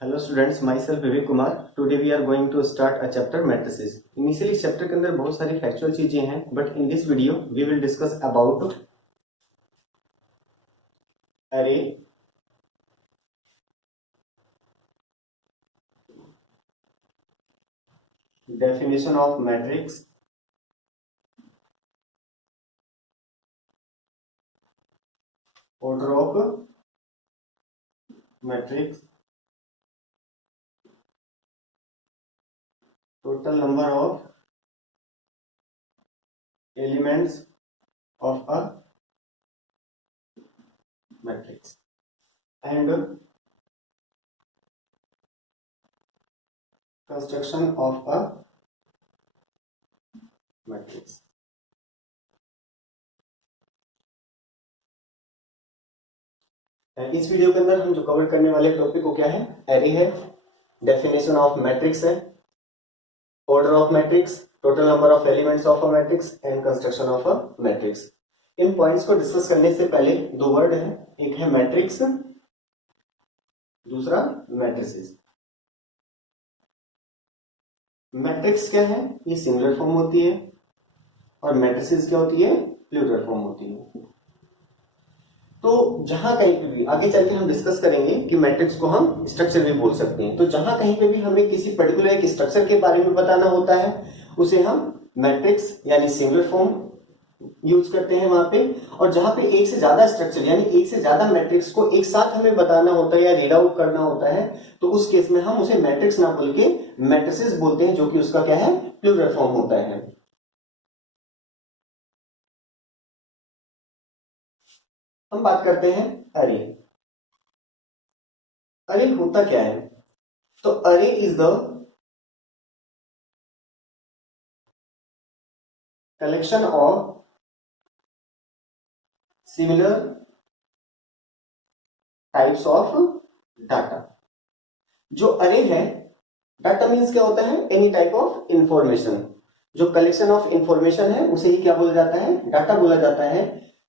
Hello students, myself Vivek Kumar. Today we are going to start a chapter matrices. Initially इस chapter के अंदर बहुत सारी फैक्चुअल चीजें हैं, but in this video we will discuss about अरे, definition of matrix, order of matrix, total number of elements of a matrix and construction of a matrix। इस video के अंदर हम जो कवर करने वाले टॉपिक को क्या है, एरे है, डेफिनेशन ऑफ मैट्रिक्स है, order of matrix, total number of elements of a matrix and construction of a matrix. In points को डिस्कस करने से पहले दो वर्ड है, एक है मैट्रिक्स, दूसरा मैट्रिसेस। मैट्रिक्स क्या है? ये सिंगुलर फॉर्म होती है और मैट्रिसेस क्या होती है? प्लूरल फॉर्म होती है। तो जहां कहीं पे भी आगे चल के हम डिस्कस करेंगे कि मैट्रिक्स को हम स्ट्रक्चर भी बोल सकते हैं। तो जहां कहीं पे भी हमें किसी पर्टिकुलर एक स्ट्रक्चर के बारे में बताना होता है, उसे हम मैट्रिक्स यानी सिंगुलर फॉर्म यूज करते हैं वहां पे। और जहां पे एक से ज्यादा स्ट्रक्चर यानी एक से ज्यादा मैट्रिक्स को एक साथ हमें बताना होता है या रीड आउट करना होता है, तो उस केस में हम उसे मैट्रिक्स ना बोल के मैट्रिसेस बोलते हैं, जो कि उसका क्या है? प्लूरल फॉर्म होता है। हम बात करते हैं अरे। अरे होता क्या है? तो अरे is the collection of similar types of data. जो अरे है, डाटा मीन्स क्या होता है? Any type of information. जो कलेक्शन ऑफ इंफॉर्मेशन है उसे ही क्या बोला जाता है? डाटा बोला जाता है।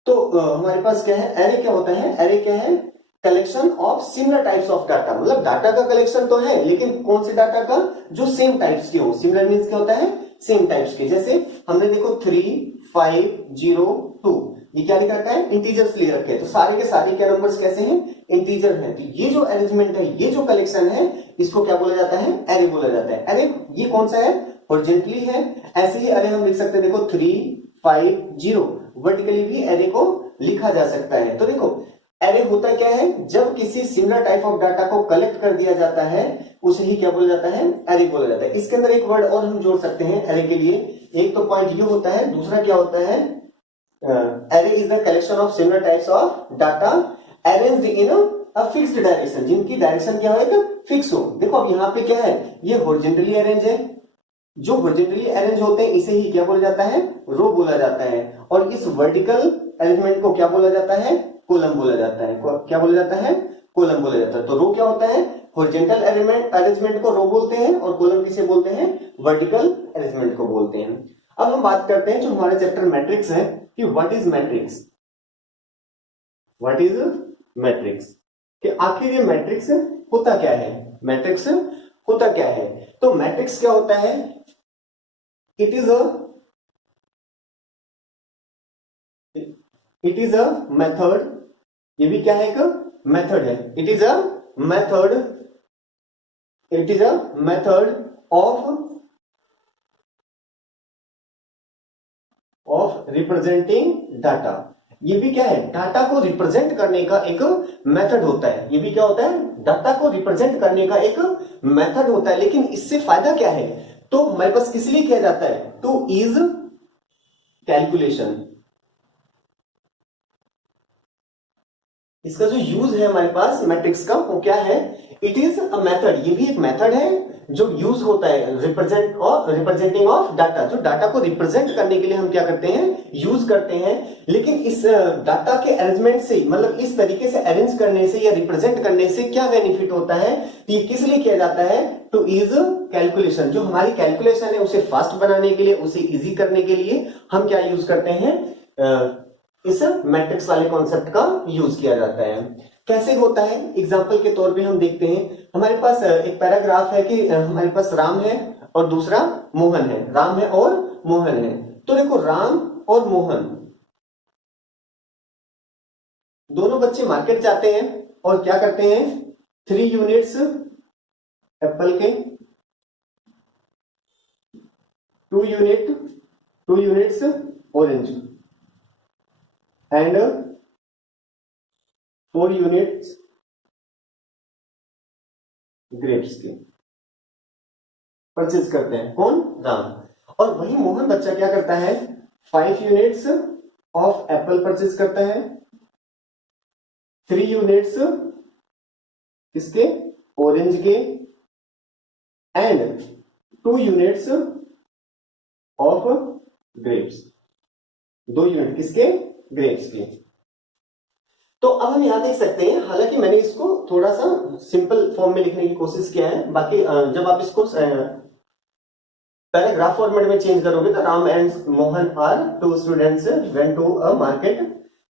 तो हमारे पास क्या है? अरे क्या होता है? अरे क्या है? Collection of similar types of data. मतलब डाटा का कलेक्शन तो है, लेकिन कौन से डाटा का? जो सेम टाइप्स के हो। सिमिलर मीन्स क्या होता है? सेम टाइप्स के। जैसे हमने देखो 3, 5, 0, 2, ये क्या लिख रखा है? इंटीजर्स ले रखे हैं। तो सारे के सारे क्या नंबर्स कैसे हैं? इंटीजर हैं। तो ये जो अरेंजमेंट है, ये जो कलेक्शन है, इसको क्या बोला जाता है? अरे बोला जाता है। अरे ये कौन सा है? हॉरिजॉन्टली है। ऐसे ही अरे हम लिख सकते हैं, देखो 3, 5, 0। वर्टिकली भी अरे को लिखा जा सकता है। तो देखो अरे होता क्या है? जब किसी सिमिलर टाइप ऑफ डाटा को कलेक्ट कर दिया जाता है, उसे ही क्या बोला जाता है? अरे बोला जाता है। इसके अंदर एक वर्ड और हम जोड़ सकते हैं अरे के लिए। एक तो पॉइंट ये होता है, दूसरा क्या होता है? अरे is the collection of similar types of data arranged in a fixed direction, जिनकी डायरेक्शन क्या है? फिक्स हो। देखो अब यहाँ पे क्या है? ये हॉरिजॉन्टली अरेंज है। जो हॉरिजॉन्टली अरेंज होते हैं इसे ही क्या बोला जाता है? रो बोला जाता है। और इस वर्टिकल अरेंजमेंट को क्या बोला जाता है? कॉलम बोला जाता है। क्या बोला जाता है? कॉलम बोला जाता है। तो रो क्या होता है? हॉरिजॉन्टल अरेंजमेंट को रो बोलते हैं, और कॉलम किसे बोलते हैं? वर्टिकल अरेंजमेंट को बोलते हैं। अब हम बात करते हैं जो हमारे चैप्टर मैट्रिक्स है, कि what is matrix. What is matrix, कि आखिर ये मैट्रिक्स होता क्या है? मैट्रिक्स होता क्या है? तो मैट्रिक्स क्या होता है? It is a method. ये भी क्या है? एक मेथड है। It is a method of representing data. ये भी क्या है? डाटा को रिप्रेजेंट करने का एक मेथड होता है। ये भी क्या होता है? डाटा को रिप्रेजेंट करने का एक मेथड होता है। लेकिन इससे फायदा क्या है? तो हमारे पास किस लिए किया जाता है? Two is calculation. इसका जो यूज है हमारे पास मैट्रिक्स का, वो क्या है? It is a method. ये भी एक मेथड है जो यूज होता है रिप्रेजेंटिंग ऑफ डाटा। जो डाटा को रिप्रेजेंट करने के लिए हम क्या करते हैं? यूज करते हैं। लेकिन इस डाटा के अरेंजमेंट से, मतलब इस तरीके से अरेंज करने से या रिप्रेजेंट करने से क्या बेनिफिट होता है? तो ये किस लिए किया जाता है? Two is calculation. जो हमारी कैलकुलेशन है उसे फास्ट बनाने के लिए, उसे इजी करने के लिए हम क्या यूज करते हैं? इस मैट्रिक्स वाले कॉन्सेप्ट का यूज किया जाता है। कैसे होता है, एग्जाम्पल के तौर पे हम देखते हैं। हमारे पास एक पैराग्राफ है कि हमारे पास राम है और दूसरा मोहन है, राम है और मोहन है। तो देखो राम और मोहन दोनों बच्चे मार्केट जाते हैं और क्या करते हैं, 3 यूनिट्स एप्पल के, 2 units orange and 4 units grapes के परचेज करते हैं। कौन, राम। और वही मोहन बच्चा क्या करता है, 5 यूनिट्स ऑफ एप्पल परचेज करता है, 3 यूनिट्स इसके ऑरेंज के and 2 units of grapes, 2 unit किसके, ग्रेप्स के। तो अब हम यहां देख सकते हैं, हालांकि मैंने इसको थोड़ा सा सिंपल फॉर्म में लिखने की कोशिश किया है, बाकी जब आप इसको पैराग्राफ फॉर्मेट में चेंज करोगे तो Ram and Mohan are 2 students went to a market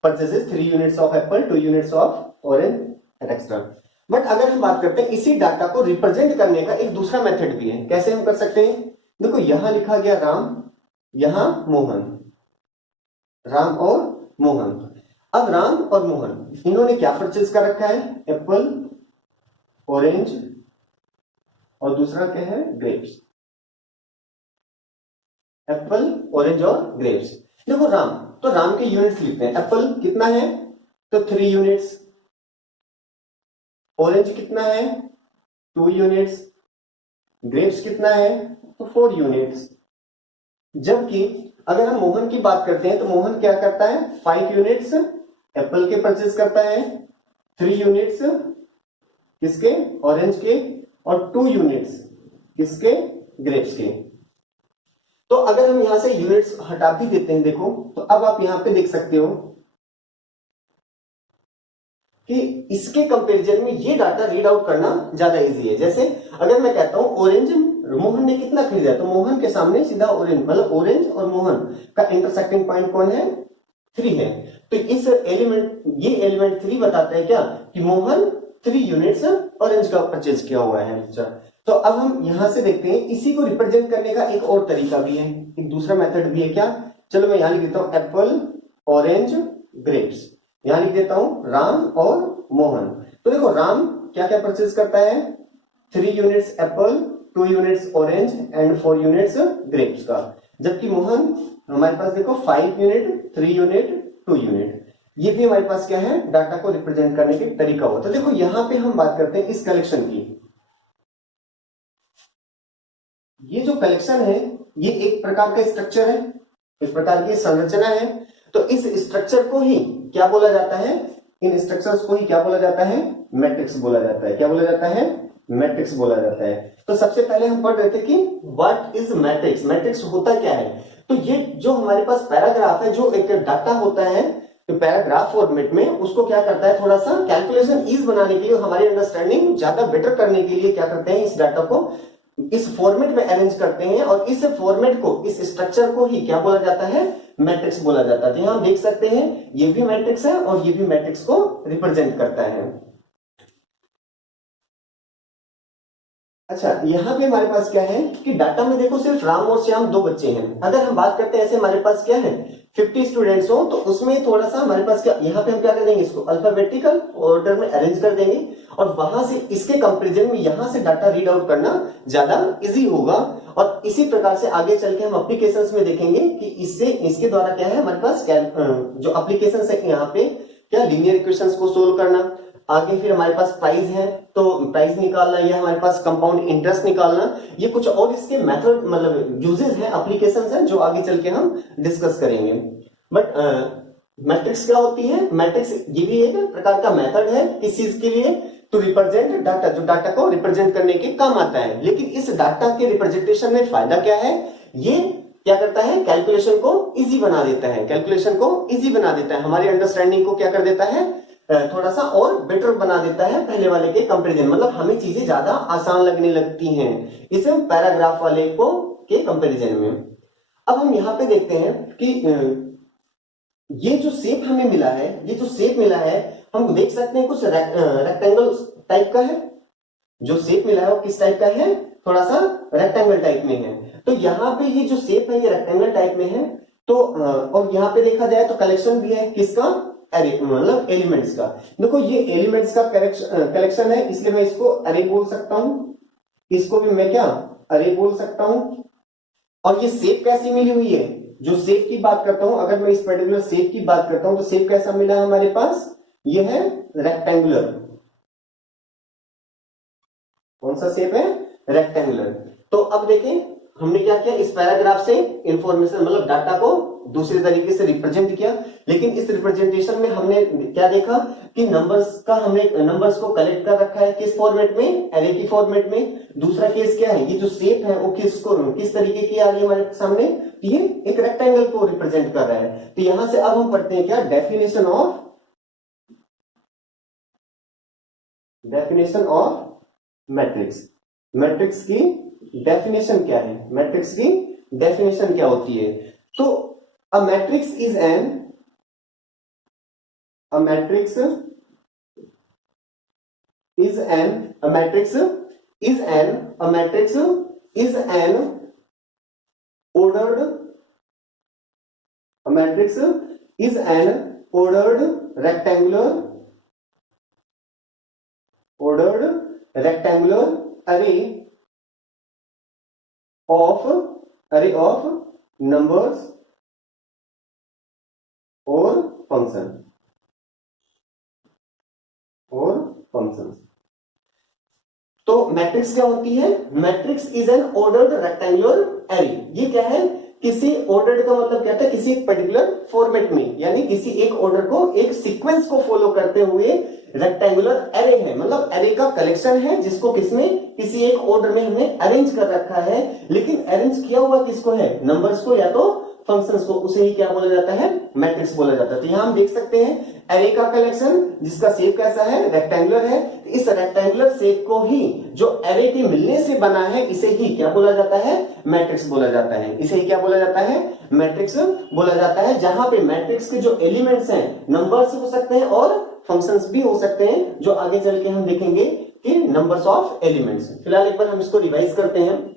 purchases 3 units of apple, 2 units of orange and extra. But अगर हम बात करते हैं इसी डाटा को रिप्रेजेंट करने का एक दूसरा मेथड भी है, कैसे हम कर सकते हैं। देखो यहां लिखा गया राम, यहां मोहन, राम और मोहन। अब राम और मोहन इन्होंने क्या परचेज कर रखा है, एप्पल, ऑरेंज और दूसरा क्या है, ग्रेप्स। एप्पल, ऑरेंज और ग्रेप्स। देखो राम, तो राम के यूनिट्स लिखते हैं, एप्पल कितना है तो 3 यूनिट्स, ऑरेंज कितना है 2 यूनिट्स, ग्रेप्स कितना है तो 4 यूनिट्स। जबकि अगर हम मोहन की बात करते हैं तो मोहन क्या करता है, 5 यूनिट्स एप्पल के परचेज करता है, 3 यूनिट्स किसके, ऑरेंज के और 2 यूनिट्स किसके, ग्रेप्स के। तो अगर हम यहां से यूनिट्स हटा भी देते हैं, देखो तो अब आप यहां पे देख सकते हो कि इसके कंपैरिजन में ये डाटा रीड आउट करना ज्यादा इजी है। जैसे अगर मैं कहता हूं ऑरेंज मोहन ने कितना खरीदा, तो मोहन के सामने सीधा ऑरेंज, मतलब ऑरेंज और मोहन का इंटरसेक्टिंग पॉइंट कौन है, 3 है। तो इस एलिमेंट, ये एलिमेंट 3 बताता है क्या, कि मोहन 3 यूनिट्स ऑरेंज का परचेज किया हुआ है। तो अब हम यहां से देखते हैं, इसी को रिप्रेजेंट करने का एक और तरीका भी है, एक दूसरा मेथड भी है। क्या, चलो मैं यहां लिख देता हूं एप्पल, ऑरेंज, ग्रेप्स, यहां लिख देता हूं राम और मोहन। तो देखो राम क्या क्या परचेज करता है, 3 units Apple, 2 units orange and 4 units grapes का। जबकि मोहन हमारे पास देखो 5 यूनिट, 3 यूनिट, 2 यूनिट। ये भी हमारे पास क्या है, डाटा को रिप्रेजेंट करने के तरीका हो। तो देखो यहां पे हम बात करते हैं इस कलेक्शन की। ये जो कलेक्शन है ये एक प्रकार का स्ट्रक्चर है, इस प्रकार की संरचना है। तो इस स्ट्रक्चर को ही क्या बोला जाता है, इन स्ट्रक्चर्स को ही क्या बोला जाता है, मैट्रिक्स बोला जाता है। क्या बोला जाता है, मैट्रिक्स बोला जाता है। तो सबसे पहले हम पढ़ रहे थे कि व्हाट इज मैट्रिक्स, मैट्रिक्स होता क्या है। तो ये जो हमारे पास पैराग्राफ है, जो एक डाटा होता है तो पैराग्राफ फॉर्मेट में, उसको क्या करता है, थोड़ा सा कैलकुलेशन ईज बनाने के लिए, हमारी अंडरस्टैंडिंग ज्यादा बेटर करने के लिए क्या करते हैं, इस डाटा को इस फॉर्मेट में अरेंज करते हैं। और इस फॉर्मेट को, इस स्ट्रक्चर को ही क्या बोला जाता है, मैट्रिक्स बोला जाता है। तो यहां देख सकते हैं ये भी मैट्रिक्स है और ये भी मैट्रिक्स को रिप्रेजेंट करता है। अच्छा, यहां पे हमारे पास क्या है कि डाटा में देखो सिर्फ राम और श्याम 2 बच्चे हैं। अगर हम बात करते हैं ऐसे हमारे पास क्या है 50 स्टूडेंट्स हो, तो उसमें थोड़ा सा हमारे पास क्या, यहाँ पे हम क्या कर देंगे, इसको अल्फाबेटिकल ऑर्डर में अरेंज कर देंगे और वहां से इसके कंपैरिजन में यहां से डाटा रीड आउट करना ज्यादा इजी होगा। और इसी प्रकार से आगे चल के हम एप्लीकेशंस में देखेंगे कि इससे, इसके द्वारा क्या है हमारे पास जो एप्लीकेशंस है यहाँ पे, क्या लीनियर इक्वेशंस को सोल्व करना। आगे फिर हमारे पास प्राइस है, तो प्राइस निकालना, या हमारे पास कंपाउंड इंटरेस्ट निकालना, ये कुछ और इसके मेथड मतलब यूजेस हैं, एप्लीकेशंस हैं, जो आगे चल के हम डिस्कस करेंगे। बट मैट्रिक्स क्या होती है, मैट्रिक्स ये भी एक प्रकार का मेथड है किस चीज के लिए, टू रिप्रेजेंट डाटा, जो डाटा को रिप्रेजेंट करने के काम आता है। लेकिन इस डाटा के रिप्रेजेंटेशन में फायदा क्या है, ये क्या करता है, कैलकुलेशन को इजी बना देता है, कैलकुलेशन को इजी बना देता है, हमारी अंडरस्टैंडिंग को क्या कर देता है, थोड़ा सा और बेटर बना देता है पहले वाले के कंपैरिजन। मतलब हमें चीजें ज्यादा आसान लगने लगती हैं इस पैराग्राफ वाले को के कंपैरिजन में। अब हम यहां पे देखते हैं कि ये जो शेप हमें मिला है, ये जो शेप मिला है, हम देख सकते हैं कुछ रेक्टेंगल टाइप का है। जो शेप मिला है वो किस टाइप का है, थोड़ा सा रेक्टेंगल टाइप में है। तो यहाँ पे ये जो शेप है ये रेक्टेंगल टाइप में है। तो और यहाँ पे देखा जाए तो कलेक्शन भी है किसका, अरे मतलब एलिमेंट्स का। देखो ये एलिमेंट्स का कलेक्शन है, इसलिए मैं इसको अरे बोल सकता हूं, इसको भी मैं क्या अरे बोल सकता हूं। और ये शेप कैसी मिली हुई है, जो शेप की बात करता हूं, अगर मैं इस पर्टिकुलर शेप की बात करता हूं तो शेप कैसा मिला है हमारे पास, ये है रेक्टेंगुलर। कौन सा शेप है, रेक्टेंगुलर। तो अब देखें हमने क्या किया, इस पैराग्राफ से इंफॉर्मेशन मतलब डाटा को दूसरे तरीके से रिप्रेजेंट किया। लेकिन इस रिप्रेजेंटेशन में हमने क्या देखा कि नंबर्स का, हमने नंबर्स को कलेक्ट कर रखा है किस फॉर्मेट में, एरे की फॉर्मेट में। दूसरा केस क्या है, ये जो शेप है वो किस तरीके की आ रही है हमारे सामने, ये एक रेक्टेंगल को रिप्रेजेंट कर रहा है। तो यहां से अब हम पढ़ते हैं क्या, डेफिनेशन ऑफ मैट्रिक्स। मैट्रिक्स की डेफिनेशन क्या है, मैट्रिक्स की डेफिनेशन क्या होती है। तो a matrix is an, a matrix is an, a matrix is an, a matrix is an ordered, a matrix is an ordered rectangular, ordered rectangular array of, array of numbers or function, और functions. तो matrix क्या होती है, matrix is an ordered rectangular array. ये क्या है, किसी ordered का मतलब क्या है, किसी पर्टिकुलर फॉर्मेट में, यानी किसी एक ऑर्डर को, एक सीक्वेंस को फॉलो करते हुए रेक्टेंगुलर एरे है, मतलब एरे का कलेक्शन है जिसको किसमें, किसी एक ऑर्डर में हमने अरेंज कर रखा है। लेकिन अरेंज किया हुआ किसको है, नंबर्स को या तो फंक्शंस को, उसे ही क्या बोला जाता है, मैट्रिक्स बोला जाता है। तो यहां हम देख सकते हैं एरे का कलेक्शन जिसका शेप कैसा है, रेक्टेंगुलर है। तो इस रेक्टेंगुलर शेप को ही जो एरे के मिलने से बना है, इसे ही क्या बोला जाता है, मैट्रिक्स बोला जाता है। इसे ही क्या बोला जाता है, मैट्रिक्स बोला जाता है। जहां पे मैट्रिक्स के जो एलिमेंट्स हैं, नंबर्स हो सकते हैं और फंक्शंस भी हो सकते हैं, जो आगे चल के हम देखेंगे कि नंबर्स ऑफ एलिमेंट्स। फिलहाल एक बार हम इसको रिवाइज करते हैं।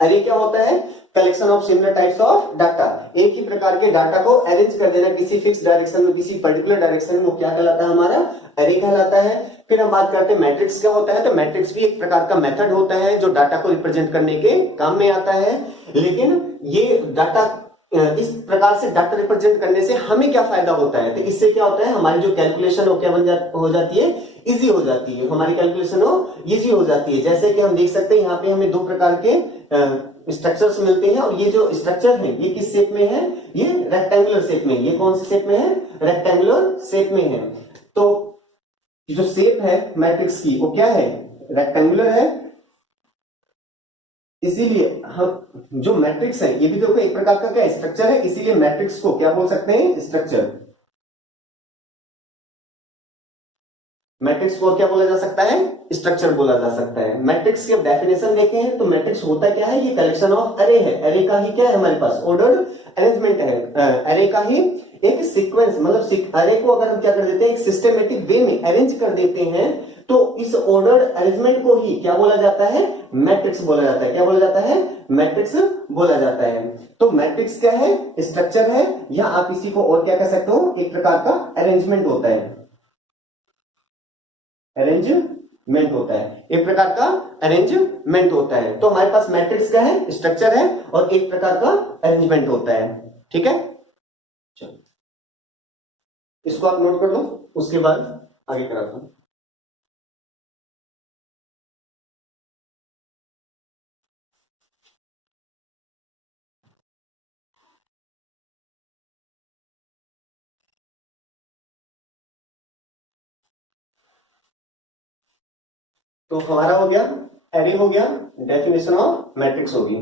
अरे क्या होता है, collection of similar types of data. एक ही प्रकार के डाटा को अरेंज कर देना किसी फिक्स डायरेक्शन में, किसी पर्टिकुलर डायरेक्शन में, वो क्या कहलाता है, हमारा अरे कहलाता है। फिर हम बात करते हैं मैट्रिक्स क्या होता है। तो मैट्रिक्स भी एक प्रकार का मेथड होता है जो डाटा को रिप्रेजेंट करने के काम में आता है। लेकिन ये डाटा, इस प्रकार से डाटा रिप्रेजेंट करने से हमें क्या फायदा होता है, तो इससे क्या होता है, हमारी जो कैलकुलेशन हो क्या हो जाती है, इजी हो जाती है। हमारी कैलकुलेशन हो इजी हो जाती है। जैसे कि हम देख सकते हैं यहाँ पे हमें दो प्रकार के स्ट्रक्चर्स मिलते हैं, और ये जो स्ट्रक्चर है ये किस शेप में है, ये रेक्टेंगुलर शेप में। ये कौन से शेप में है, रेक्टेंगुलर शेप में है। तो जो शेप है मैट्रिक्स की वो क्या है, रेक्टेंगुलर है। इसीलिए हम जो मैट्रिक्स है, ये भी देखो एक प्रकार का क्या स्ट्रक्चर है, इसीलिए मैट्रिक्स को क्या बोल सकते हैं, स्ट्रक्चर। मैट्रिक्स को क्या बोला जा सकता है, स्ट्रक्चर बोला जा सकता है। मैट्रिक्स की अब डेफिनेशन देखें तो मैट्रिक्स होता क्या है, ये कलेक्शन ऑफ अरे है। अरे का ही क्या है हमारे पास, ऑर्डर्ड अरेंजमेंट है। अरे का ही एक सीक्वेंस, मतलब अरे को अगर हम क्या कर देते हैं, एक सिस्टमेटिक वे में अरेंज कर देते हैं, तो इस ऑर्डर्ड अरेंजमेंट को ही क्या बोला जाता है, मैट्रिक्स बोला जाता है। क्या बोला जाता है, मैट्रिक्स बोला जाता है। तो मैट्रिक्स क्या है, स्ट्रक्चर है, या आप इसी को और क्या कह सकते हो, एक प्रकार का अरेंजमेंट होता है, अरेंजमेंट होता है, एक प्रकार का अरेंजमेंट होता है। तो हमारे पास मैट्रिक्स का है, स्ट्रक्चर है, और एक प्रकार का अरेंजमेंट होता है। ठीक है, चलो इसको आप नोट कर लो, उसके बाद आगे कराता हूं। तो हमारा हो गया एरे, हो गया डेफिनेशन ऑफ मैट्रिक्स होगी,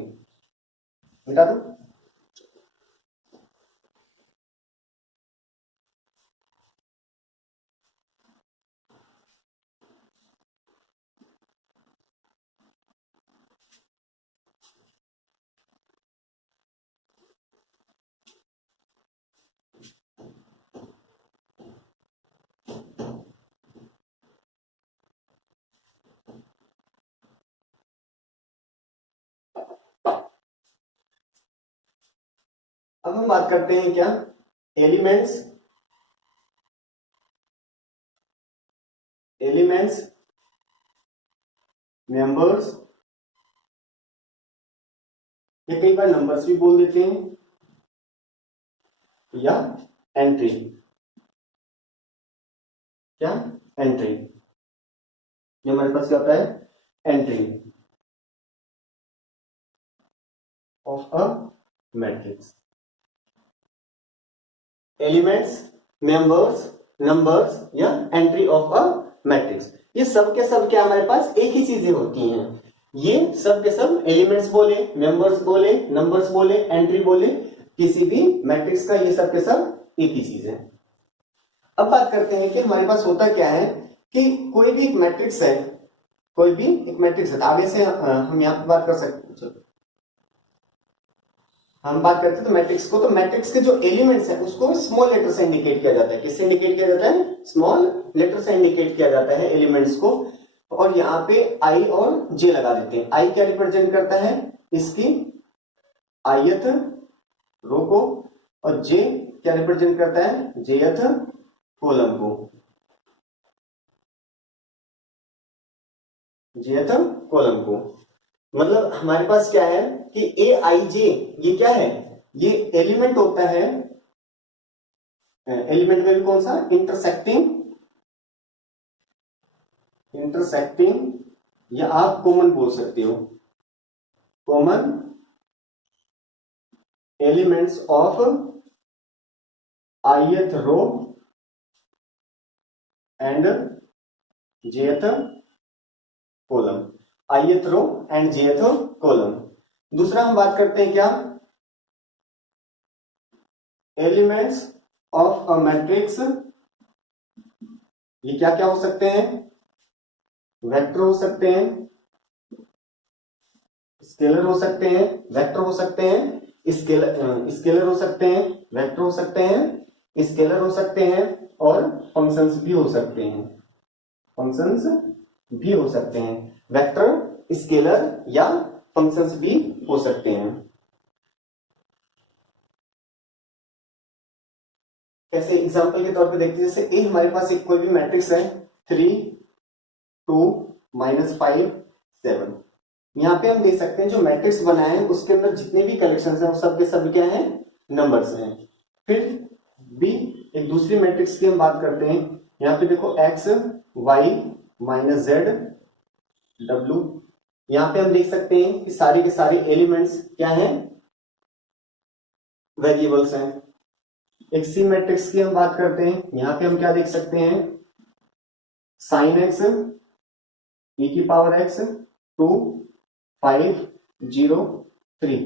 बेटा दो। अब हम बात करते हैं क्या, एलिमेंट्स मेंबर्स, ये कई बार नंबर्स भी बोल देते हैं, या एंट्री, क्या एंट्री, ये हमारे पास क्या होता है, entry of a matrix. Elements, members, numbers या एंट्री ऑफ अ मैट्रिक्स, ये सब के सब क्या हमारे पास एक ही चीजें होती हैं। ये सब के सब एलिमेंट्स बोले, मेंबर्स बोले, नंबर्स बोले, एंट्री बोले, किसी भी मैट्रिक्स का ये सब के सब एक ही चीज है। अब बात करते हैं कि हमारे पास होता क्या है कि कोई भी एक मैट्रिक्स है, कोई भी एक मैट्रिक्स है, आगे से हम यहाँ पे बात कर सकते हैं, हम बात करते हैं तो मैट्रिक्स को, तो मैट्रिक्स के जो एलिमेंट्स हैं उसको स्मॉल लेटर से इंडिकेट किया जाता है। किससे इंडिकेट किया जाता है, स्मॉल लेटर से इंडिकेट किया जाता है एलिमेंट्स को। और यहाँ पे आई और जे लगा देते हैं। आई क्या रिप्रेजेंट करता है, इसकी आयत रो को, और जे क्या रिप्रेजेंट करता है, जेयथ कॉलम को, जेयथ कॉलम को। मतलब हमारे पास क्या है कि ए आई जे ये क्या है, ये एलिमेंट होता है। एलिमेंट में भी कौन सा, इंटरसेक्टिंग या आप कॉमन बोल सकते हो, common elements of ith row and jth column, ith row and jth column. दूसरा हम बात करते हैं क्या, एलिमेंट्स ऑफ अ मैट्रिक्स, ये क्या क्या हो सकते हैं, वेक्टर हो सकते हैं, स्केलर हो सकते हैं, वेक्टर हो सकते हैं, स्केलर हो सकते हैं, वेक्टर हो सकते हैं, स्केलर हो सकते हैं, और फंक्शंस भी हो सकते हैं, फंक्शंस भी हो सकते हैं, वेक्टर, स्केलर या फंक्शंस भी हो सकते हैं। ऐसे एग्जांपल के तौर पे देखते हैं, जैसे ए हमारे पास एक कोई भी मैट्रिक्स है 3 2 -5 7, यहाँ पे हम देख सकते हैं जो मैट्रिक्स बना है उसके अंदर जितने भी कलेक्शंस हैं वो सब के सब क्या है, नंबर्स हैं। फिर बी एक दूसरी मैट्रिक्स की हम बात करते हैं, यहाँ पे देखो x y -z w, यहाँ पे हम देख सकते हैं कि सारे के सारे एलिमेंट्स क्या हैं, वेरिएबल्स हैं। एक सी मैट्रिक्स की हम बात करते हैं, यहाँ पे हम क्या देख सकते हैं, साइन x e की पावर x 2 5 0 3,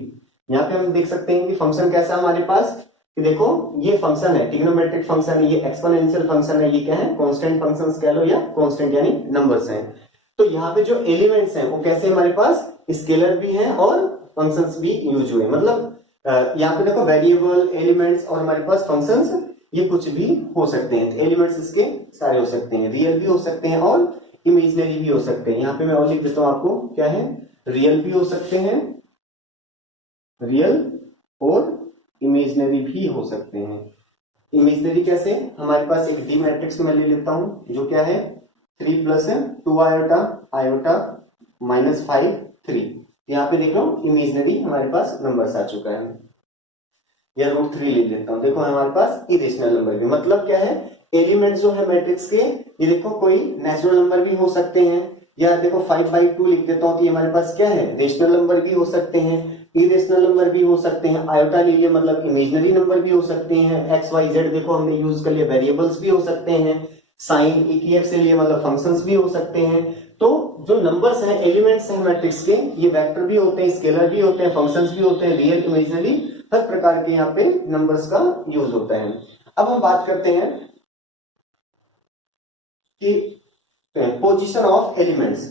यहाँ पे हम देख सकते हैं कि फंक्शन कैसा है हमारे पास, कि देखो ये फंक्शन है, ट्रिग्नोमेट्रिक फंक्शन है, ये एक्सपोनेंशियल फंक्शन है, ये क्या है, कांस्टेंट फंक्शंस कह लो या कांस्टेंट यानी नंबर्स हैं। तो यहाँ पे जो एलिमेंट्स हैं वो कैसे हमारे पास स्केलर भी हैं और फंक्शंस भी यूज हुए। मतलब यहाँ पे देखो वेरिएबल, एलिमेंट्स और हमारे पास फंक्शंस, ये कुछ भी हो सकते हैं। तो एलिमेंट्स इसके सारे हो सकते हैं, रियल भी हो सकते हैं और इमेजिनरी भी हो सकते हैं। यहाँ पे मैं और लिख देता हूँ आपको, क्या है, रियल भी हो सकते हैं, रियल और इमेजिनरी भी हो सकते हैं। इमेजिनरी कैसे, हमारे पास एक डी मैट्रिक्स में ले लेता हूं जो क्या है 3 + 2 आयोटा आयोटा -5 3, यहाँ पे देखो इमेजिनरी हमारे पास नंबर्स आ चुका है, या √3 ले लेता हूं। देखो हमारे पास इरेशनल नंबर भी, मतलब क्या है, एलिमेंट्स जो है मैट्रिक्स के, ये देखो कोई नेचुरल नंबर भी हो सकते हैं, या देखो 5/2 लिख देता हूं तो ये हमारे पास क्या है, रेशनल नंबर भी हो सकते हैं, इरेशनल नंबर भी हो सकते हैं, आयोटा ले लिए मतलब इमेजिनरी नंबर भी हो सकते हैं, x y z देखो हमने यूज कर लिया, वेरिएबल्स भी हो सकते हैं, साइन e की x से लिए मतलब फंक्शंस भी हो सकते हैं। तो जो नंबर्स हैं, एलिमेंट्स हैं मैट्रिक्स के, ये वेक्टर भी होते हैं, स्केलर भी होते हैं, फंक्शंस भी होते हैं, रियल, इमेजिनरी, हर प्रकार के यहाँ पे नंबर्स का यूज होता है। अब हम बात करते हैं कि position of elements,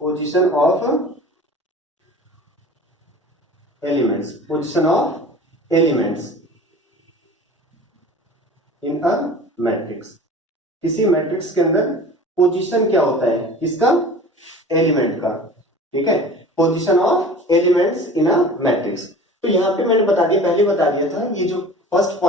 position of elements, position of elements in a matrix. किसी मैट्रिक्स के अंदर पोजीशन क्या होता है, किसका, एलिमेंट का, ठीक है। Position of elements in a matrix. तो यहाँ पे मैंने पहले बता दिया था, ये जो फर्स्ट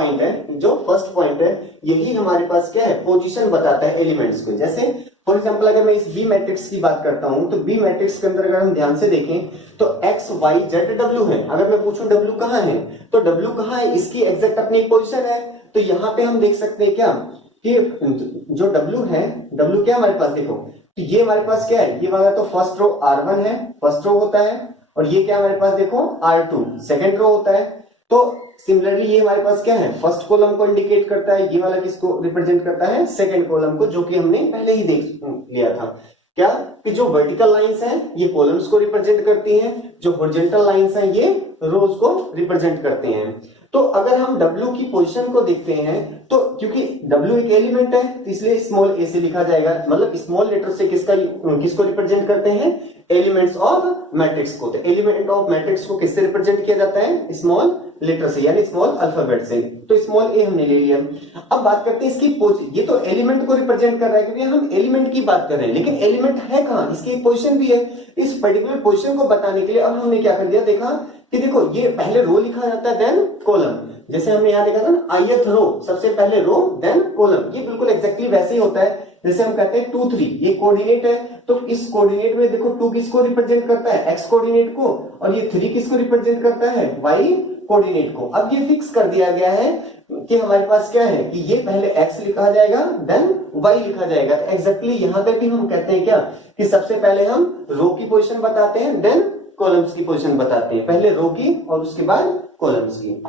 पॉइंट है यही हमारे पास क्या है, पोजीशन बताता है एलिमेंट्स को। जैसे फॉर एग्जांपल अगर मैं इस बी मैट्रिक्स की बात करता हूं, तो बी मैट्रिक्स के अंदर अगर हम ध्यान से देखें तो एक्स वाई जेड डब्ल्यू है। अगर मैं पूछूं डब्ल्यू कहाँ है, तो डब्ल्यू कहाँ है, इसकी एग्जैक्ट अपनी पोजीशन है। तो यहाँ पे हम देख सकते हैं क्या कि जो डब्ल्यू है, डब्ल्यू क्या हमारे पास, देखो तो ये हमारे पास क्या है, ये वाला तो फर्स्ट रो R1 है, फर्स्ट रो होता है, और ये क्या हमारे पास देखो R2 सेकंड रो होता है। तो सिमिलरली ये हमारे पास क्या है, फर्स्ट कॉलम को इंडिकेट करता है, ये वाला किसको रिप्रेजेंट करता है, सेकंड कॉलम को, जो कि हमने पहले ही देख लिया था। क्या कि जो वर्टिकल लाइंस हैं ये कॉलम्स को रिप्रेजेंट करती हैं, जो हॉरिजॉन्टल लाइंस हैं ये रोज को रिप्रेजेंट करते हैं। तो अगर हम W की पोजीशन को देखते हैं, तो क्योंकि W एक एलिमेंट है तो इसलिए स्मॉल a से लिखा जाएगा, मतलब स्मॉल लेटर से किसको रिप्रेजेंट करते हैं, एलिमेंट्स ऑफ मैट्रिक्स को। तो एलिमेंट ऑफ मैट्रिक्स को किससे रिप्रेजेंट किया जाता है, स्मॉल लेटर से, यानी स्मॉल अल्फाबेट से। तो स्मॉल a हमने ले लिया। अब बात करते हैं इसकी ये तो एलिमेंट को रिप्रेजेंट कर रहा है, क्योंकि हम एलिमेंट की बात कर रहे हैं, लेकिन एलिमेंट है कहां, इसकी एक पोजीशन भी है। इस पर्टिकुलर पोजीशन को बताने के लिए अब हमने क्या कर दिया, देखा कि देखो ये पहले रो लिखा जाता है देन कॉलम। जैसे हमने यहाँ देखा था ना, ith रो सबसे पहले रो देन कॉलम, ये बिल्कुल एग्जैक्टली वैसे ही होता है। जैसे हम कहते हैं 2 3, ये कोऑर्डिनेट है, तो इस कोऑर्डिनेट में देखो 2 किसको रिप्रेजेंट करता है, x कोऑर्डिनेट को, और ये 3 किसको रिप्रेजेंट करता है, y कोऑर्डिनेट को। अब ये फिक्स कर दिया गया है कि हमारे पास क्या है कि ये पहले x लिखा जाएगा देन y लिखा जाएगा। तो एग्जैक्टली यहाँ पे भी हम कहते हैं क्या कि सबसे पहले हम रो की पोजीशन बताते हैं देन कॉलम्स की पोजीशन बताते हैं, पहले रो की और उसके बाद कॉलम्स की।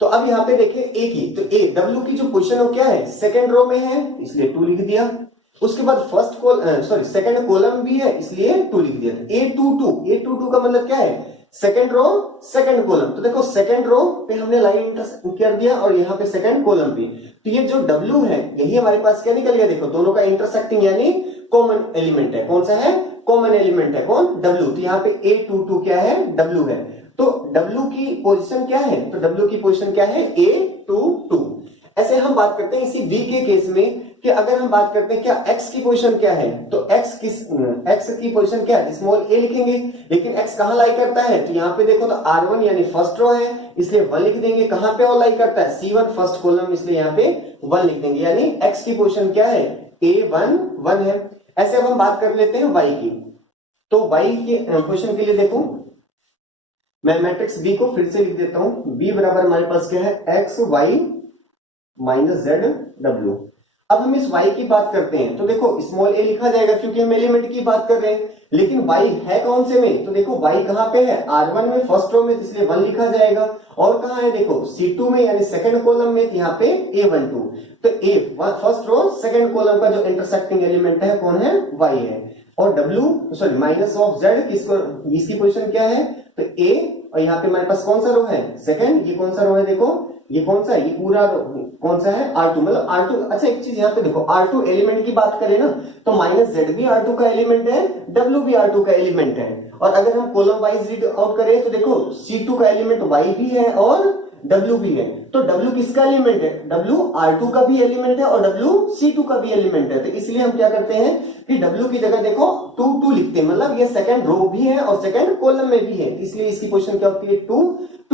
तो अब यहाँ पे देखिए ए की, तो ए डब्ल्यू की जो पोजीशन है क्या है, सेकंड रो में है इसलिए 2 लिख दिया। उसके बाद सेकंड कॉलम भी है इसलिए 2 लिख दिया। A22 का मतलब क्या है, सेकंड रो सेकंड कॉलम। तो देखो सेकंड रो पे हमने लाइन इंटरसेक्ट कर दिया और यहाँ पे सेकंड कॉलम भी। तो ये जो W है यही हमारे पास क्या निकल गया, देखो दोनों का इंटरसेक्टिंग यानी कॉमन एलिमेंट है। कौन सा है, कॉमन एलिमेंट है, कौन, W। तो यहाँ पे A22 क्या है, W है। तो W की पोजीशन क्या है, तो W की पोजीशन क्या है, A22। ऐसे हम बात करते हैं इसी V के केस में कि अगर हम बात करते हैं क्या X की पोजीशन क्या है, तो X की पोजीशन क्या है, स्मॉल a लिखेंगे, लेकिन X कहां लाई करता है, तो यहाँ पे देखो तो R1 यानी फर्स्ट रो है इसलिए 1 लिख देंगे। कहां पे और लाई करता है, C1 फर्स्ट कॉलम, इसलिए यहाँ पे 1 लिख देंगे, यानी X की पोजीशन क्या है, A11 है। ऐसे अब हम बात कर लेते हैं Y की। तो Y की पोजीशन के लिए देखो मैं मैट्रिक्स B को फिर से लिख देता हूं, B बराबर हमारे पास क्या है, X Y minus Z W. अब हम इस y की बात करते हैं तो देखो स्मॉल a लिखा जाएगा क्योंकि हम एलिमेंट की बात कर रहे हैं, लेकिन y है कौन से में, तो देखो y कहां पे है, R1 में फर्स्ट रो में, इसलिए 1 लिखा जाएगा। और कहां है, देखो C2 में यानी सेकंड कॉलम में, तो यहाँ पे A12। तो a first row second column का जो इंटरसेक्टिंग एलिमेंट है कौन है, y है। और w माइनस ऑफ z किसको, इसकी पोजीशन क्या है, तो a, और यहाँ पे हमारे पास कौन सा रो है, सेकंड। ये कौन सा रो है, देखो ये कौन सा, ये पूरा कौन सा है, R2, मतलब R2। अच्छा एक चीज यहाँ पे देखो, R2 एलिमेंट की बात करें ना तो माइनस जेड भी R2 का एलिमेंट है, W भी R2 का एलिमेंट है। और अगर हम कॉलम वाइज रीड आउट करें तो देखो C2 का एलिमेंट Y भी है और W भी है। तो W किसका एलिमेंट है, W R2 का भी एलिमेंट है और W C2 का भी एलिमेंट है। तो इसलिए हम क्या करते हैं कि W की जगह देखो 2 लिखते हैं, मतलब ये सेकंड रो भी है और सेकंड कॉलम में भी है, इसलिए इसकी पोजीशन क्या होती है, 2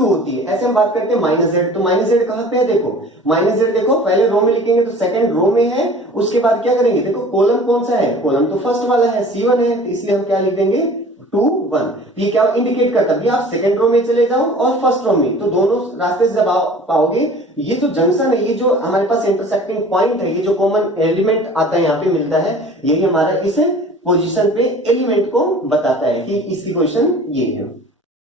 होती है। ऐसे हम बात करते हैं माइनस जेड, तो माइनस जेड कहां पे है, देखो माइनस जेड देखो पहले रो में लिखेंगे तो सेकंड रो में है, उसके बाद क्या करेंगे, देखो कॉलम कौन सा है, कॉलम तो फर्स्ट वाला है C1 है, तो इसलिए हम क्या लिख देंगे 2 1। ये क्या इंडिकेट करता है, आप सेकंड रो में चले जाओ और फर्स्ट रो में, तो दोनों रास्ते से जब पाओगे ये जो जंक्शन है, ये जो हमारे पास इंटरसेक्टिंग पॉइंट है, ये जो कॉमन एलिमेंट आता है यहाँ पे मिलता है, यही हमारा इस पोजीशन पे एलिमेंट को बताता है कि इसकी पोजीशन ये है।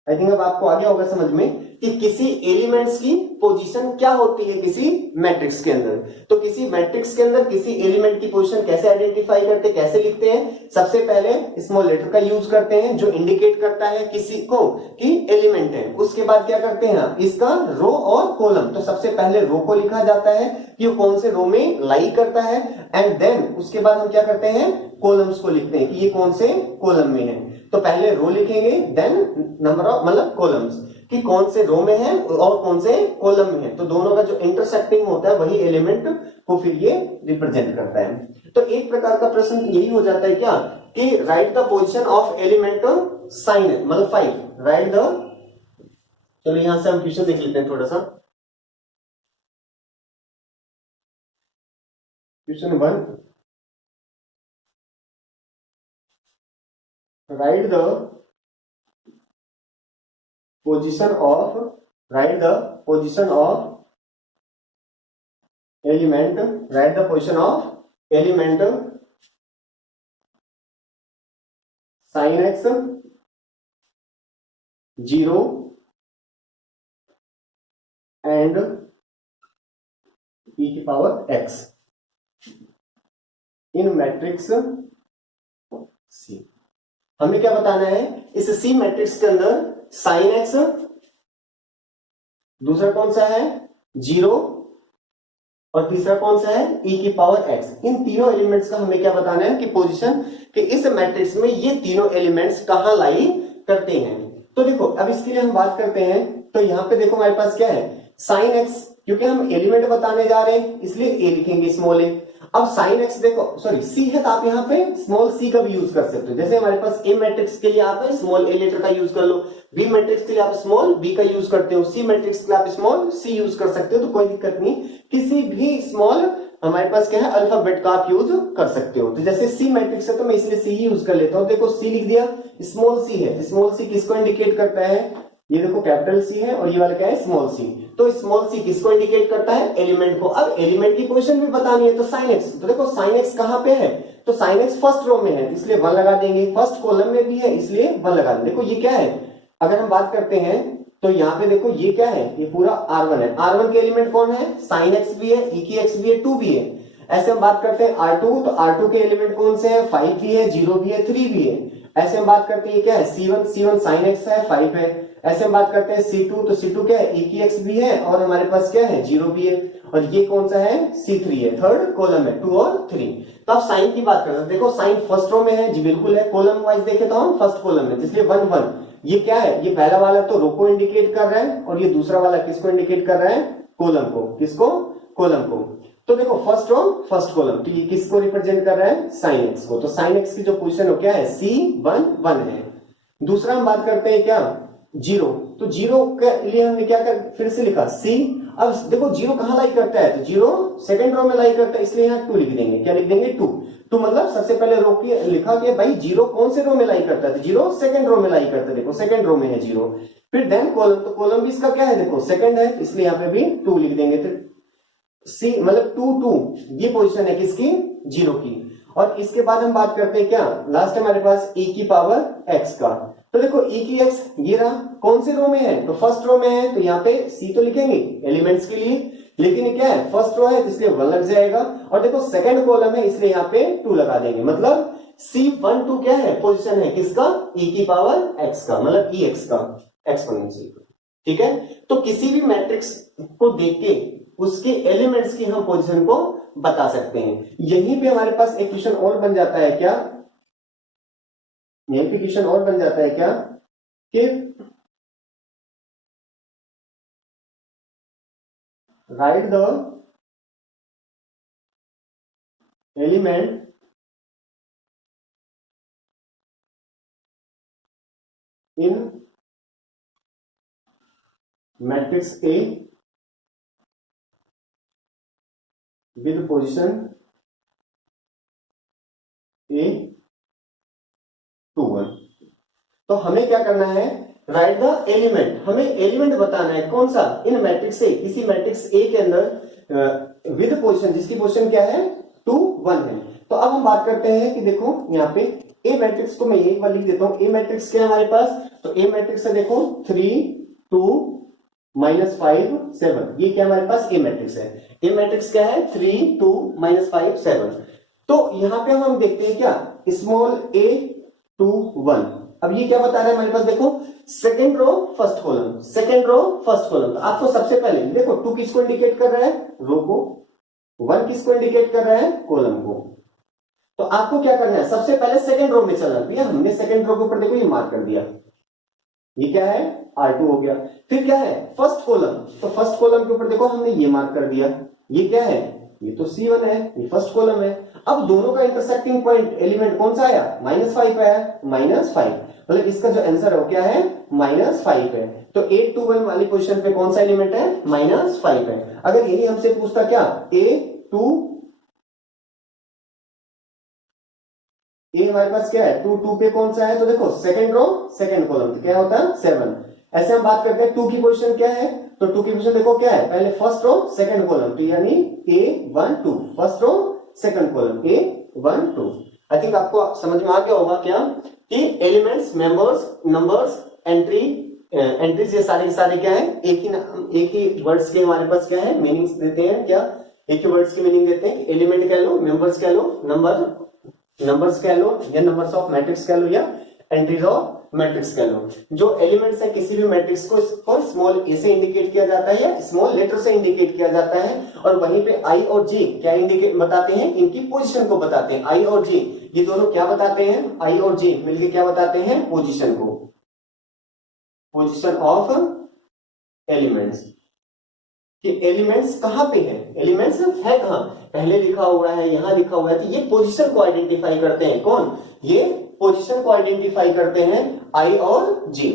आई थिंक अब आपको आ गया होगा समझ में कि किसी एलिमेंट्स की पोजीशन क्या होती है किसी मैट्रिक्स के अंदर। तो किसी मैट्रिक्स के अंदर किसी एलिमेंट की पोजीशन कैसे आइडेंटिफाई करते, कैसे लिखते हैं, सबसे पहले स्मॉल लेटर का यूज करते हैं जो इंडिकेट करता है किसी को कि एलिमेंट है। उसके बाद क्या करते हैं, इसका रो और कॉलम, तो सबसे पहले रो को लिखा जाता है कि वो कौन से रो में लाई करता है, एंड देन उसके बाद हम क्या करते हैं, कॉलम्स को लिखते हैं कि ये कौन से कॉलम में है। तो पहले रो लिखेंगे देन नंबर ऑफ, मतलब कॉलम्स, कि कौन से रो में है और कौन से कॉलम में है, तो दोनों का जो इंटरसेक्टिंग होता है वही एलिमेंट को फिर ये रिप्रेजेंट करता है। तो एक प्रकार का प्रश्न यही हो जाता है क्या कि write the position of element sign मतलब 5 राइट द, चलो यहां से हम क्वेश्चन देख लेते हैं थोड़ा सा। Question 1, right the position of element, right the position of element sine x 0 and e की पावर x इन मैट्रिक्स सी। हमें क्या बताना है, इस सी मैट्रिक्स के अंदर साइन एक्स, दूसरा कौन सा है 0 और तीसरा कौन सा है e की पावर x, इन तीनों एलिमेंट्स का हमें क्या बताना है कि पोजीशन कि इस मैट्रिक्स में ये तीनों एलिमेंट्स कहां लाई करते हैं। तो देखो अब इसके लिए हम बात करते हैं, तो यहां पे देखो हमारे पास क्या है साइन एक्स, क्योंकि हम एलिमेंट बताने जा रहे हैं इसलिए ए लिखेंगे स्मॉल ए। अब साइन एक्स देखो सॉरी सी है तो आप यहाँ पे स्मॉल सी का भी यूज कर सकते हो, जैसे हमारे पास ए मैट्रिक्स के लिए आप स्मॉल ए लेटर का यूज कर लो, बी मैट्रिक्स के लिए आप स्मॉल बी का यूज करते हो, सी मैट्रिक्स के लिए आप स्मॉल सी यूज कर सकते हो, तो कोई दिक्कत नहीं, किसी भी स्मॉल हमारे पास क्या है अल्फाबेट का आप यूज कर सकते हो। तो जैसे सी मैट्रिक्स है तो मैं इसलिए सी ही यूज कर लेता हूं, देखो सी लिख दिया, स्मॉल सी है, स्मॉल सी किसको इंडिकेट करता है, ये देखो कैपिटल सी है और ये वाला क्या है स्मॉल सी, तो स्मॉल सी किसको इंडिकेट करता है एलिमेंट को। अब एलिमेंट की पोजीशन भी बतानी है तो साइन एक्स, तो देखो साइन एक्स कहां पे है, तो साइन एक्स फर्स्ट रो में है इसलिए 1 लगा देंगे, फर्स्ट कॉलम में भी है इसलिए 1 लगा देंगे। देखो ये क्या है, अगर हम बात करते हैं तो यहाँ पे देखो ये क्या है, ये पूरा R1 है, R1 के एलिमेंट कौन है साइन एक्स भी है, e की x भी है, 2 भी है। ऐसे हम बात करते हैं R2, तो R2 के एलिमेंट कौन से है 5 भी है, 0 भी है, 3 भी है। ऐसे हम बात करते हैं क्या है C1 साइन एक्स है 5 है। ऐसे हम बात करते हैं C2, तो C2 क्या है e की x भी है और हमारे पास क्या है 0 भी है, और ये कौन सा है C3 है, थर्ड कॉलम है 2 और 3। तो आप साइन की बात करते हैं, देखो साइन फर्स्ट रो में है जी बिल्कुल है, कॉलम वाइज देखे तो हम फर्स्ट कॉलम में, इसलिए 1 1। ये क्या है, ये पहला वाला तो रो को इंडिकेट कर रहा है और ये दूसरा वाला किसको इंडिकेट कर रहा है कॉलम को, किसको कॉलम को। तो देखो फर्स्ट रो फर्स्ट कॉलम, तो ये किसको रिप्रेजेंट कर रहा है साइन एक्स को, तो साइन एक्स की जो पोजीशन हो क्या है C1 1 है। दूसरा हम बात करते हैं क्या 0, तो 0 के लिए हमने क्या कर फिर से लिखा C। अब देखो 0 कहां लाई करता है, तो 0 सेकंड रो में लाई करता है इसलिए यहाँ 2 लिख देंगे, क्या लिख देंगे 2। तो मतलब सबसे पहले रो की लिखा कि भाई 0 कौन से रो में लाई करता है, तो 0 सेकंड रो में लाई करता है, देखो सेकंड रो में है 0। फिर देन कॉलम, तो कॉलम भी इसका क्या है देखो सेकंड है इसलिए यहाँ पे भी 2 लिख देंगे, तो सी मतलब 2 2 ये पोजीशन है किसकी 0 की। और इसके बाद हम बात करते हैं क्या लास्ट हमारे पास e की पावर x का, तो देखो e की x ये रहा, कौन से रो में है तो फर्स्ट रो में है, तो यहाँ पे c तो लिखेंगे एलिमेंट्स के लिए, लेकिन ये क्या है फर्स्ट रो है तो इसलिए 1 लग जाएगा, और देखो सेकंड कॉलम है इसलिए यहाँ पे 2 लगा देंगे, मतलब C1 2 क्या है पोजीशन है किसका e की पावर x का, मतलब ex का एक्सपोनेंशियल। ठीक है, तो किसी भी मैट्रिक्स को देख के उसके एलिमेंट्स की हम पोजीशन को बता सकते हैं। यहीं पे हमारे पास एक क्वेश्चन और बन जाता है क्या, यहीं पे क्वेश्चन और बन जाता है क्या कि write the element in matrix A with position A2 1। तो हमें क्या करना है राइट द एलिमेंट, हमें एलिमेंट बताना है कौन सा इन मैट्रिक्स से, किसी मैट्रिक्स A के अंदर विद पोजीशन जिसकी पोजीशन क्या है 2 1 है। तो अब हम बात करते हैं कि देखो यहाँ पे A मैट्रिक्स को मैं एक बार लिख देता हूं, A मैट्रिक्स क्या है हमारे पास, तो A मैट्रिक्स है देखो 3 2 -5 7, ये क्या हमारे पास A मैट्रिक्स है। A मैट्रिक्स क्या है 3 2 -5 7। तो यहां पे हम देखते हैं क्या स्मॉल a2 1। अब ये क्या बता रहा है हमारे पास देखो second row first column, second row first column. तो आपको सबसे पहले देखो 2 किसको इंडिकेट कर रहा है रो को, 1 किसको इंडिकेट कर रहा है कॉलम को। तो आपको क्या करना है सबसे पहले सेकंड रो में चलना, भैया हमने सेकंड रो के ऊपर देखो ये मार्क कर दिया, ये क्या है R2 हो गया। फिर क्या है फर्स्ट कॉलम, तो फर्स्ट कॉलम के ऊपर देखो हमने ये मार्क कर दिया, ये क्या है ये तो C1 है, ये फर्स्ट कॉलम है। अब दोनों का इंटरसेक्टिंग पॉइंट एलिमेंट कौन सा आया -5 आया, -5, मतलब इसका जो आंसर है वो क्या है -5 है। तो 8 to 1 वाली पोजीशन पे कौन सा एलिमेंट है -5 है। अगर यही हमसे पूछता क्या ए हमारे पास क्या है 2 पे कौन सा है, तो देखो सेकंड रो सेकंड कॉलम, तो क्या होता है 7। ऐसे हम बात करते हैं 2 की पोजीशन क्या है, तो 2 की पोजीशन देखो क्या है पहले फर्स्ट रो सेकंड कॉलम, तो यानी A1 2 first row second column A1 2। I think आपको समझ में आ गया होगा क्या कि एलिमेंट्स, मेंबर्स, नंबर्स, एंट्रीज ये सारे के सारे क्या है एक ही वर्ड्स के हमारे पास क्या है मीनिंग्स देते हैं, क्या एक ही वर्ड्स की मीनिंग देते हैं। एलिमेंट कह लो, मेंबर्स कह लो, नंबर्स कह लो, या नंबर्स ऑफ मैट्रिक्स कह लो, या एंट्रीज ऑफ मैट्रिक्स कह लो। जो एलिमेंट्स है किसी भी मैट्रिक्स को स्मॉल ए से इंडिकेट किया जाता है या स्मॉल लेटर से इंडिकेट किया जाता है, और वहीं पे आई और जी क्या इंडिकेट बताते हैं, इनकी पोजीशन को बताते हैं। आई और जी ये दोनों क्या बताते हैं, आई और जी मिलकर क्या बताते हैं पोजीशन को, पोजीशन ऑफ एलिमेंट्स, कि एलिमेंट्स कहां पे है, एलिमेंट्स है कहां, पहले लिखा हुआ है यहां लिखा हुआ है, तो ये पोजीशन को आइडेंटिफाई करते हैं। कौन, ये पोजीशन को आइडेंटिफाई करते हैं आई और जी।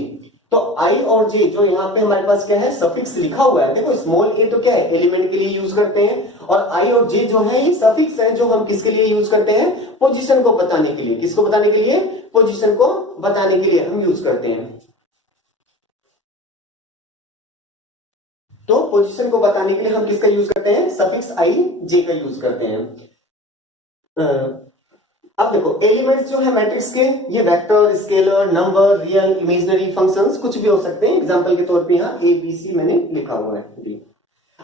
तो आई और जे जो यहाँ पे हमारे पास क्या है सफिक्स लिखा हुआ है, देखो स्मॉल ए तो क्या है एलिमेंट के लिए यूज करते हैं, और आई और जे जो है ये सफिक्स है जो हम किसके लिए यूज करते हैं, पोजीशन को बताने के लिए। किसको बताने के लिए, पोजीशन को बताने के लिए हम यूज करते हैं। तो पोजीशन को बताने के लिए हम किसका यूज करते हैं, सफिक्स आई जे का यूज करते हैं। अब देखो एलिमेंट्स जो है मैट्रिक्स के ये vector, scalar, number, real, imaginary, functions कुछ भी हो सकते हैं। एग्जांपल के तौर पे यहाँ ए बी सी मैंने लिखा हुआ है।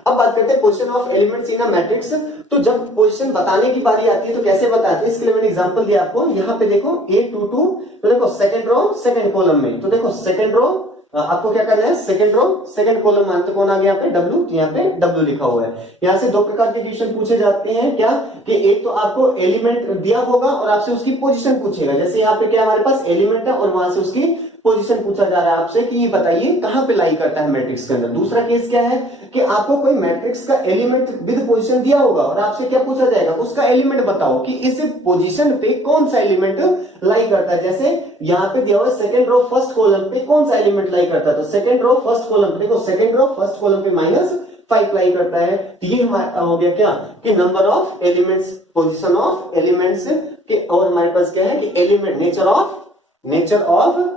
अब बात करते हैं position of elements in a matrix. तो जब पोजीशन बताने की बारी आती है तो कैसे बताते हैं, इसके लिए मैंने एग्जांपल दिया आपको। यहाँ पे देखो A22, तो देखो सेकंड रो सेकंड कॉलम में, तो देखो सेकंड रो आपको क्या करना है, सेकंड रो सेकंड कॉलम मानते कौन आ गया यहाँ पे W, यहाँ पे W लिखा हुआ है। यहाँ से दो प्रकार के क्वेश्चन पूछे जाते हैं, क्या कि एक तो आपको एलिमेंट दिया होगा और आपसे उसकी पोजीशन पूछेगा, जैसे यहाँ पे क्या हमारे पास एलिमेंट है और वहां से उसकी पोजीशन पूछा जा रहा है आपसे कि ये बताइए कहां पे लाई करता है मैट्रिक्स के अंदर। दूसरा केस क्या है कि आपको कोई मैट्रिक्स का एलिमेंट विद पोजीशन दिया होगा और आपसे क्या पूछा जाएगा, उसका एलिमेंट बताओ कि इस पोजीशन पे कौन सा एलिमेंट लाई करता है। जैसे यहाँ पे दिया हुआ सेकंड रो फर्स्ट कॉलम पे कौन सा एलिमेंट लाई करता है, तो सेकंड रो फर्स्ट कॉलम पे, देखो सेकंड रो फर्स्ट कॉलम पे -5 लाई करता है। तो ये हमारा हो गया क्या कि number of elements, position of elements के, और हमारे पास क्या है कि एलिमेंट, नेचर ऑफ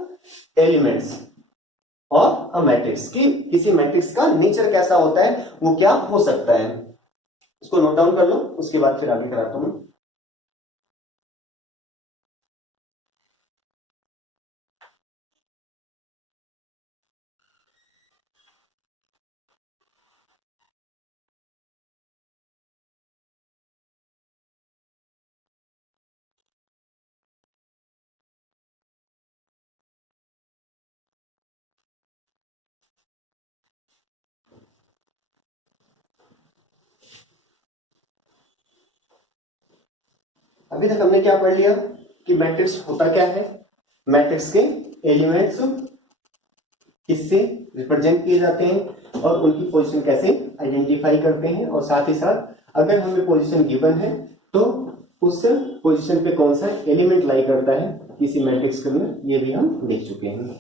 एलिमेंट्स और अ मैट्रिक्स, की किसी मैट्रिक्स का नेचर कैसा होता है, वो क्या हो सकता है। इसको नोट डाउन कर लो, उसके बाद फिर आगे कराता हूं। अभी तक हमने क्या पढ़ लिया कि मैट्रिक्स होता क्या है, मैट्रिक्स के एलिमेंट्स किससे रिप्रेजेंट किए जाते हैं और उनकी पोजीशन कैसे आइडेंटिफाई करते हैं, और साथ ही साथ अगर हमें पोजीशन गिवन है तो उस पोजीशन पे कौन सा एलिमेंट लाई करता है किसी मैट्रिक्स के अंदर, ये भी हम देख चुके हैं।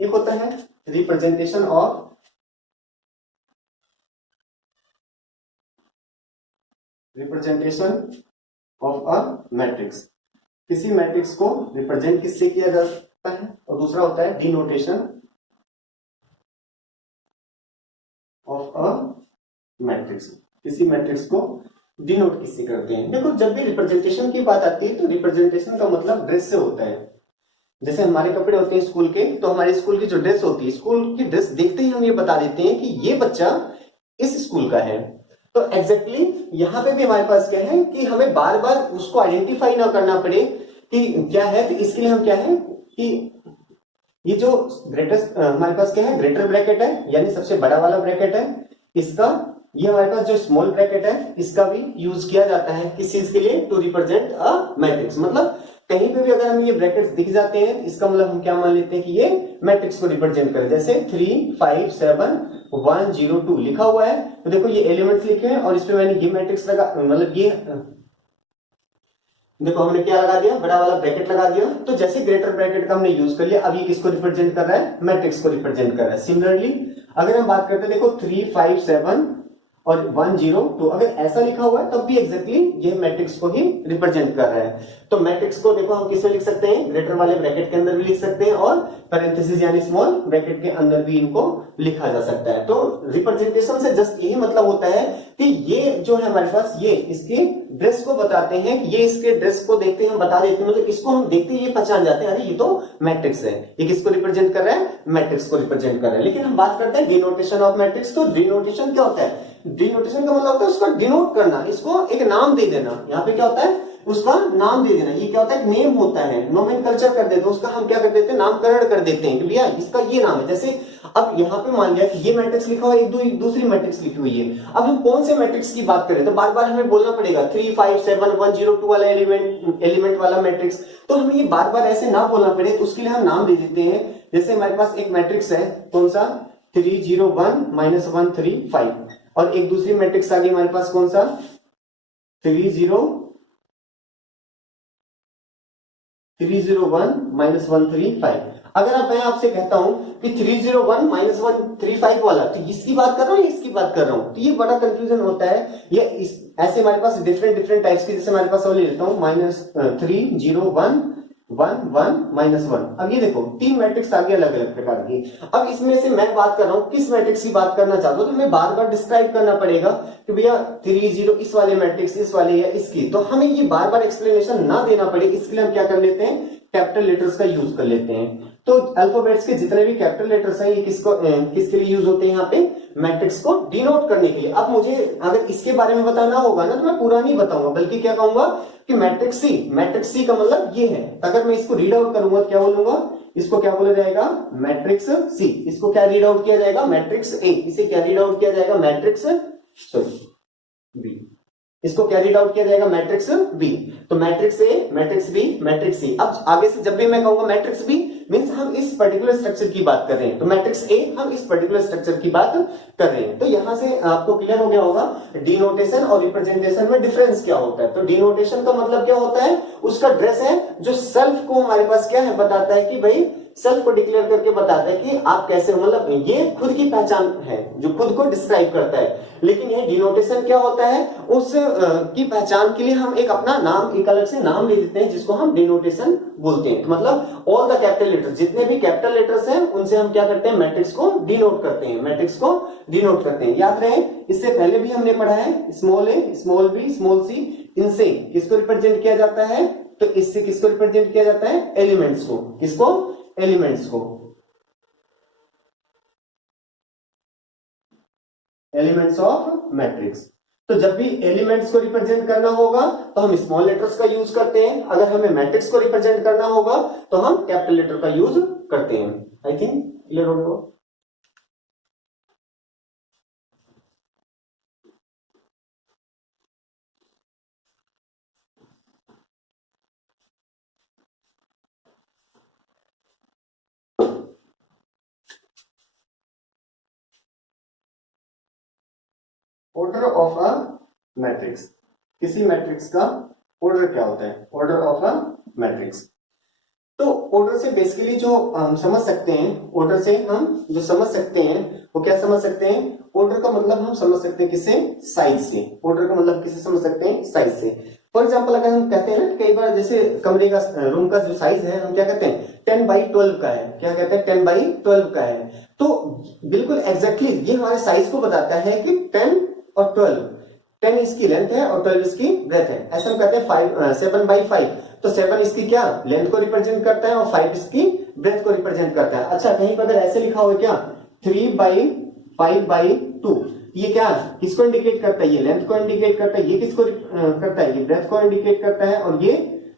एक होता है रिप्रेजेंटेशन ऑफ अ मैट्रिक्स, किसी मैट्रिक्स को रिप्रेजेंट किससे किया जाता है, और दूसरा होता है डिनोटेशन ऑफ अ मैट्रिक्स, किसी मैट्रिक्स को डिनोट किससे करते हैं। देखो जब भी रिप्रेजेंटेशन की बात आती है तो रिप्रेजेंटेशन का मतलब ड्रेस से होता है। जैसे हमारे कपड़े होते हैं स्कूल के, तो हमारे स्कूल की जो ड्रेस होती है, स्कूल की ड्रेस देखते ही हम ये बता देते हैं कि ये बच्चा इस स्कूल का है। तो एग्जैक्टली यहाँ पे भी हमारे पास क्या है कि हमें बार बार उसको आइडेंटिफाई ना करना पड़े कि क्या है, तो इसके लिए हम क्या है कि ये जो ग्रेटेस्ट हमारे पास क्या है ग्रेटर ब्रैकेट है, यानी सबसे बड़ा वाला ब्रैकेट है, इसका ये हमारे पास जो स्मॉल ब्रैकेट है इसका भी यूज किया जाता है किस चीज के लिए, टू रिप्रेजेंट अ मैट्रिक्स। मतलब कहीं पे भी अगर हमें ये ब्रैकेट्स दिख जाते हैं इसका मतलब हम क्या मान लेते हैं कि ये मैट्रिक्स को रिप्रेजेंट करे। जैसे 3 5 7 1 0 2 लिखा हुआ है तो देखो ये एलिमेंट्स लिखे हैं और इसपे मैंने ये मैट्रिक्स लगा, मतलब ये देखो हमने क्या लगा दिया, बड़ा वाला ब्रैकेट लगा दिया। तो जैसे ग्रेटर ब्रैकेट का हमने यूज कर लिया, अब ये किसको रिप्रेजेंट कर रहा है, मैट्रिक्स को रिप्रेजेंट कर रहा है। सिमिलरली अगर हम बात करते हैं देखो 3 5 7 और 1 0 2, अगर ऐसा लिखा हुआ है तब भी एग्जैक्टली ये मैट्रिक्स को ही रिप्रेजेंट कर रहा है। तो मैट्रिक्स को देखो हम किसमें लिख सकते हैं, ग्रेटर वाले ब्रैकेट के अंदर भी लिख सकते हैं और पैरेंथेसिस यानी स्मॉल ब्रैकेट के अंदर भी इनको लिखा जा सकता है। तो रिप्रेजेंटेशन से जस्ट यही मतलब होता है कि ये जो है हमारे पास ये इसके ड्रेस को बताते हैं, ये इसके ड्रेस को देखते हैं हम बता देते हैं, मतलब इसको हम देखते ही ये पहचान जाते हैं अरे ये तो मैट्रिक्स है। ये किसको रिप्रेजेंट कर रहा है, मैट्रिक्स को रिप्रेजेंट कर रहा है। लेकिन हम बात करते हैं डिनोटेशन ऑफ मैट्रिक्स। तो डिनोटेशन क्या होता है, डिनोटेशन का मतलब होता है उसका डिनोट करना, इसको एक नाम दे देना। यहाँ पे क्या होता है, उसका नाम दे देना। ये क्या होता है, एक नेम होता है, नोमेनकल्चर कर देते हैं उसका, हम क्या कर देते हैं, नामकरण कर देते हैं कि भैया इसका ये नाम है। जैसे अब यहाँ पे मान लिया कि ये मैट्रिक्स लिखा हुआ है, एक दूसरी मैट्रिक्स लिखी हुई है। अब हम कौन से मैट्रिक्स की बात करें तो बार बार हमें बोलना पड़ेगा 3 5 7 1 0 2 वाला एलिमेंट वाला मैट्रिक्स। तो हमें ये बार बार ऐसे ना बोलना पड़े तो उसके लिए हम नाम दे देते हैं। जैसे हमारे पास एक मैट्रिक्स है, कौन सा, 3 0 1 -1 3 5, और एक दूसरी मैट्रिक्स आ गई हमारे पास कौन सा, 3 0 1 -1 3 5। अगर अब मैं आपसे कहता हूं कि 3 0 1 -1 3 5 वाला, तो इसकी बात कर रहा हूं इसकी बात कर रहा हूं, तो ये बड़ा कंफ्यूजन होता है। ये ऐसे हमारे पास डिफरेंट टाइप्स की, जैसे हमारे पास और ले लेता हूं -3 0 1 1 1 -1। अब ये देखो तीन मैट्रिक्स आ गई अलग अलग प्रकार की। अब इसमें से मैं बात कर रहा हूं किस मैट्रिक्स की बात करना चाहता हूं, तो मैं बार बार डिस्क्राइब करना पड़ेगा कि भैया 3 0 इस वाले मैट्रिक्स, इस वाले या इसकी। तो हमें ये बार बार एक्सप्लेनेशन ना देना पड़े, इसके लिए हम क्या कर लेते हैं, कैपिटल लेटर्स का यूज कर लेते हैं। तो अल्फाबेट्स के जितने भी कैपिटल लेटर्स हैं ये किसके लिए यूज होते हैं, यहाँ पे मैट्रिक्स को डिनोट करने के लिए। अब मुझे अगर इसके बारे में बताना होगा ना तो मैं पूरा नहीं बताऊंगा, बल्कि क्या कहूंगा कि मैट्रिक्स सी का मतलब ये है। अगर मैं इसको रीड आउट करूंगा तो क्या बोलूंगा, इसको क्या बोला जाएगा, मैट्रिक्स सी। इसको क्या रीड आउट किया जाएगा, मैट्रिक्स ए। इसे क्या रीड आउट किया जाएगा, मैट्रिक्स बी। इसको क्या रीड आउट किया जाएगा, मैट्रिक्स बी। तो matrix A, matrix B, matrix C. अब आगे से जब भी मैं कहूंगा मैट्रिक्स बी मींस हम इस पर्टिकुलर स्ट्रक्चर की बात कर रहे हैं, तो मैट्रिक्स ए हम इस पर्टिकुलर स्ट्रक्चर की बात कर रहे हैं। तो यहां से आपको क्लियर हो गया होगा डिनोटेशन और रिप्रेजेंटेशन में डिफरेंस क्या होता है। तो डिनोटेशन का मतलब क्या होता है, उसका ड्रेस है जो सेल्फ को हमारे पास क्या है बताता है कि भाई सेल्फ को डिक्लेयर करके बताता है कि आप कैसे हो, मतलब ये खुद की पहचान है जो खुद को डिस्क्राइब करता है। लेकिन ये डिनोटेशन क्या होता है, उस की पहचान के लिए हम एक अपना नाम, एक अलग से नाम ले देते हैं जिसको हम डिनोटेशन बोलते हैं। तो मतलब ऑल द कैपिटल लेटर्स, जितने भी कैपिटल लेटर्स हैं उनसे हम क्या करते हैं, मैट्रिक्स को डिनोट करते हैं, मैट्रिक्स को डिनोट करते हैं। याद रहे इससे पहले भी हमने पढ़ा है स्मॉल ए, स्मॉल बी, स्मॉल सी, इनसे किसको रिप्रेजेंट किया जाता है, तो इससे किसको रिप्रेजेंट किया जाता है, एलिमेंट्स को। किसको, एलिमेंट्स को, एलिमेंट्स ऑफ मैट्रिक्स। तो जब भी एलिमेंट्स को रिप्रेजेंट करना होगा तो हम स्मॉल लेटर्स का यूज करते हैं, अगर हमें मैट्रिक्स को रिप्रेजेंट करना होगा तो हम कैपिटल लेटर का यूज करते हैं। आई थिंक क्लियर हो। ऑर्डर ऑफ अ मैट्रिक्स, किसी मैट्रिक्स का ऑर्डर क्या होता है, ऑर्डर ऑफ अ मैट्रिक्स। तो ऑर्डर से बेसिकली जो हम समझ सकते हैं, ऑर्डर से हम जो समझ सकते हैं वो क्या समझ सकते हैं, ऑर्डर का मतलब हम समझ सकते हैं किससे, साइज से। ऑर्डर का मतलब किससे समझ सकते हैं, साइज से। फॉर एग्जाम्पल अगर हम कहते हैं ना कई बार जैसे कमरे का, रूम का जो साइज है हम क्या कहते हैं 10/12 का है, क्या कहते हैं 10/12 का है। तो बिल्कुल एग्जैक्टली ये हमारे साइज को बताता है कि 10 और 12, 10 इसकी लेंथ है और 12 इसकी ब्रेथ है। ऐसा हम कहते हैं 7/5, तो 7 इसकी क्या लेंथ को रिप्रेजेंट करता है और 5 इसकी ब्रेथ को रिप्रेजेंट करता है। अच्छा कहीं पर अगर ऐसे लिखा हुआ क्या 3/5/2, ये क्या किसको इंडिकेट करता है, ये लेंथ को इंडिकेट करता है, ये किसको करता है, ये ब्रेथ को इंडिकेट करता है, और ये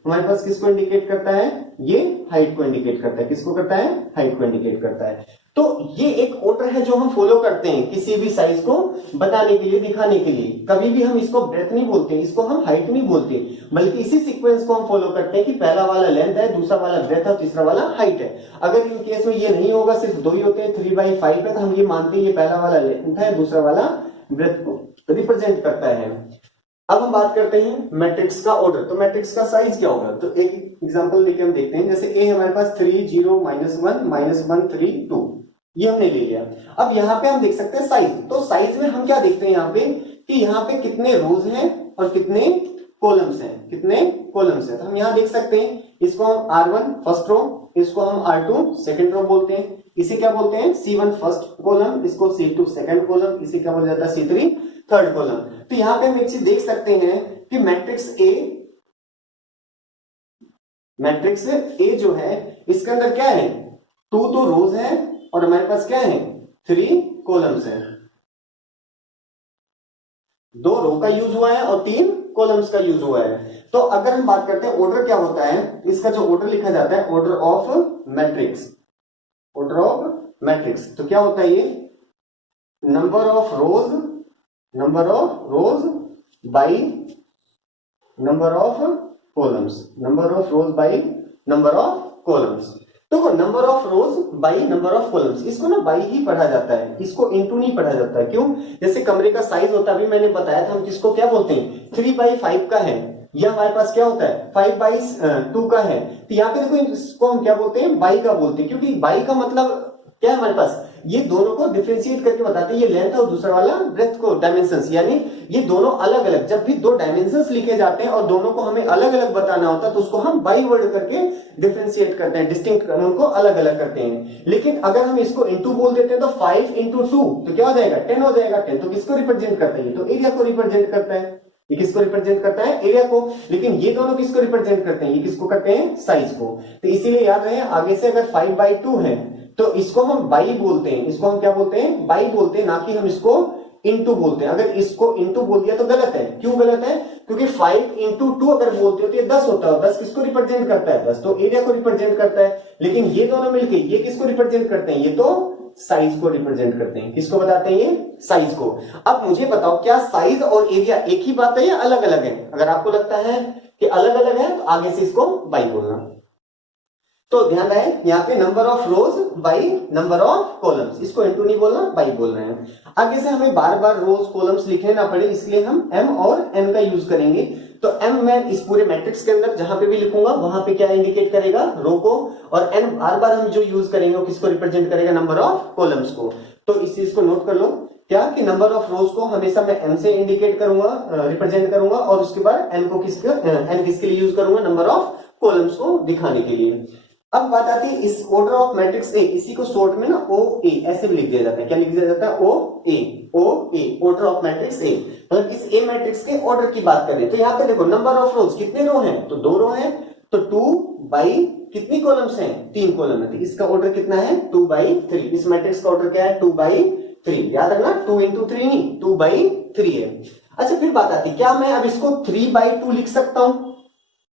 हमारे पास किसको इंडिकेट करता है, ये हाइट को इंडिकेट करता है। किसको करता है, हाइट को इंडिकेट करता है। तो ये एक ऑर्डर है जो हम फॉलो करते हैं किसी भी साइज को बताने के लिए, दिखाने के लिए। कभी भी हम इसको ब्रेथ नहीं बोलते, इसको हम हाइट नहीं बोलते, बल्कि इसी सीक्वेंस को हम फॉलो करते हैं कि पहला वाला लेंथ है, दूसरा वाला ब्रेथ है, तीसरा वाला हाइट है। अगर इन केस में ये नहीं होगा, सिर्फ दो ही होते हैं, 3/5 है, तो हम ये मानते हैं ये पहला वाला लेंथ है, दूसरा वाला ब्रेथ को रिप्रेजेंट करता है। अब हम बात करते हैं मैट्रिक्स का ऑर्डर। तो मैट्रिक्स का साइज क्या होगा, तो एक एग्जांपल लेके हम देखते हैं। जैसे ए हमारे पास 3 0 -1 -1 3 2, ये हमने ले लिया। अब यहाँ पे हम देख सकते हैं साइज। तो साइज में हम क्या देखते हैं यहाँ पे कि यहाँ पे कितने रोज हैं और कितने कॉलम्स हैं, कितने कॉलम्स हैं। तो हम यहाँ देख सकते हैं, इसको हम R1 फर्स्ट रो, इसको हम R2 सेकंड रो बोलते हैं। इसे क्या बोलते हैं, C1 फर्स्ट कॉलम, इसको C2 सेकंड कॉलम, इसे क्या बोला जाता है, C3 थर्ड कॉलम। तो यहाँ पे हम एक चीज देख सकते हैं कि मैट्रिक्स ए जो है इसके अंदर क्या है, 2 तो रोज है और हमारे पास क्या है, 3 कॉलम्स है। 2 रो का यूज हुआ है और 3 कॉलम्स का यूज हुआ है। तो अगर हम बात करते हैं ऑर्डर क्या होता है, इसका जो ऑर्डर लिखा जाता है order of matrix, order of matrix. तो क्या होता है ये, number of rows by number of columns, number of rows by number of columns. तो number of rows by number of columns, इसको ना बाई ही पढ़ा जाता है, इसको इनटू नहीं पढ़ा जाता है। क्यों, जैसे कमरे का साइज होता है, अभी मैंने बताया था, हम किसको क्या बोलते हैं, 3/5 का है, या हमारे पास क्या होता है 5/2 का है। तो यहाँ पे देखो इसको हम क्या बोलते हैं, बाई का बोलते हैं, क्योंकि बाई का मतलब क्या है हमारे पास, ये दोनों को डिफरेंशिएट करके बताते हैं, ये लेंथ और दूसरा वाला ब्रेथ को, डायमेंशंस, यानी ये दोनों अलग अलग, जब भी 2 डायमेंशंस लिखे जाते हैं और दोनों को हमें अलग अलग बताना होता है तो उसको हम बाई वर्ड करके डिफरेंशिएट करते हैं, डिस्टिंक्ट उनको अलग अलग करते हैं। लेकिन अगर हम इसको इनटू बोल देते हैं तो 5 × 2 तो क्या हो जाएगा, 10 हो जाएगा। 10 तो किसको रिप्रेजेंट करता है, ये तो एरिया को रिप्रेजेंट करता है। ये किसको रिप्रेजेंट करता है, एरिया को। लेकिन ये दोनों किसको रिप्रेजेंट करते हैं, ये किसको करते हैं, साइज को। तो इसीलिए याद रहे, आगे से अगर 5/2 है तो इसको हम बाई बोलते हैं, इसको हम क्या बोलते हैं, बाई बोलते हैं, ना कि हम इसको इनटू बोलते हैं। अगर इसको इनटू बोल दिया तो गलत है। क्यों गलत है, क्योंकि 5 × 2 अगर बोलते हो तो ये 10 होता है। 10 किसको रिप्रेजेंट करता है, 10 तो एरिया को रिप्रेजेंट करता है। लेकिन ये दोनों मिलके ये किसको रिप्रेजेंट करते हैं, ये तो साइज को रिप्रेजेंट करते हैं। किसको बताते हैं, ये साइज को। अब मुझे बताओ, क्या साइज और एरिया एक ही बात है या अलग अलग है। अगर आपको लगता है कि अलग अलग है तो आगे से इसको बाई बोलना। तो ध्यान रहे, यहाँ पे number of rows by number of columns, इसको इनटू नहीं बोलना, बाई बोल रहे हैं। आगे से हमें बार बार रोज कॉलम्स लिखने ना पड़े, इसलिए हम एम और एन का यूज करेंगे। तो एम मैं इस पूरे मैट्रिक्स के अंदर जहां पे भी लिखूंगा वहां पे क्या इंडिकेट करेगा, रो को, और एन बार बार हम जो यूज करेंगे वो किसको रिप्रेजेंट करेगा, नंबर ऑफ कॉलम्स को। तो इस चीज को नोट कर लो, क्या कि नंबर ऑफ रोज को हमेशा मैं एम से इंडिकेट करूंगा, रिप्रेजेंट करूंगा, और उसके बाद एन को एन किसके लिए यूज करूंगा, नंबर ऑफ कॉलम्स को दिखाने के लिए। अब बात आती है इस ऑर्डर ऑफ मैट्रिक्स ए, इसी को शॉर्ट में ना ओ ए ऐसे भी लिख दिया जाता है। क्या लिख दिया जाता है, ओ ए, ऑर्डर ऑफ मैट्रिक्स ए। मतलब इस ए मैट्रिक्स के ऑर्डर की बात करें तो यहाँ पे देखो नंबर ऑफ रोज, कितने रो हैं, तो 2 रो हैं, तो 2/, कितनी कॉलम्स हैं, 3 कॉलम है। तो इसका ऑर्डर कितना है, 2/3। इस मैट्रिक्स का ऑर्डर क्या है, 2/3। याद रखना 2 × 3 नहीं, 2/3 है। अच्छा, फिर बात आती है, क्या मैं अब इसको 3/2 लिख सकता हूं,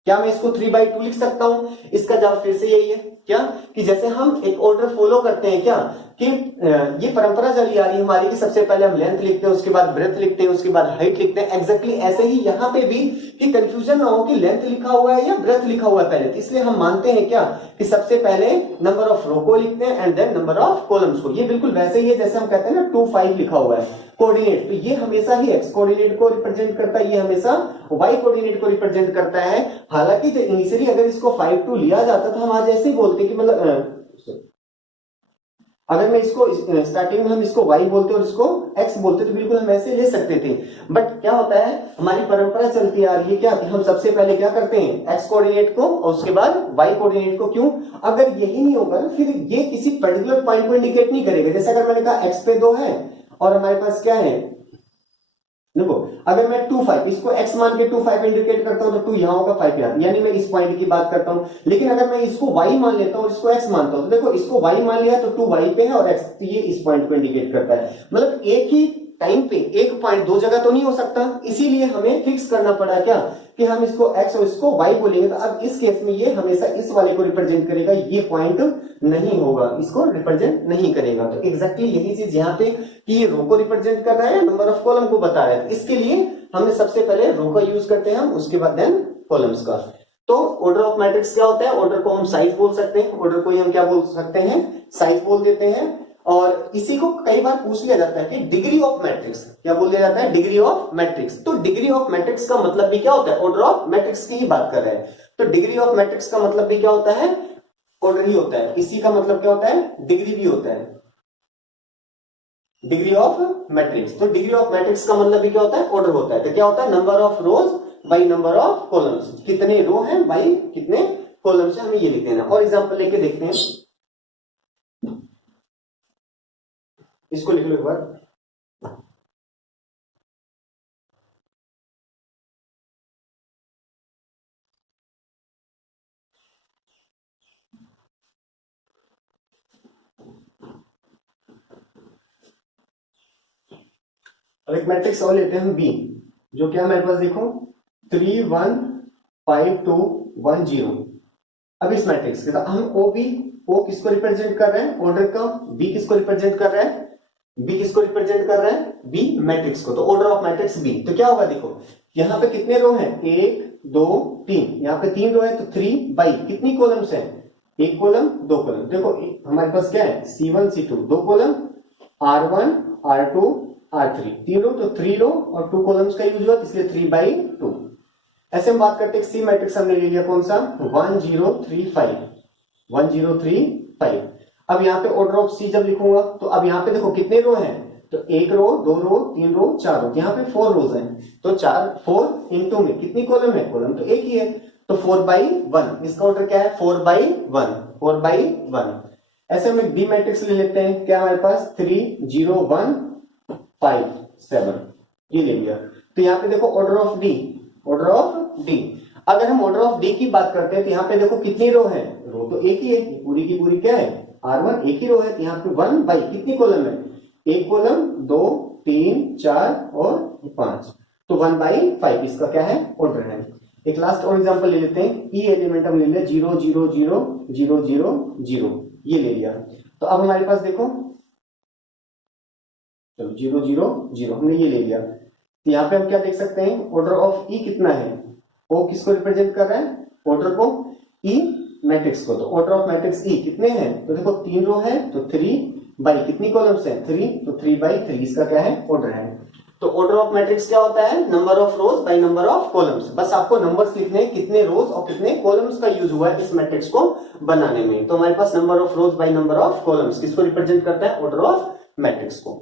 क्या मैं इसको 3/2 लिख सकता हूं। इसका जवाब फिर से यही है, क्या कि जैसे हम एक ऑर्डर फॉलो करते हैं, क्या कि ये परंपरा चली आ रही है हमारी कि सबसे पहले हम लेंथ लिखते हैं, उसके बाद ब्रेथ लिखते हैं, उसके बाद हाइट लिखते हैं। एग्जैक्टली ऐसे ही यहाँ पे भी, कि कंफ्यूजन ना हो कि लेंथ लिखा हुआ है या ब्रेथ लिखा हुआ है पहले। तो इसलिए हम मानते हैं क्या कि सबसे पहले नंबर ऑफ रो को लिखते हैं and then number of columns को। ये बिल्कुल वैसे ही है जैसे हम कहते हैं ना 2 5 लिखा हुआ है कोऑर्डिनेट, तो ये हमेशा ही एक्स कोऑर्डिनेट को रिप्रेजेंट करता है, ये हमेशा वाई कोऑर्डिनेट को रिप्रेजेंट करता है। हालांकि इनिशियली अगर इसको 5 2 लिया जाता तो हम आज ऐसे ही बोलते कि मतलब अगर मैं इसको स्टार्टिंग में हम इसको y बोलते और इसको x बोलते तो बिल्कुल हम ऐसे ले सकते थे। बट क्या होता है, हमारी परंपरा चलती आ रही है क्या कि हम सबसे पहले क्या करते हैं, x कोऑर्डिनेट को और उसके बाद y कोऑर्डिनेट को। क्यों, अगर यही नहीं होगा ना फिर ये किसी पर्टिकुलर पॉइंट को इंडिकेट नहीं करेगा। जैसे अगर मैंने कहा x पे 2 है और हमारे पास क्या है, देखो अगर मैं 2 5 इसको x मान के 2 5 इंडिकेट करता हूं तो 2 यहां होगा 5 यहां, यानी मैं इस पॉइंट की बात करता हूं। लेकिन अगर मैं इसको y मान लेता हूं और इसको x मानता हूं तो देखो इसको y मान लिया तो 2 y पे है और x, तो ये इस पॉइंट को इंडिकेट करता है। मतलब एक ही टाइम पे एक पॉइंट दो जगह तो नहीं हो सकता, इसीलिए हमें फिक्स करना पड़ा क्या कि हम इसको x और इसको y बोलेंगे। तो अब इस केस में ये हमेशा इस वाले को रिप्रेजेंट करेगा, ये पॉइंट नहीं होगा, इसको रिप्रेजेंट नहीं करेगा। तो एग्जैक्टली यही चीज यहाँ पे कि ये रो को रिप्रेजेंट कर रहा है, नंबर ऑफ कॉलम को बता रहा है। इसके लिए हमने सबसे पहले रो का यूज करते हैं हम, उसके बाद देन कॉलम्स का। तो ऑर्डर ऑफ मैट्रिक्स क्या होता है? ऑर्डर को हम साइज बोल सकते हैं, ऑर्डर को ही हम क्या बोल सकते हैं? साइज बोल देते हैं। और इसी को कई बार पूछ लिया जाता है कि डिग्री ऑफ मैट्रिक्स, क्या बोल दिया जाता है? Degree of matrix. तो डिग्री ऑफ मैट्रिक्स का मतलब भी क्या होता है? ऑर्डर ऑफ मैट्रिक्स की ही बात कर रहे हैं। तो डिग्री ऑफ मैट्रिक्स का मतलब भी क्या होता है? ऑर्डर ही होता है। इसी का मतलब क्या होता है? डिग्री भी होता है, डिग्री ऑफ मैट्रिक्स। तो डिग्री ऑफ मैट्रिक्स का मतलब भी क्या होता है? ऑर्डर होता है। तो क्या होता है? Number of rows by number of columns, कितने रो हैं बाई कितने कॉलम्स है, हमें ये लिख देना। और एग्जांपल लेके देखते हैं, इसको लिख लो एक बार। अब एक मैट्रिक्स और लेते हैं हम बी, जो क्या मेरे पास देखो 3 1 5 2 1 0। अब इस मैट्रिक्स के साथ हम ओ बी, ओ किसको रिप्रेजेंट कर रहे हैं? ऑर्डर का। बी किसको रिप्रेजेंट कर रहा है? बी किसको रिप्रेजेंट कर रहा है? बी मैट्रिक्स को। तो ऑर्डर ऑफ मैट्रिक्स बी। तो क्या होगा देखो, यहाँ पे कितने रो हैं? 1 2 3, यहाँ पे 3 रो है तो 3 बाई कितनी कॉलम्स हैं? एक कॉलम दो कॉलम। देखो हमारे पास क्या है? C1 C2 दो कॉलम, R1 R2 R3 तीन रो, तो 3 रो और 2 कॉलम्स का यूज हुआ, इसलिए 3/2। ऐसे हम बात करते हैं सी मैट्रिक्स हमने ले लिया कौन सा? 1 0 3 5, 1 0 3 5। अब यहाँ पे ऑर्डर ऑफ सी जब लिखूंगा तो अब यहाँ पे देखो कितने रो हैं? तो एक रो, दो रो, तीन रो, चार रो, यहाँ पे 4 रोज हैं। तो 4 इंटू में कितनी कॉलम है? कॉलम तो एक ही है, तो 4/1। इसका ऑर्डर क्या है? 4/1, 4/1। ऐसे हम एक बी मैट्रिक्स ले लेते हैं, क्या हमारे पास? 3 0 1 5 7, ये ले लिया। तो यहाँ पे देखो order of D, order of D. अगर हम ऑर्डर ऑफ डी की बात करते हैं तो यहाँ पे देखो कितनी रो है? रो तो एक ही है, पूरी की पूरी क्या है? R1 एक ही रो है, तो यहाँ पे 1 बाई कितनी कॉलम है? एक कॉलम, 2 3 4 और 5, तो 1/5 इसका क्या है? ऑर्डर है। एक लास्ट और एग्जांपल ले लेते हैं, ई एलिमेंट हम ले लिया 0 0 0 0 0 0, ये ले लिया। तो अब हमारे पास देखो चलो 0 0 0 हमने ये ले लिया। तो यहाँ पे हम क्या देख सकते हैं? ऑर्डर ऑफ ई कितना है? ओ किसको रिप्रेजेंट कर रहा है? ऑर्डर को, ई मैट्रिक्स को। तो ऑर्डर ऑफ मैट्रिक्स ई कितने हैं? तो देखो 3 रो है, तो 3 बाई कितनी कॉलम्स है? 3, तो 3/3 इसका क्या है? ऑर्डर है। तो ऑर्डर ऑफ मैट्रिक्स क्या होता है? Number of rows by number of columns. बस आपको नंबर्स लिखने हैं, कितने रोज और कितने कॉलम्स का यूज हुआ है इस मैट्रिक्स को बनाने में। तो हमारे पास number of rows by number of columns किसको रिप्रेजेंट करता है? ऑर्डर ऑफ मैट्रिक्स को।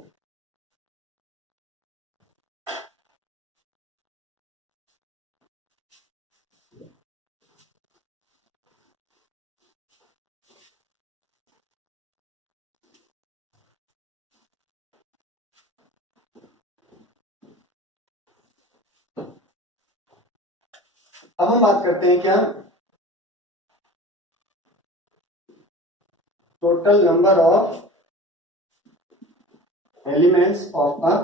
अब हम बात करते हैं क्या? Total number of elements of a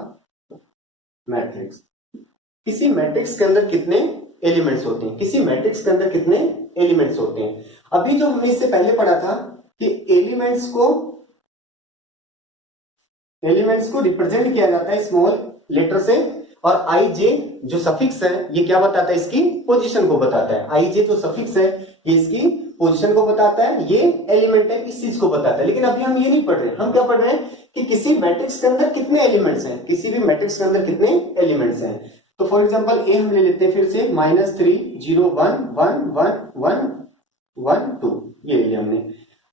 matrix. किसी मैट्रिक्स के अंदर कितने एलिमेंट्स होते हैं? किसी मैट्रिक्स के अंदर कितने एलिमेंट्स होते हैं? अभी जो हमने इससे पहले पढ़ा था कि एलिमेंट्स को रिप्रेजेंट किया जाता है स्मॉल लेटर से, और आई जे जो सफिक्स है ये क्या बताता है? इसकी पोजीशन को बताता है। आई जे जो सफिक्स है ये इसकी पोजीशन को बताता है, ये एलिमेंट है इस चीज को बताता है। लेकिन अभी हम ये नहीं पढ़ रहे, हम क्या पढ़ रहे हैं कि किसी मैट्रिक्स के अंदर कितने एलिमेंट्स हैं, किसी भी मैट्रिक्स के अंदर कितने एलिमेंट्स हैं। तो फॉर एग्जांपल ए हम ले लेते हैं फिर से, -3 0 1 1 1 1 1 2, ये ले लिया हमने।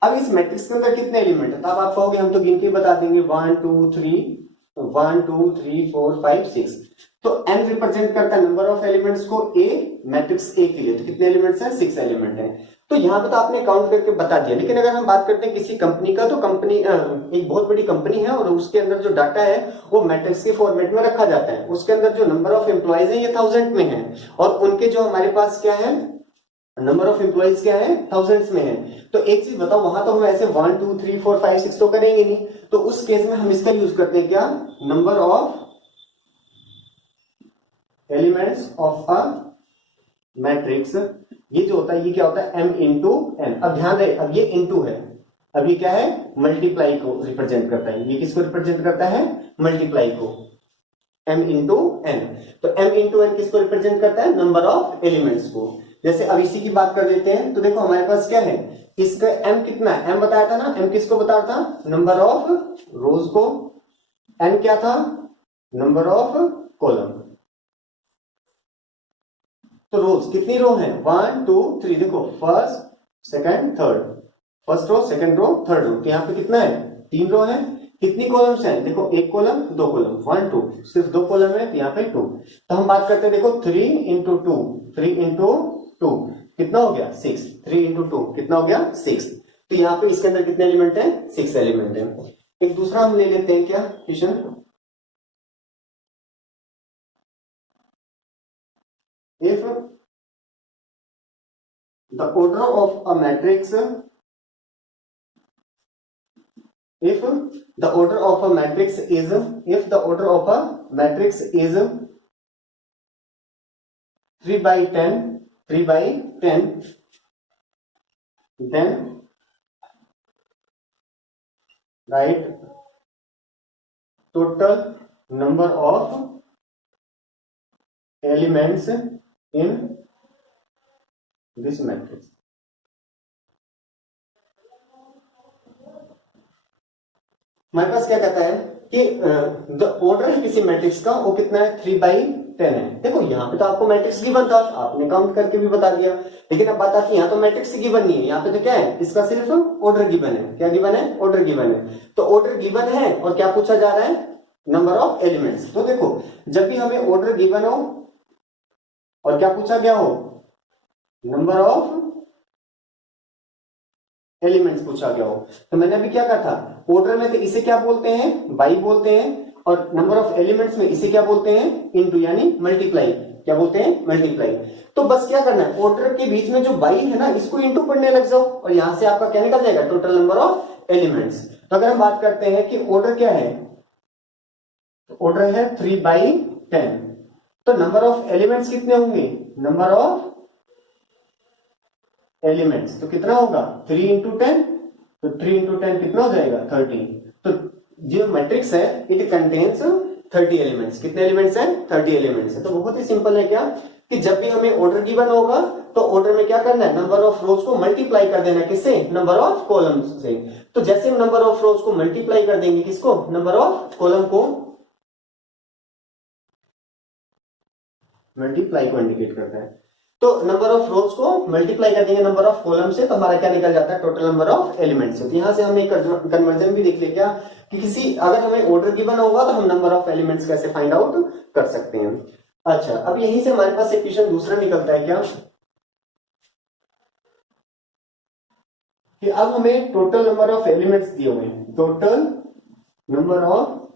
अब इस मैट्रिक्स के अंदर कितने एलिमेंट है? तो अब आप कहोगे हम तो गिन के बता देंगे 1 2 3 1 2 3 4 5 6। तो n रिप्रेजेंट करता है नंबर ऑफ एलिमेंट्स को ए मैट्रिक्स ए के लिए। तो कितने एलिमेंट्स हैं? 6 एलिमेंट हैं। तो यहाँ पे तो आपने काउंट करके बता दिया। लेकिन अगर हम बात करते हैं किसी कंपनी का, तो कंपनी एक बहुत बड़ी कंपनी है और उसके अंदर जो डाटा है वो मैट्रिक्स के फॉर्मेट में रखा जाता है। उसके अंदर जो नंबर ऑफ एम्प्लॉयज है ये 1000 में है, और उनके जो हमारे पास क्या है नंबर ऑफ एम्प्लॉइज क्या है? थाउजेंड्स में है। तो एक चीज बताओ, वहां तो हम ऐसे 1 2 3 4 5 6 तो करेंगे नहीं, तो उस केस में हम इसका यूज करते हैं क्या? Number of elements of a matrix, ये जो होता है ये क्या होता है m इंटू n। अब ध्यान रहे, अब ये इंटू है, अब ये क्या है, मल्टीप्लाई को रिप्रेजेंट करता है। ये किसको रिप्रेजेंट करता है, मल्टीप्लाई को, m इंटू n। तो m इंटू n किसको रिप्रेजेंट करता है, नंबर ऑफ एलिमेंट्स को। जैसे अब इसी की बात कर लेते हैं, तो देखो हमारे पास क्या है, इसका m कितना है, m बताया था ना, m किसको बताया था, नंबर ऑफ रोज को, n क्या था, नंबर ऑफ कॉलम। तो रोज कितनी रो है, 1 2 3, देखो first second third, first row second row third row, तो यहाँ पे कितना है, 3 रो है। कितनी कॉलम्स हैं, देखो एक कॉलम दो कॉलम, 1 2, सिर्फ 2 कॉलम है तो यहाँ पे 2। तो हम बात करते हैं, देखो 3 इंटू 2, 3 इंटू 2 कितना हो गया 6, 3 इंटू 2 कितना हो गया 6। तो यहाँ पे इसके अंदर कितने एलिमेंट है, 6 एलिमेंट है। एक दूसरा हम ले लेते हैं क्या question, if the order of a matrix, if the order of a matrix is, if the order of a matrix is 3 by 10, 3 by 10, then write total number of elements in this matrix। हमारे पास क्या कहता है कि the order है किसी matrix का, वो कितना है, 3 by 10 है। देखो यहाँ पे तो आपको मैट्रिक्स गिवन था, आपने काउंट करके भी बता दिया, लेकिन अब बात आती है यहाँ तो मैट्रिक्स गिवन नहीं है, यहाँ पे तो क्या है, इसका सिर्फ ऑर्डर गिवन है। क्या गिवन है, ऑर्डर गिवन है। तो ऑर्डर गिवन है और क्या पूछा जा रहा है, नंबर ऑफ एलिमेंट्स। तो देखो जब भी हमें ऑर्डर गिवन हो और क्या पूछा गया हो, नंबर ऑफ एलिमेंट्स पूछा गया हो, तो मैंने अभी क्या कहा था, ऑर्डर में तो इसे क्या बोलते हैं, बाई बोलते हैं, और नंबर ऑफ एलिमेंट्स में इसे क्या बोलते हैं, इनटू, यानी मल्टीप्लाई। क्या बोलते हैं, मल्टीप्लाई। तो बस क्या करना है, ऑर्डर के बीच में जो बाई है ना, इसको इनटू पढ़ने लग जाओ और यहां से आपका क्या निकल जाएगा, टोटल नंबर ऑफ एलिमेंट्स। तो अगर हम बात करते हैं कि ऑर्डर क्या है, ऑर्डर है 3 by 10, तो नंबर ऑफ एलिमेंट्स कितने होंगे, नंबर ऑफ एलिमेंट्स तो कितना होगा, 3 इंटू 10, तो 3 इंटू 10 कितना हो जाएगा, 30। तो जो मैट्रिक्स है इट कंटेन्स 30 एलिमेंट्स। कितने एलिमेंट्स हैं, 30 एलिमेंट्स है। तो बहुत ही सिंपल है क्या, कि जब भी हमें ऑर्डर गिवन होगा तो ऑर्डर में क्या करना है, नंबर ऑफ रोज को मल्टीप्लाई कर देना, किससे, नंबर ऑफ कॉलम्स से। तो जैसे हम नंबर ऑफ रोज को मल्टीप्लाई कर देंगे, किसको, नंबर ऑफ कॉलम को, मल्टीप्लाई को इंडिकेट करता है। तो नंबर ऑफ रोज को मल्टीप्लाई कर देंगे नंबर ऑफ कॉलम से, तो हमारा क्या निकल जाता है, टोटल नंबर ऑफ एलिमेंट्स से। तो यहां से हम एक कन्वर्जन भी देख ले क्या, कि किसी अगर हमें ऑर्डर गिवन होगा तो हम नंबर ऑफ एलिमेंट्स कैसे फाइंड आउट कर सकते हैं। अच्छा, अब यहीं से हमारे पास इक्वेशन दूसरा निकलता है क्या, कि अब हमें टोटल नंबर ऑफ एलिमेंट्स दिए हुए हैं, total number of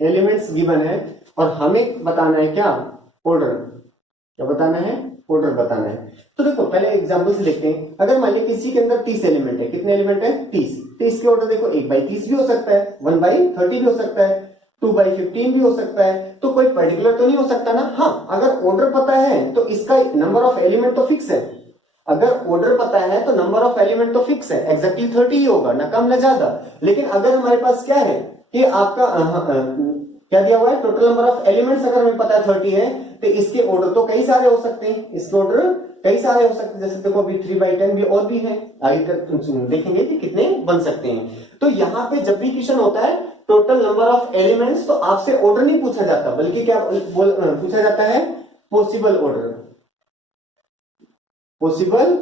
elements given है, और हमें बताना है क्या, ऑर्डर। क्या बताना है, ऑर्डर बताना है। तो देखो पहले एग्जांपल से देखते हैं, अगर मान लिया किसी के अंदर 30 एलिमेंट है, कितने एलिमेंट है, 30, तो इसके ऑर्डर देखो 1 by 30 भी हो सकता है, 1 by 30 भी हो सकता है, 2 by 15 भी हो सकता है। तो कोई पर्टिकुलर तो नहीं हो सकता ना। हाँ, अगर ऑर्डर पता है तो इसका नंबर ऑफ एलिमेंट तो फिक्स है। अगर ऑर्डर पता है तो नंबर ऑफ एलिमेंट तो फिक्स है, एग्जैक्टली 30 ही होगा, ना कम ना ज्यादा। लेकिन अगर हमारे पास क्या है कि आपका क्या दिया हुआ है, टोटल नंबर ऑफ एलिमेंट्स अगर हमें पता है 30 है, तो इसके ऑर्डर तो कई सारे हो सकते हैं, इसके ऑर्डर कई सारे हो सकते हैं। जैसे देखो अभी 3 by 10 भी और भी है, आगे तक देखेंगे कि कितने बन सकते हैं। तो यहाँ पे जब भी क्वेश्चन होता है टोटल नंबर ऑफ एलिमेंट्स, तो आपसे ऑर्डर नहीं पूछा जाता, बल्कि क्या पूछा जाता है, पॉसिबल ऑर्डर, पॉसिबल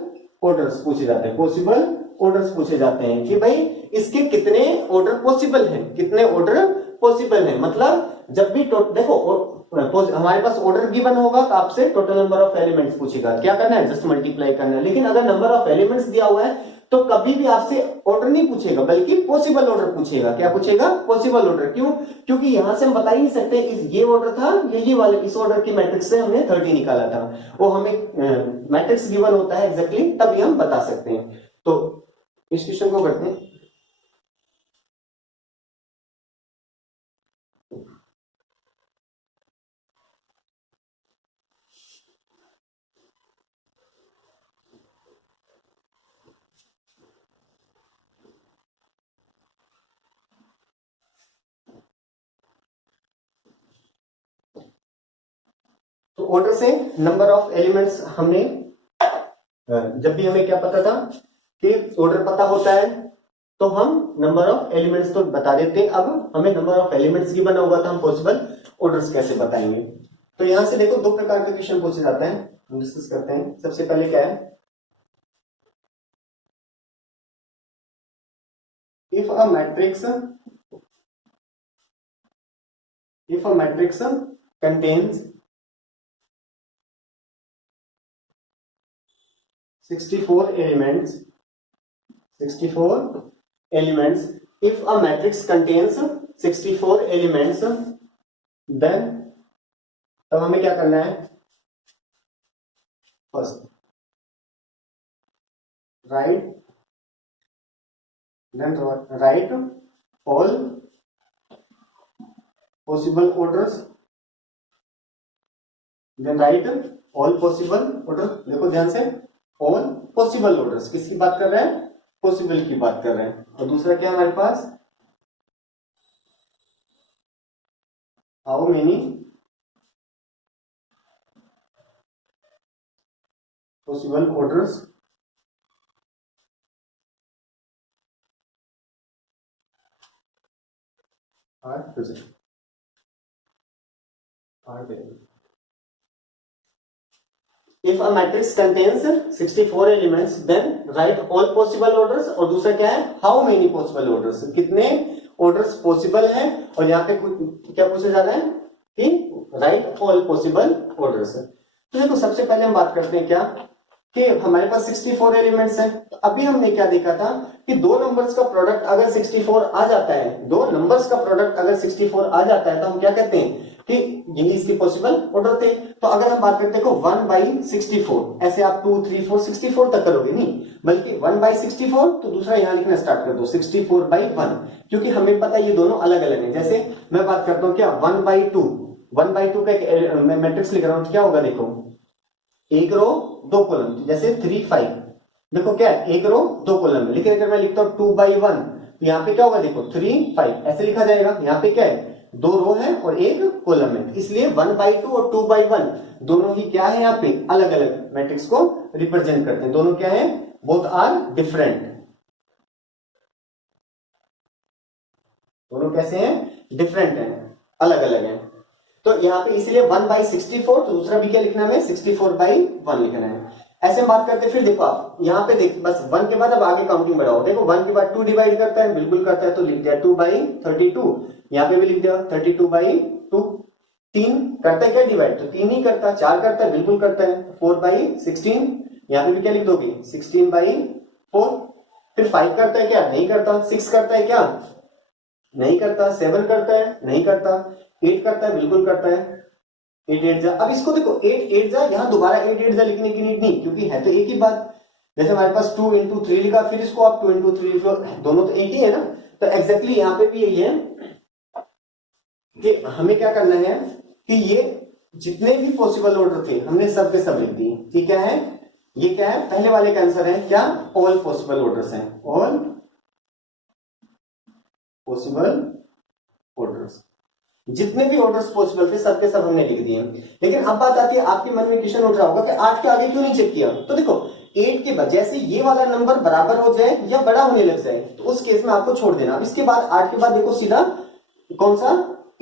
ऑर्डर्स पूछे जाते हैं, पॉसिबल ऑर्डर्स पूछे जाते हैं कि भाई इसके कितने ऑर्डर पॉसिबल हैं, कितने ऑर्डर पॉसिबल है। मतलब जब भी देखो हमारे पास ऑर्डर गिवन होगा तो आपसे टोटल नंबर ऑफ एलिमेंट्स पूछेगा, क्या करना है, जस्ट मल्टीप्लाई करना है। लेकिन अगर नंबर ऑफ एलिमेंट्स दिया हुआ है तो कभी भी आपसे ऑर्डर नहीं पूछेगा, बल्कि पॉसिबल ऑर्डर पूछेगा। क्या पूछेगा, पॉसिबल ऑर्डर। क्यों, क्योंकि यहां से हम बता ही नहीं सकते ये ऑर्डर था, ये वाले इस ऑर्डर की मैट्रिक्स से हमने 30 निकाला था, वो हमें मैट्रिक्स गिवन होता है एग्जैक्टली, तभी हम बता सकते हैं। तो इस क्वेश्चन को करते हैं। तो ऑर्डर से नंबर ऑफ एलिमेंट्स हमने, जब भी हमें क्या पता था कि ऑर्डर पता होता है तो हम नंबर ऑफ एलिमेंट्स तो बता देते हैं। अब हमें नंबर ऑफ एलिमेंट्स की बना हुआ था, हम पॉसिबल ऑर्डर्स कैसे बताएंगे। तो यहां से देखो दो प्रकार के क्वेश्चन पूछे जाते हैं, हम डिस्कस करते हैं। सबसे पहले क्या है, if a matrix contains 64 elements, if a matrix contains 64 elements, then तब हमें क्या करना है, first right all possible orders, then write all possible orders। देखो ध्यान से, all possible orders किसकी बात कर रहे हैं, पॉसिबल की बात कर रहे हैं। और दूसरा क्या है हमारे पास, how many possible orders are present, If a matrix contains 64 elements, then write all possible orders। और दूसरा क्या है, how many possible orders, कितने orders possible हैं। और यहाँ पे क्या पूछा जा रहा है कि write all possible orders। तो देखो सबसे पहले हम बात करते हैं क्या कि हमारे पास 64 एलिमेंट्स हैं। तो अभी हमने क्या देखा था कि दो नंबर्स का प्रोडक्ट अगर 64 आ जाता है, दो नंबर्स का प्रोडक्ट अगर 64 आ जाता है तो हम क्या कहते हैं कि यही इसके पॉसिबल ऑर्डर थे। तो अगर हम बात करते हैं 1/64, ऐसे आप 2 3 4 64 तक करोगे नहीं, बल्कि 1/64, तो दूसरा यहां लिखना स्टार्ट कर दो 64/1, क्योंकि हमें पता है ये दोनों अलग अलग हैं। जैसे मैं बात करता हूं क्या 1/2 का एक मैट्रिक्स लिख रहा हूं, क्या होगा देखो, एक रो दो कॉलम, जैसे 3 5, देखो क्या है एक रो दो कॉलम है। लेकिन अगर मैं लिखता हूं 2/1, तो यहाँ पे क्या होगा देखो 3 5 ऐसे लिखा जाएगा। यहाँ पे क्या है, दो रो है और एक कॉलम है, इसलिए 1/2 और 2/1 दोनों ही क्या है, यहाँ पे अलग अलग मैट्रिक्स को रिप्रेजेंट करते हैं। दोनों क्या है, बोथ आर डिफरेंट, दोनों कैसे हैं, डिफरेंट हैं, अलग अलग हैं। तो यहाँ पे इसीलिए 1/64, तो दूसरा भी क्या लिखना है, 64/1 लिखना है। ऐसे बात करते फिर देखो आप यहाँ पे देख, बस 1 के बाद अब आगे काउंटिंग बढ़ाओ। देखो 1 के बाद 2 डिवाइड करता है, बिल्कुल करता है, तो लिख दिया 2/32। यहाँ पे भी लिख दिया 32/2। 3 करता है क्या डिवाइड, तो 3 ही करता। 4 करता है, बिल्कुल करता है, 4/16। यहाँ पे भी क्या लिख दोगे 16/4। फिर 5 करता है क्या, नहीं करता। 6 करता है क्या, नहीं करता। 7 करता है, नहीं करता। 8 करता है, बिल्कुल करता है। 8 8 जा, अब इसको देखो 8 8 जा, यहां दोबारा 8 8 जा लिखने की नीड नहीं, क्योंकि है तो एक ही बात। जैसे हमारे पास 2 into 3 लिखा, फिर इसको आप 2 into 3 लिखो, दोनों तो एक ही है ना। तो एग्जैक्टली यहां पे भी यही है कि हमें क्या करना है कि ये जितने भी पॉसिबल ऑर्डर थे हमने सब के सब लिख दिए। ठीक है, ये क्या है, पहले वाले का आंसर है क्या, ऑल पॉसिबल ऑर्डर्स हैं, ऑल पॉसिबल ऑर्डर्स। जितने भी ऑर्डर्स पॉसिबल थे सबके सब हमने लिख दिए। लेकिन अब बात आती है, आपके मन में क्वेश्चन उठ रहा होगा कि 8 के आगे क्यों नहीं चेक किया। तो देखो 8 के बाद जैसे ये वाला नंबर बराबर हो जाए या बड़ा होने लग जाए, तो उस केस में आपको छोड़ देना। अब इसके बाद 8 के बाद देखो सीधा कौन सा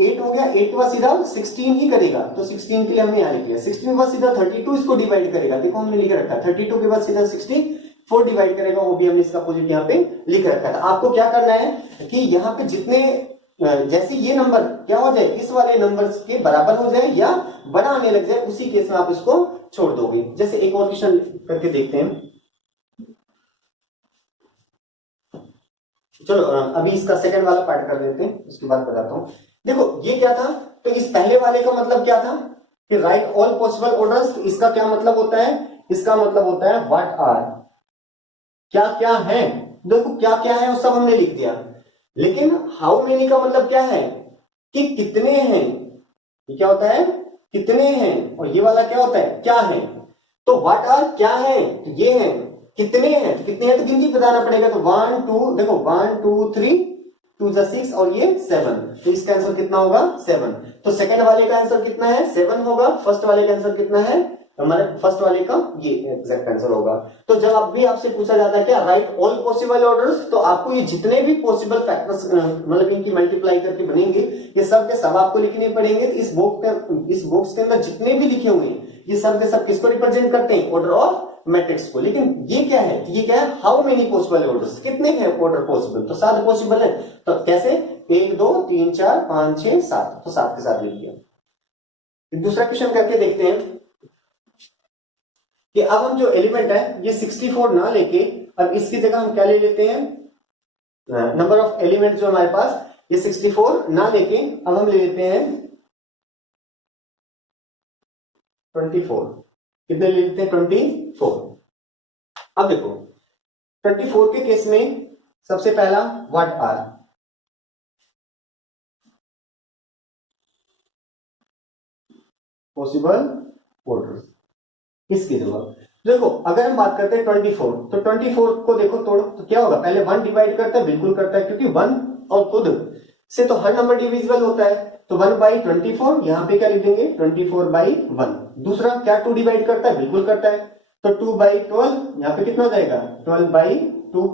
8 हो गया, 8 के बाद सीधा 16 ही करेगा, तो 16 के लिए हमने यहाँ लिख लिया। 16 के बाद सीधा 32 इसको डिवाइड करेगा, देखो हमने लिख रखा। 32 के बाद सीधा 64 डिवाइड करेगा, वो भी हमने इसका अपोजिट यहाँ पे लिख रखा था। आपको क्या करना है कि यहाँ पे जितने, जैसे ये नंबर क्या हो जाए, इस वाले नंबर के बराबर हो जाए या बड़ा आने लग जाए, उसी केस में आप इसको छोड़ दोगे। जैसे एक और क्वेश्चन करके देखते हैं। चलो अभी इसका सेकंड वाला पार्ट कर देते हैं, उसके बाद बताता हूं। देखो ये क्या था, तो इस पहले वाले का मतलब क्या था कि राइट ऑल पॉसिबल ऑर्डर्स। इसका क्या मतलब होता है, इसका मतलब होता है व्हाट आर, क्या क्या है। देखो क्या क्या है वो सब हमने लिख दिया। लेकिन हाउ मेनी का मतलब क्या है कि कितने हैं। ये क्या होता है, कितने हैं, और ये वाला क्या होता है, क्या है। तो व्हाट आर क्या है, ये है। कितने हैं, कितने हैं तो गिनती बताना पड़ेगा। तो 1 2, देखो 1 2 3 2 जा 6 और ये 7, तो इसका आंसर कितना होगा 7। तो सेकंड वाले का आंसर कितना है 7 होगा, फर्स्ट वाले का आंसर कितना है, हमारे फर्स्ट वाले का ये एग्जैक्ट आंसर होगा। तो जब अब भी आपसे पूछा जाता है क्या राइट ऑल पॉसिबल ऑर्डर्स, तो आपको ये जितने भी पॉसिबल फैक्टर्स मतलब इनकी मल्टीप्लाई करके बनेंगे ये सब के सब आपको लिखने पड़ेंगे। तो इस बॉक्स के अंदर जितने भी लिखे हुए हैं ये सब के सब किसको रिप्रेजेंट करते हैं, ऑर्डर ऑफ मैट्रिक्स को। लेकिन ये क्या है, ये क्या है, हाउ मेनी पॉसिबल ऑर्डर्स, कितने हैं ऑर्डर पॉसिबल, तो 7 पॉसिबल है। तो कैसे 1 2 3 4 5 6 7, तो 7 के साथ लिख दिया। दूसरा क्वेश्चन करके देखते हैं कि अब हम जो एलिमेंट है ये 64 ना लेके अब इसकी जगह हम क्या ले लेते हैं, नंबर ऑफ एलिमेंट जो हमारे पास ये 64 ना लेके अब हम ले लेते हैं 24। कितने ले लेते हैं 24। अब देखो 24 के केस में सबसे पहला व्हाट आर, पॉसिबल ऑर्डर्स, इसकी जगह देखो अगर हम बात करते हैं 24, तो 24 को देखो तोड़ो तो क्या होगा, पहले 1 डिवाइड करता है, बिल्कुल करता है क्योंकि 1 और खुद से तो हर नंबर डिविजिबल होता है। तो 1/24 यहां पे क्या लिख देंगे 24/1। दूसरा क्या 2 डिवाइड करता है, बिल्कुल करता है, तो 2/12 यहां पे कितना हो जाएगा 12/2।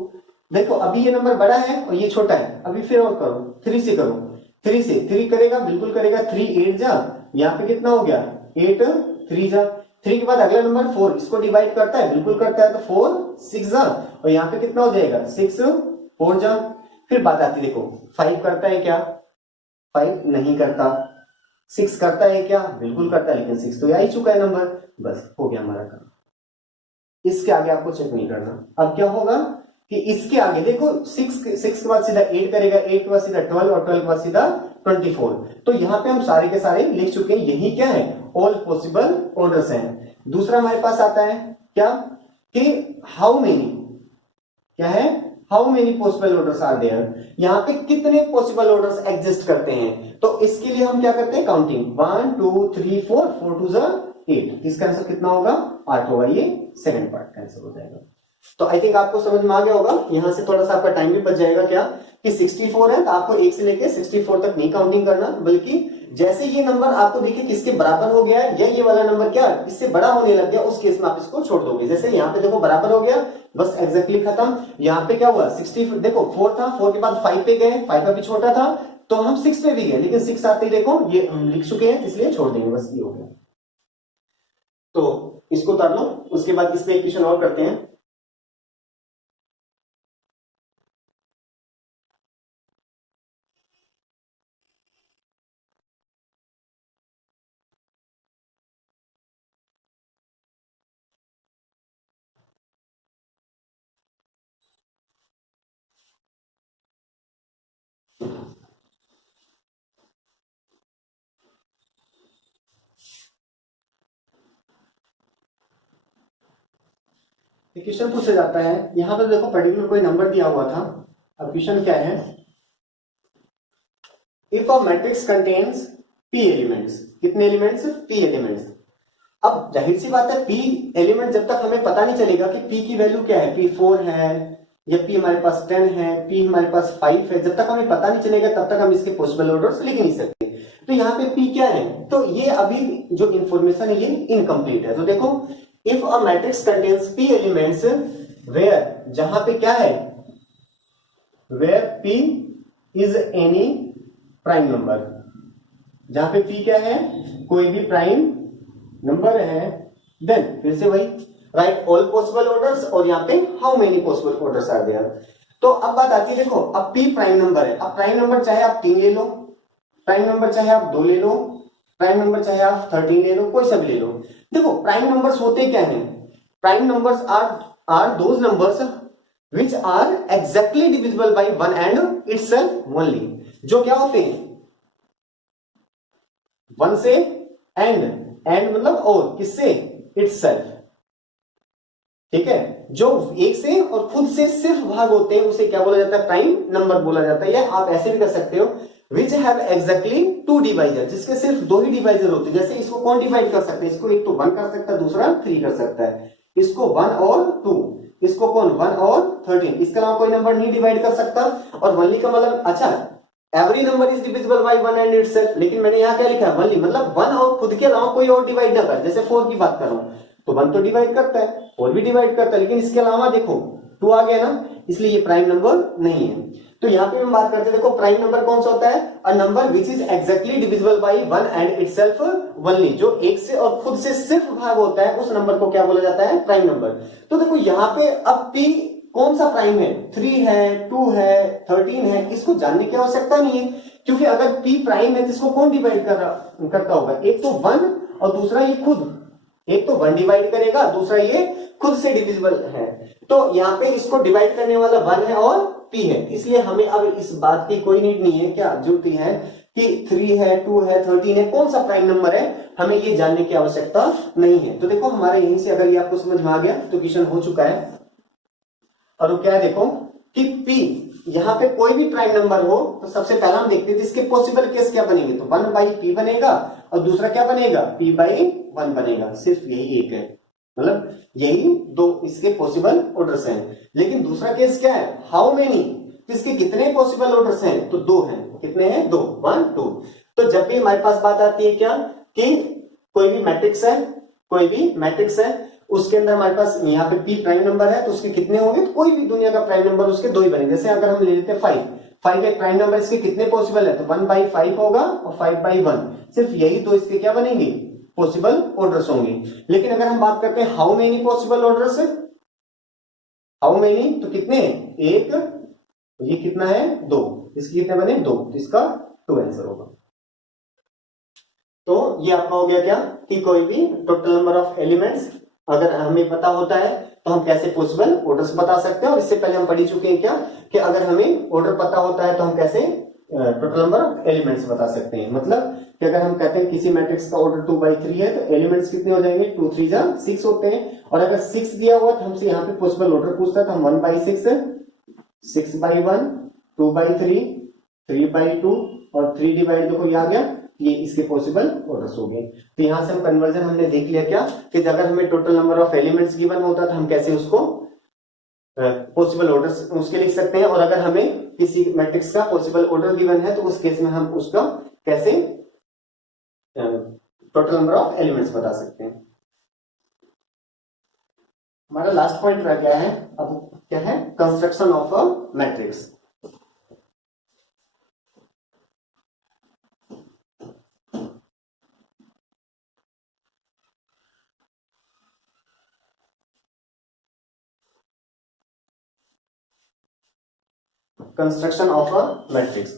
देखो अभी ये नंबर बड़ा है और ये छोटा है, अभी फिर और करो 3 से करो, 3 से 3 करेगा, बिल्कुल करेगा, 3 8 जा, यहाँ पे कितना हो गया 8 3 जा। 3 के बाद अगला नंबर 4, इसको डिवाइड करता है, बिल्कुल करता है, तो 4 6 जा, और यहाँ पे कितना हो जाएगा 6 4 जा। फिर बात आती देखो 5 करता है क्या, 5 नहीं करता। 6 करता है क्या, बिल्कुल करता है, लेकिन 6 तो आ ही चुका है नंबर, बस हो गया हमारा काम। इसके आगे आपको चेक नहीं करना। अब क्या होगा कि इसके आगे देखो 6 के बाद सीधा 8 करेगा, 8 के बाद सीधा 12 और 12 के बाद सीधा 24। तो यहां पे हम सारे के सारे लिख चुके हैं, यही क्या है ऑल पॉसिबल ऑर्डर्स हैं। दूसरा हमारे पास आता है क्या कि हाउ मेनी, क्या है how many possible orders are there, यहां पे कितने पॉसिबल ऑर्डर्स एग्जिस्ट करते हैं। तो इसके लिए हम क्या करते हैं काउंटिंग 1 2 3 4 4 2 8, इसका आंसर कितना होगा 8 होगा, ये सेकंड पार्ट का आंसर हो जाएगा। तो आई थिंक आपको समझ में आ गया होगा, यहां से थोड़ा सा आपका टाइम भी बच जाएगा क्या कि 64 है तो आपको 1 से लेके 64 तक नहीं काउंटिंग करना, बल्कि जैसे ये नंबर आपको दिखे किसके बराबर हो गया या ये वाला नंबर क्या इससे बड़ा होने लग गया, उस केस में आप इसको छोड़ दोगे। जैसे यहाँ पे देखो बराबर हो गया, बस एग्जैक्टली खत्म। यहाँ पे क्या हुआ 60 देखो 4 था, 4 के बाद 5 पे गए, 5 अभी छोटा था तो हम 6 पे भी गए, लेकिन 6 आते ही देखो ये हम लिख चुके हैं इसलिए छोड़ देंगे, बस ये हो गया। तो इसको उतार लो, उसके बाद इस पे एक क्वेश्चन और करते हैं। क्वेश्चन पूछा जाता है, यहां पर देखो पर्टिकुलर कोई नंबर दिया हुआ था। अब क्वेश्चन क्या है, if a matrix contains p elements, कितने एलिमेंट्स p एलिमेंट्स। अब जाहिर सी बात है p एलिमेंट जब तक हमें पता नहीं चलेगा कि p की वैल्यू क्या है, p 4 है या p हमारे पास 10 है, p हमारे पास 5 है, जब तक हमें पता नहीं चलेगा तब तक हम इसके पॉसिबल ऑर्डर्स लिख नहीं सकते। तो यहाँ पे p क्या है, तो ये अभी जो इंफॉर्मेशन है ये इनकम्प्लीट है। तो देखो if a matrix contains p elements where, जहां पे क्या है where p is any prime number, जहां पे p क्या है कोई भी प्राइम नंबर है, देन फिर से वही राइट ऑल पॉसिबल ऑर्डर्स और यहाँ पे how many possible orders are there. तो अब बात आती है देखो अब p प्राइम नंबर है, अब प्राइम नंबर चाहे आप 3 ले लो, प्राइम नंबर चाहे आप 2 ले लो, प्राइम नंबर चाहे आप 13 ले लो, कोई सा भी ले लो। देखो प्राइम नंबर्स होते क्या हैं, prime numbers are those numbers which are exactly divisible by 1 and itself only, जो क्या होते हैं 1 से एंड मतलब और किससे इटसेल्फ, ठीक है, जो 1 से और खुद से सिर्फ भाग होते हैं उसे क्या बोला जाता है प्राइम नंबर बोला जाता है। या आप ऐसे भी कर सकते हो विच हैव एग्जैक्टली 2 डिवाइजर, जिसके सिर्फ 2 ही डिवाइजर होते हैं। जैसे इसको कौन डिवाइड कर सकते हैं, इसको एक तो 1 कर सकता है, दूसरा 3 कर सकता है, इसको 1 और 2, इसको कौन 1 और 13, इसके अलावा कोई नंबर नहीं डिवाइड कर सकता। और वनली का मतलब अच्छा every number is divisible by 1 and itself, लेकिन मैंने यहाँ क्या लिखा है वनली, मतलब 1 और खुद के अलावा कोई और डिवाइड ना कर। जैसे 4 की बात कर रहा हूं तो 1 तो डिवाइड करता है, 4 भी डिवाइड करता है, लेकिन इसके अलावा देखो 2 आ गया ना, इसलिए ये प्राइम नंबर नहीं है। तो यहाँ पे हम बात करते हैं, देखो प्राइम नंबर कौन सा होता है, a number which is exactly divisible by 1 and itself only, जो एक से और खुद से सिर्फ भाग होता है उस नंबर को क्या बोला जाता है, प्राइम नंबर। तो देखो यहाँ पे अब p कौन सा प्राइम है, 3 है, 2 है, 13 है, इसको जानने की आवश्यकता नहीं है, क्योंकि अगर p प्राइम है तो इसको कौन डिवाइड करता होगा, एक तो 1 और दूसरा ये खुद, एक तो 1 डिवाइड करेगा, दूसरा ये खुद से डिविजिबल है। तो यहाँ पे इसको डिवाइड करने वाला 1 है और p है, इसलिए हमें अब इस बात की कोई नीड नहीं है, क्या जरूरत है कि 3 है, 2 है, 13 है, कौन सा प्राइम नंबर है, हमें ये जानने की आवश्यकता नहीं है। तो देखो हमारे यहीं से अगर ये आपको समझ में आ गया तो क्वेश्चन हो चुका है। और वो क्या है देखो कि p यहाँ पे कोई भी प्राइम नंबर हो तो सबसे पहला हम देखते हैं इसके पॉसिबल केस क्या बनेंगे, तो 1 बाई p बनेगा और दूसरा क्या बनेगा, p बाई 1 बनेगा, सिर्फ यही एक है, मतलब यही दो इसके पॉसिबल ऑर्डर्स हैं। लेकिन दूसरा केस क्या है, हाउ मेनी, तो इसके कितने पॉसिबल ऑर्डर्स हैं, तो 2 हैं, कितने हैं, 2, 1 2। तो जब भी हमारे पास बात आती है क्या कि कोई भी मैट्रिक्स है, कोई भी मैट्रिक्स है, उसके अंदर हमारे पास यहाँ पे p प्राइम नंबर है तो उसके कितने होंगे, तो कोई भी दुनिया का प्राइम नंबर उसके 2 ही बनेंगे। जैसे अगर हम ले लेते हैं 5 एक प्राइम नंबर, इसके कितने पॉसिबल है, तो 1 बाई 5 होगा और 5 बाई 1, सिर्फ यही तो इसके क्या बनेंगे, पॉसिबल ऑर्डर्स होंगे। लेकिन अगर हम बात करते हैं how many possible orders, how many तो कितने हैं, एक, ये कितना है 2, इसके कितने बने 2, तो इसका 2 आंसर होगा। तो ये आपका हो गया क्या कि कोई भी टोटल नंबर ऑफ एलिमेंट्स अगर हमें पता होता है तो हम कैसे पॉसिबल ऑर्डर्स बता सकते हैं। और इससे पहले हम पढ़ चुके हैं क्या कि अगर हमें ऑर्डर पता होता है तो हम कैसे टोटल नंबर ऑफ एलिमेंट्स बता सकते हैं। मतलब कि अगर हम कहते हैं किसी मैट्रिक्स का ऑर्डर 2 बाई 3 है तो एलिमेंट्स कितने हो जाएंगे, 2 3 जा 6 होते हैं। और अगर 6 दिया हुआ तो हमसे यहाँ पे पॉसिबल ऑर्डर पूछता है तो हम 1 बाई 6, 6 बाई 1, 2 बाई 3, 3 बाई 2 और 3 डिवाइड देखो ये आ गया, ये इसके पॉसिबल ऑर्डर्स हो गए। तो यहां से हम कन्वर्जन हमने देख लिया क्या कि अगर हमें total number of elements given होता है तो हम कैसे उसको पॉसिबल ऑर्डर्स उसके लिख सकते हैं। और अगर हमें किसी मैट्रिक्स का पॉसिबल ऑर्डर गिवन है तो उस केस में हम उसका कैसे टोटल नंबर ऑफ एलिमेंट्स बता सकते हैं। हमारा लास्ट पॉइंट रह गया है, अब क्या है, construction of a matrix. Construction of a matrix,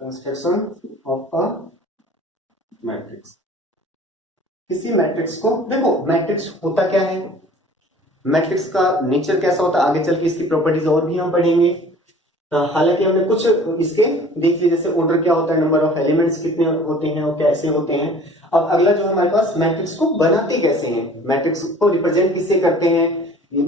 construction of a matrix. किसी मैट्रिक्स को देखो, मैट्रिक्स होता क्या है, मैट्रिक्स का नेचर कैसा होता है, आगे चल के इसकी प्रॉपर्टीज और भी हम पढ़ेंगे। हालांकि हमने कुछ इसके देख लिए, जैसे ऑर्डर क्या होता है, नंबर ऑफ एलिमेंट्स कितने होते हैं और कैसे होते हैं। अब अगला जो हमारे पास मैट्रिक्स को बनाते कैसे हैं, मैट्रिक्स को रिप्रेजेंट किससे करते हैं,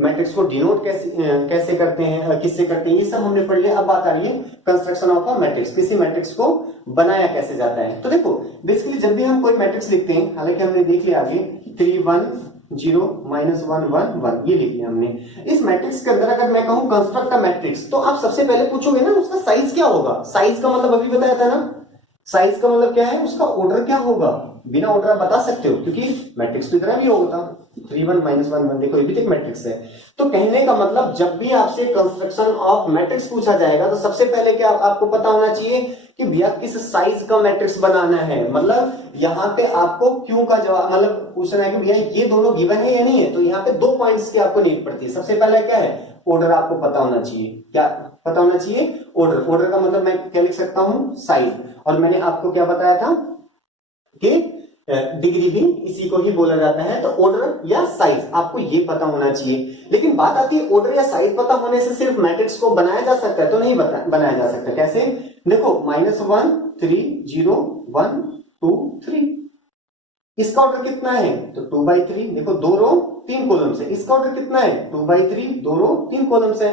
मैट्रिक्स को डिनोट कैसे करते हैं, किससे करते हैं, ये सब हमने पढ़ लिया। अब बात आ रही है कंस्ट्रक्शन ऑफ अ मैट्रिक्स, किसी मैट्रिक्स को बनाया कैसे जाता है। तो देखो बेसिकली जब भी हम कोई मैट्रिक्स लिखते हैं, हालांकि हमने देख लिया आगे 3 1 0 -1 1 1 ये लिख लिया हमने। इस मैट्रिक्स के अंदर अगर मैं कहूं कंस्ट्रक्ट अ मैट्रिक्स, तो आप सबसे पहले पूछोगे ना उसका साइज क्या होगा। साइज का मतलब अभी बताया था ना, साइज का मतलब क्या है, उसका ऑर्डर क्या होगा। बिना ऑर्डर आप बता सकते हो क्योंकि मैट्रिक्स तो इतना भी होगा, 3 1 -1 1 देखो ये भी एक मैट्रिक्स है। तो कहने का मतलब जब भी आपसे कंस्ट्रक्शन ऑफ मैट्रिक्स पूछा जाएगा तो सबसे पहले क्या आपको पता होना चाहिए कि भैया किस साइज का मैट्रिक्स बनाना है। मतलब यहाँ पे आपको क्यों का जवाब मतलब पूछना है कि भैया ये दोनों गिवन है या नहीं है। तो यहाँ पे 2 पॉइंट्स की आपको नीड पड़ती है। सबसे पहला क्या है, ऑर्डर आपको पता होना चाहिए। क्या पता होना चाहिए, ऑर्डर। ऑर्डर का मतलब मैं क्या लिख सकता हूं, साइज। और मैंने आपको क्या बताया था कि डिग्री भी इसी को ही बोला जाता है। तो ऑर्डर या साइज आपको ये पता होना चाहिए। लेकिन बात आती है ऑर्डर या साइज पता होने से सिर्फ मैट्रिक्स को बनाया जा सकता है, तो नहीं बनाया जा सकता। कैसे, देखो -1 3 0 1 2 3, इसका ऑर्डर कितना है, तो 2 बाई 3। देखो 2 रो 3 कॉलम्स है, इसका ऑर्डर कितना है 2 बाई 3, 2 रो 3 कॉलम्स है।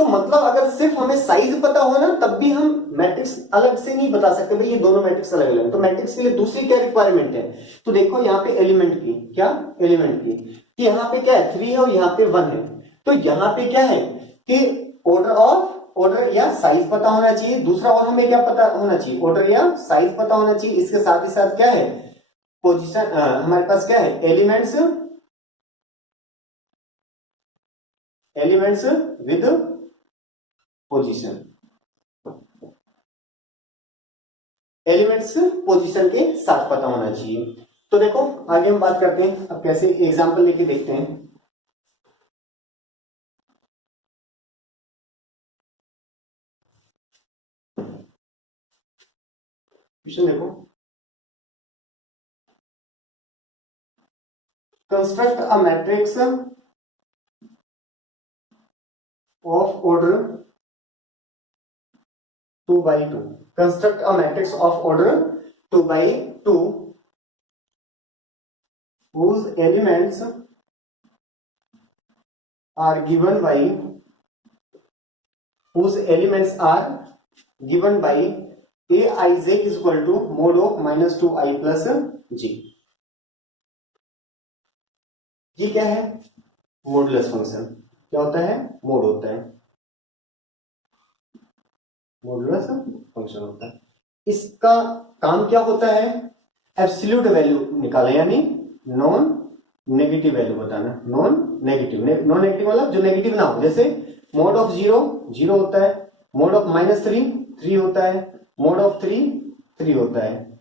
तो मतलब अगर सिर्फ हमें साइज पता हो ना तब भी हम मैट्रिक्स अलग से नहीं बता सकते भाई ये दोनों मैट्रिक्स अलग अलग है। तो मैट्रिक्स के लिए दूसरी क्या रिक्वायरमेंट है, तो देखो यहाँ पे एलिमेंट की क्या, एलिमेंट की कि यहाँ पे क्या है 3 है और यहाँ पे 1 है। तो यहाँ पे क्या है कि ऑर्डर या साइज पता होना चाहिए। दूसरा और हमें क्या पता होना चाहिए, ऑर्डर या साइज पता होना चाहिए। इसके साथ ही साथ क्या है पोजीशन, हमारे पास क्या है elements with position, elements position के साथ पता होना चाहिए। तो देखो आगे हम बात करते हैं, अब कैसे एग्जांपल लेके देखते हैं। क्वेश्चन देखो, construct a matrix of order 2 by 2, construct a matrix of order 2 by 2 whose elements are given by aij is equal to mod of minus 2i plus j। ये क्या है मॉडुलस फंक्शन, क्या होता है मोड होता है, modulus function होता है। इसका काम क्या होता है एब्सोल्यूट वैल्यू निकालना, यानी नॉन नेगेटिव वैल्यू बताना। नॉन नेगेटिव मतलब जो नेगेटिव ना हो, जैसे मोड ऑफ 0 0 होता है, मोड ऑफ -3 3 होता है, मोड ऑफ 3 3 होता है,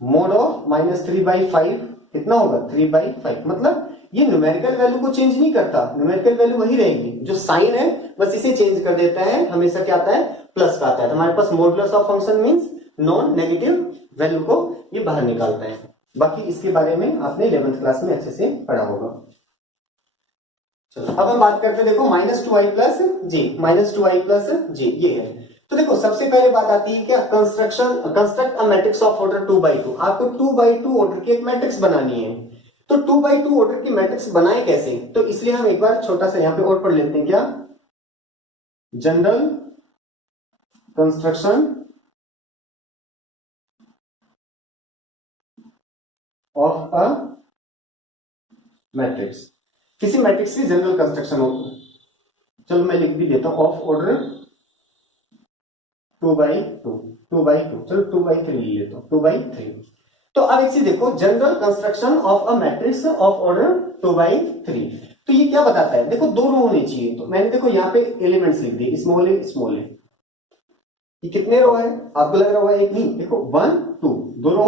मोड ऑफ -3/5 कितना होगा 3/5। मतलब ये न्यूमेरिकल वैल्यू को चेंज नहीं करता, न्यूमेरिकल वैल्यू वही रहेगी, जो साइन है बस इसे चेंज कर देता है, हमेशा क्या आता है प्लस का आता है। तो हमारे पास modulus of function means non negative value को ये बाहर निकालता है। बाकी इसके बारे में आपने 11th क्लास में अच्छे से पढ़ा होगा। चलो अब हम बात करते हैं, देखो -2i प्लस जे ये है। तो देखो सबसे पहले बात आती है क्या construct a matrix of order 2 by 2। आपको 2 by 2 ऑर्डर की एक मैट्रिक्स बनानी है। तो 2 by 2 ऑर्डर की मैट्रिक्स बनाए कैसे, तो इसलिए हम एक बार छोटा सा यहां पे और पढ़ लेते हैं, क्या general construction of a matrix. किसी मैट्रिक्स की जनरल कंस्ट्रक्शन हो, चलो मैं लिख भी देता हूं ऑफ ऑर्डर 2 by 2, चलो 2 by 3 ले लेता हूं, 2 by 3। तो अब एक चीज देखो, general construction of a matrix of order 2 by 3। तो ये क्या बताता है, देखो दो रो होनी चाहिए। तो मैंने देखो यहाँ पे एलिमेंट्स लिख दिए, स्मॉल ए स्मॉल ए। ये कितने रो है आपको लग रहा होगा एक, नहीं देखो 1 2 दो रो।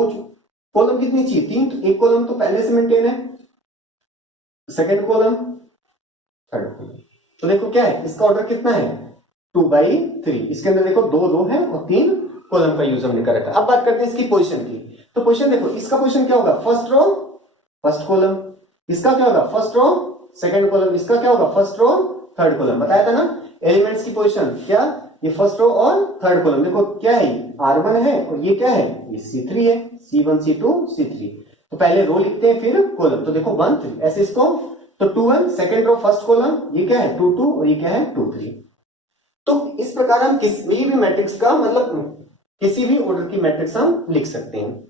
कॉलम कितनी चाहिए 3, तो एक कॉलम तो पहले से मेंटेन है, सेकंड कॉलम थर्ड कॉलम। तो देखो क्या है इसका ऑर्डर कितना है 2 by 3। इसके अंदर देखो 2 रो है और 3 कॉलम का यूज हमने कर रखा है। अब बात करते हैं इसकी पोजीशन की। तो पोजीशन देखो, इसका पोजीशन क्या होगा फर्स्ट रो फर्स्ट कॉलम, इसका क्या होगा फर्स्ट रो सेकंड कॉलम, इसका क्या होगा फर्स्ट रो थर्ड कॉलम। बताया था ना एलिमेंट्स की पोजीशन, क्या ये फर्स्ट रो और थर्ड कॉलम। देखो क्या है R1 है और ये क्या है ये C3 है, C1 C2 C3। तो पहले रो लिखते हैं फिर कॉलम। तो देखो 1 3 ऐसे इसको, तो 2 1 सेकंड रो फर्स्ट कॉलम, ये क्या है 2 2 और ये क्या है 2 3। तो इस प्रकार हम किसी भी मैट्रिक्स का मतलब किसी भी ऑर्डर की मैट्रिक्स हम लिख सकते हैं।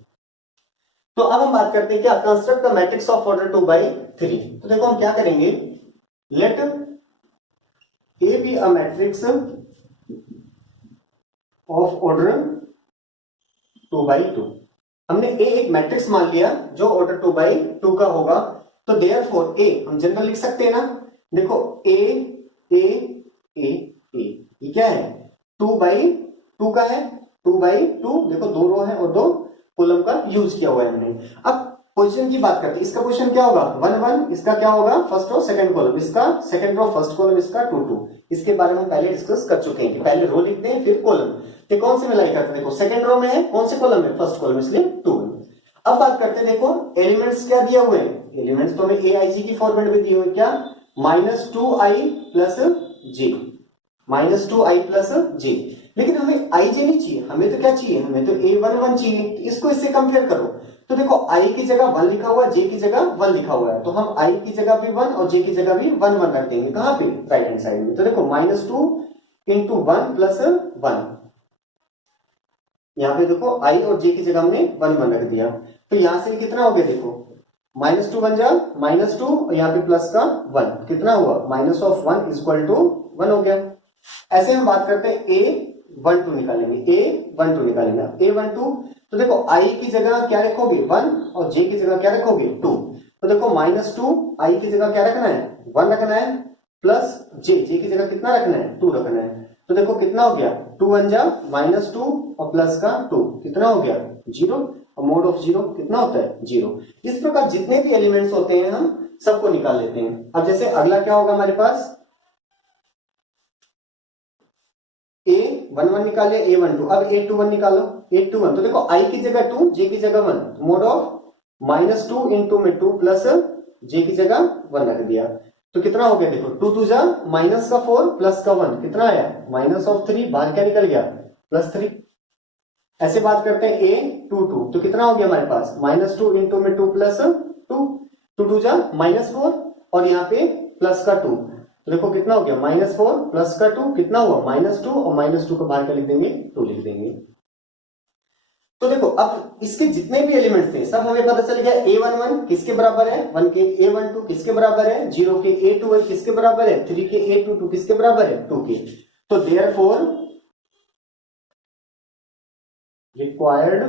तो अब हम बात करते हैं क्या construct the matrix of order 2 by 3। तो देखो हम क्या करेंगे, let A be a matrix of order 2 by 2। हमने ए एक मैट्रिक्स मान लिया जो ऑर्डर 2 by 2 का होगा। तो देयरफॉर ए हम जनरल लिख सकते हैं ना, देखो ए ए ए ए ये क्या है 2 by 2 का है, 2 by 2 देखो 2 रो है और 2 कॉलम का यूज किया हुआ है हमने। अब पोजीशन की बात करते हैं, इसका पोजीशन क्या होगा 1 1, इसका क्या होगा फर्स्ट रो सेकंड कॉलम, इसका सेकंड रो फर्स्ट कॉलम, इसका 2 2। इसके बारे में हम पहले डिस्कस कर चुके हैं कि पहले रो लिखते हैं फिर कॉलम। तो कौन से में लाई करते हैं, देखो सेकंड रो में है, कौन से कॉलम में फर्स्ट कॉलम, इसलिए 2 1। अब बात करते हैं, देखो एलिमेंट्स क्या दिया हुए हैं, एलिमेंट्स तो हमें AIG की फॉर्मेट में दिए हुए क्या -2i plus j, -2i plus j। लेकिन हमें ij नहीं चाहिए, हमें तो क्या चाहिए, हमें तो a11 चाहिए। तो इसको इससे कंपेयर करो, तो देखो i की जगह 1 लिखा हुआ है, j की जगह 1 लिखा हुआ है। तो हम i की जगह भी 1 और j की जगह भी 1 1 रख देंगे, कहां पे राइट हैंड साइड में। तो देखो -2 इंटू 1 प्लस 1। यहाँ पे देखो आई और जे की जगह हमने 1 1 रख दिया, तो यहां से कितना हो गया देखो, -2 बन जा -2 और यहाँ पे प्लस का 1, कितना हुआ माइनस ऑफ 1 इक्वल टू 1 हो गया। ऐसे हम बात करते हैं A12 निकालेंगे, A12 निकालेंगे। A12 तो देखो I की जगह क्या रखोगे 1 और J की जगह क्या रखोगे 2, तो देखो -2 I की जगह क्या रखना है 1 रखना है, प्लस J की जगह कितना रखना है 2 रखना है, तो देखो कितना हो गया 2 1 जा -2 और प्लस का 2 कितना हो गया 0, और मोड ऑफ 0 कितना होता है 0। इस प्रकार जितने भी एलिमेंट्स होते हैं हम सबको निकाल लेते हैं। अब जैसे अगला क्या होगा हमारे पास, A11 निकाले A12, अब A21 निकालो, A21 तो देखो I की जगह 2 J की जगह 1, मोड ऑफ -2 इंटू में 2 प्लस J की जगह 1 रख दिया, तो कितना हो गया देखो 2 2 जा -4 प्लस का 1 कितना आया -3, बाहर क्या निकल गया +3। ऐसे बात करते हैं A22 तो कितना हो गया हमारे पास -2 इंटू में 2 प्लस 2, 2 2 जा -4 और यहाँ पे प्लस का 2, तो देखो कितना हो गया -4 प्लस का 2 कितना हुआ -2 और -2 को बाहर क्या लिख देंगे 2 लिख देंगे। तो देखो अब इसके जितने भी एलिमेंट्स थे सब हमें पता चल गया, A11 किसके बराबर है 1 के, A12 किसके बराबर है 0 के, A21 किसके बराबर है 3 के, A22 किसके बराबर है 2 के। तो देयरफॉर रिक्वायर्ड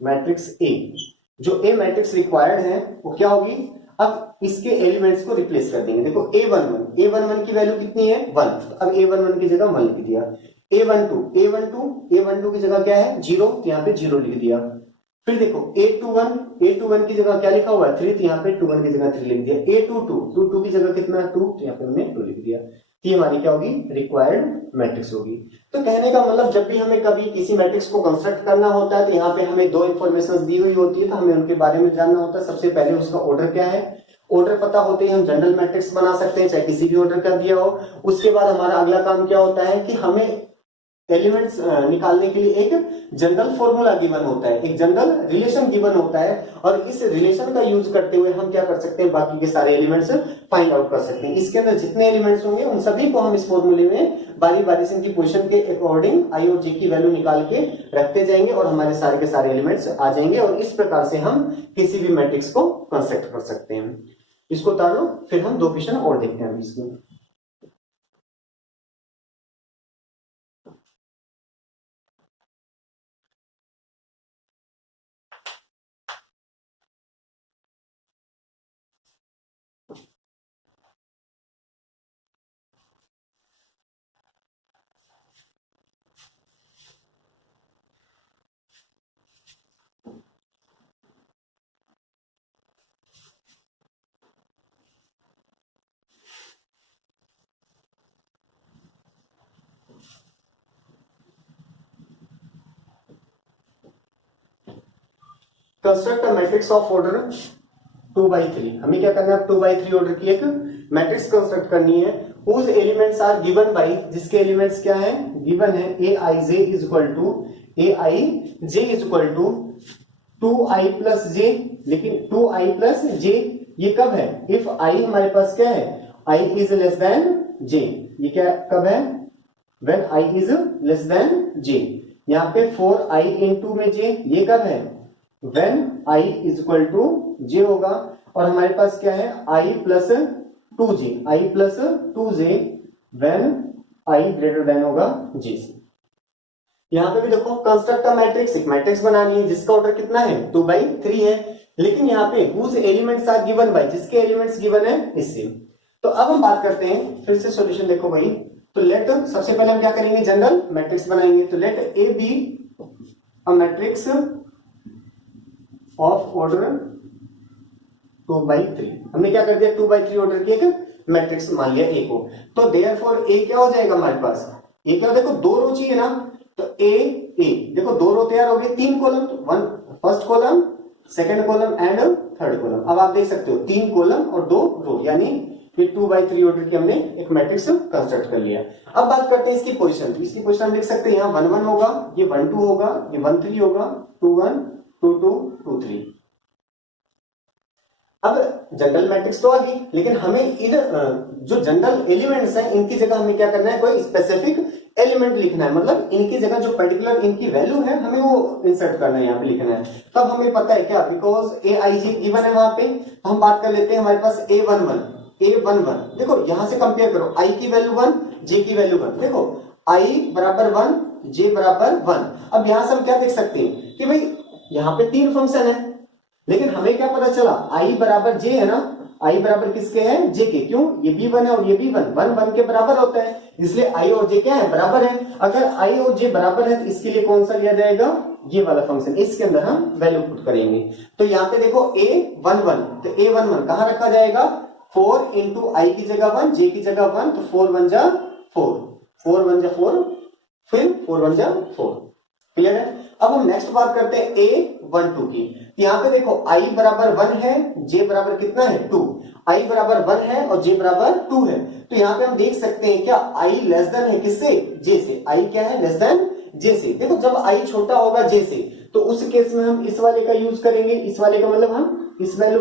मैट्रिक्स A, जो A मैट्रिक्स रिक्वायर्ड है वो क्या होगी, अब इसके एलिमेंट्स को रिप्लेस कर देंगे। देखो A11 की वैल्यू कितनी है 1, अब A11 की जगह 1 लिख दिया। A12 की जगह क्या है 0, तो यहाँ पे 0 लिख दिया। फिर देखो A21 की जगह क्या लिखा हुआ है 3, तो यहाँ पे 21 की जगह 3 लिख दिया। A22 की जगह कितना 2, तो यहाँ पे हमने 2 लिख दिया। ये हमारी क्या होगी रिक्वायर्ड मैट्रिक्स होगी। तो कहने का मतलब जब भी हमें कभी किसी मैट्रिक्स को कंस्ट्रक्ट करना होता है तो यहाँ पे हमें 2 इंफॉर्मेशन दी हुई होती है, तो हमें उनके बारे में जानना होता है। सबसे पहले उसका ऑर्डर क्या है, ऑर्डर पता होते ही हम जनरल मैट्रिक्स बना सकते हैं, चाहे किसी भी ऑर्डर का दिया हो। उसके बाद हमारा अगला काम क्या होता है कि हमें एलिमेंट्स निकालने के लिए एक जनरल फॉर्मूला गिवन होता है, एक जनरल रिलेशन गिवन होता है, और इस रिलेशन का यूज करते हुए हम क्या कर सकते हैं बाकी के सारे एलिमेंट्स फाइंड आउट कर सकते हैं। इसके अंदर जितने एलिमेंट्स होंगे उन सभी को हम इस फॉर्मूले में बारी बारी से इनकी पोजीशन के अकॉर्डिंग I और J की वैल्यू निकाल के रखते जाएंगे और हमारे सारे के सारे एलिमेंट्स आ जाएंगे, और इस प्रकार से हम किसी भी मैट्रिक्स को कंस्ट्रक्ट कर सकते हैं। इसको उतार लो, फिर हम 2 क्वेश्चन और देखते हैं इसमें। Construct a matrix of order 2/3। हमें क्या करना है 2/3 ऑर्डर की एक मैट्रिक्स कंस्ट्रक्ट करनी है। whose elements are given by, जिसके एलिमेंट्स क्या है गिवन है Aij is equal to 2i plus j, लेकिन 2i प्लस j ये कब है, इफ i हमारे पास क्या है i is less than j, ये क्या कब है when i is less than j। यहाँ पे 4i इंटू में j ये कब है when i is equal to j होगा, और हमारे पास क्या है i plus 2j when i greater than होगा j से। यहाँ पे भी देखो कंस्ट्रक्ट अ मैट्रिक्स, एक मैट्रिक्स बनानी है जिसका ऑर्डर कितना है 2/3 है, लेकिन यहाँ पे whose elements are given by, जिसके एलिमेंट्स गिवन है इससे। तो अब हम बात करते हैं फिर से सॉल्यूशन देखो भाई। तो लेट सबसे पहले हम क्या करेंगे जनरल मैट्रिक्स बनाएंगे। तो let A be a matrix of order 2/3। हमने क्या कर दिया 2/3 ऑर्डर की एक मैट्रिक्स मान लिया ए को। तो देयरफॉर ए क्या हो जाएगा हमारे पास, ए क्या देखो 2 रो चाहिए ना, तो ए देखो 2 रो तैयार हो गए, 3 column, one first column second column and third column. अब आप देख सकते हो 3 कॉलम और 2 रो, यानी फिर 2/3 ऑर्डर की हमने एक मैट्रिक्स कंस्ट्रक्ट कर लिया। अब बात करते हैं इसकी पोजीशन। तो इसकी पोजीशन हम लिख सकते हैं यहाँ 1 1 होगा, ये 1 2 होगा, ये 1 3 होगा, 2 1 2 2 2 3। अब जनरल मैट्रिक्स तो आ गई, लेकिन हमें इन जो जनरल एलिमेंट्स हैं इनकी जगह हमें क्या करना है, कोई स्पेसिफिक एलिमेंट लिखना है, मतलब इनकी जगह जो पर्टिकुलर इनकी वैल्यू है हमें वो इंसर्ट करना है, यहाँ पे लिखना है। तब हमें पता है क्या, because A I ji given है वहां पे, हम बात कर लेते हैं हमारे पास A11 देखो यहां से कंपेयर करो, आई की वैल्यू 1, जे की वैल्यू 1, देखो आई बराबर 1, जे बराबर 1। अब यहां से हम क्या देख सकते हैं कि भाई यहाँ पे 3 फंक्शन है, लेकिन हमें क्या पता चला, आई बराबर जे है ना, आई बराबर किसके हैं, जे के, क्यों, ये भी 1 है और ये भी 1, 1 1 के बराबर होता है, इसलिए आई और जे क्या है, बराबर है। अगर आई और जे बराबर है तो इसके लिए कौन सा लिया जाएगा, ये वाला फंक्शन, इसके अंदर हम वैल्यू पुट करेंगे। तो यहाँ पे देखो A11, तो A11 कहां रखा जाएगा, 4 इंटू आई की जगह 1, जे की जगह 1, तो 4 1 जा 4, 4 1 जा 4, फिर 4 1 जा 4, क्लियर है। अब हम नेक्स्ट बात करते हैं A12 की। तो यहाँ पे देखो i बराबर 1 है, j बराबर कितना है 2, i बराबर 1 है और j बराबर 2 है। तो यहाँ पे हम देख सकते हैं क्या i लेस देन है किससे, j से, i क्या है, लेस देन j से। देखो जब i छोटा होगा j से तो उस केस में हम इस वाले का यूज करेंगे, इस वाले का मतलब हम इस वैल्यू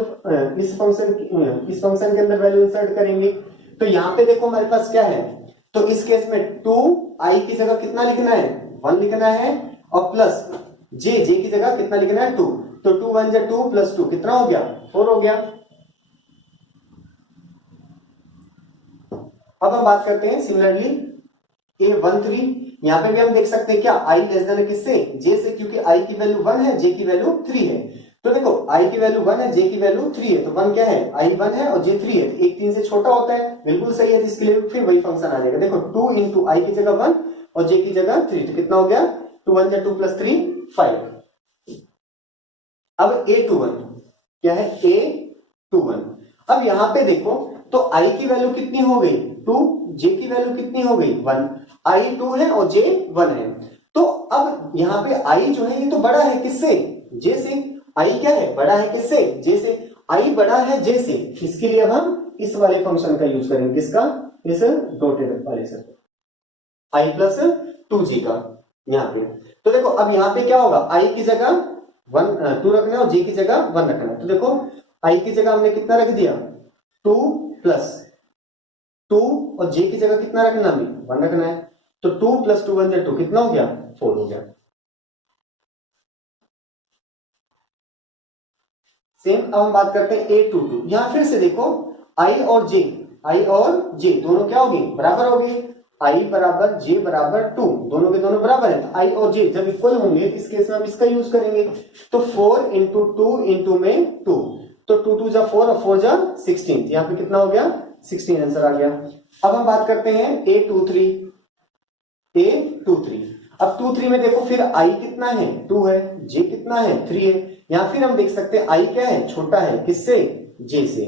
इस फंक्शन के अंदर वैल्यू इंसर्ट करेंगे। तो यहाँ पे देखो हमारे पास क्या है, तो इस केस में 2 i की जगह कितना लिखना है, 1 लिखना है, और प्लस जे की जगह कितना लिखना है 2, तो 2 1 जा 2 प्लस 2 कितना हो गया, 4 हो गया। अब हम बात करते हैं सिमिलरली A13, यहां पे भी हम देख सकते हैं क्या i लेस देन किससे, j से, क्योंकि i की वैल्यू 1 है, j की वैल्यू 3 है। तो देखो i की वैल्यू 1 है, j की वैल्यू 3 है, तो 1 क्या है, i 1 है और j 3 है, तो 1 3 से छोटा होता है, बिल्कुल सही है, इसके लिए फिर वही फंक्शन आ जाएगा। देखो 2 इंटू आई की जगह 1 और j की जगह 3, तो कितना हो गया, 2 1 जा 2 प्लस 3 5। अब A21 क्या है, A21, अब यहां पे देखो तो i की वैल्यू कितनी हो गई 2, j की वैल्यू कितनी हो गई 1, i 2 है और j 1 है। तो अब यहां पे i जो है ये तो बड़ा है किससे, j से, i क्या है, बड़ा है किससे, j से, i बड़ा है j से, इसके लिए अब हम इस वाले फंक्शन का यूज करेंगे, किसका, इस डॉटेड वाले से, i प्लस 2j का यहाँ पे। तो देखो अब यहाँ पे क्या होगा, i की जगह 2 रखना है और j की जगह 1 रखना है। तो देखो i की जगह हमने कितना रख दिया 2 प्लस 2 और j की जगह कितना रखना, हमें 1 रखना है, तो 2 प्लस 2 1 2 कितना हो गया, 4 हो गया। सेम अब हम बात करते हैं A22, यहां फिर से देखो i और j दोनों क्या होगी, बराबर होगी, i बराबर j बराबर 2, दोनों के दोनों बराबर है, तो i और j जब इक्वल होंगे इस केस में हम इसका यूज करेंगे। तो 4 इंटू 2 इंटू में 2, तो 2 2 जा 4 और 4 जा 16, यहाँ पे कितना हो गया 16, आंसर आ गया। अब हम बात करते हैं A23, अब 23 में देखो फिर i कितना है 2 है, j कितना है 3 है, या फिर हम देख सकते हैं i क्या है, छोटा है किससे, j से,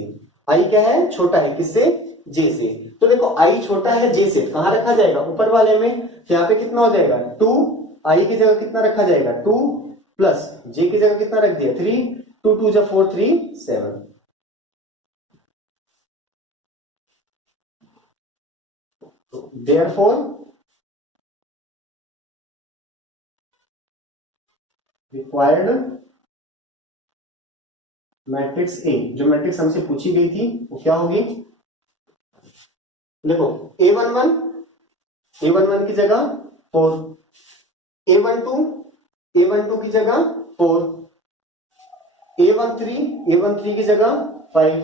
i क्या है, छोटा है किससे, j से। तो देखो i छोटा है j से, कहां रखा जाएगा, ऊपर वाले में, तो यहाँ पे कितना हो जाएगा 2, i की जगह कितना रखा जाएगा 2 प्लस j की जगह कितना रख दिया 3, 2 2 जा 4 3 7। Therefore रिक्वायर्ड मैट्रिक्स ए, जो मैट्रिक्स हमसे पूछी गई थी वो क्या होगी, देखो A11 की जगह 4, A12 की जगह 4, A13 की जगह 5,